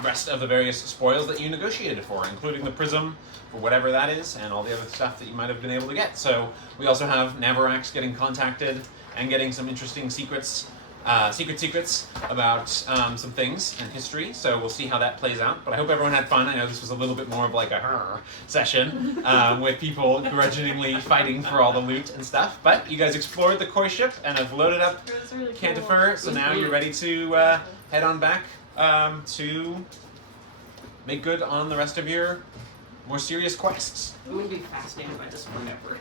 rest of the various spoils that you negotiated for, including the prism, or whatever that is, and all the other stuff that you might have been able to get. So we also have Navarax getting contacted and getting some interesting secrets secrets about some things in history. So we'll see how that plays out. But I hope everyone had fun. I know this was a little bit more of like a session with people grudgingly fighting for all the loot and stuff. But you guys explored the koi ship and have loaded up It was really Cantifer. So now you're ready to head on back to make good on the rest of your more serious quests. I'm gonna be fascinated by this forever.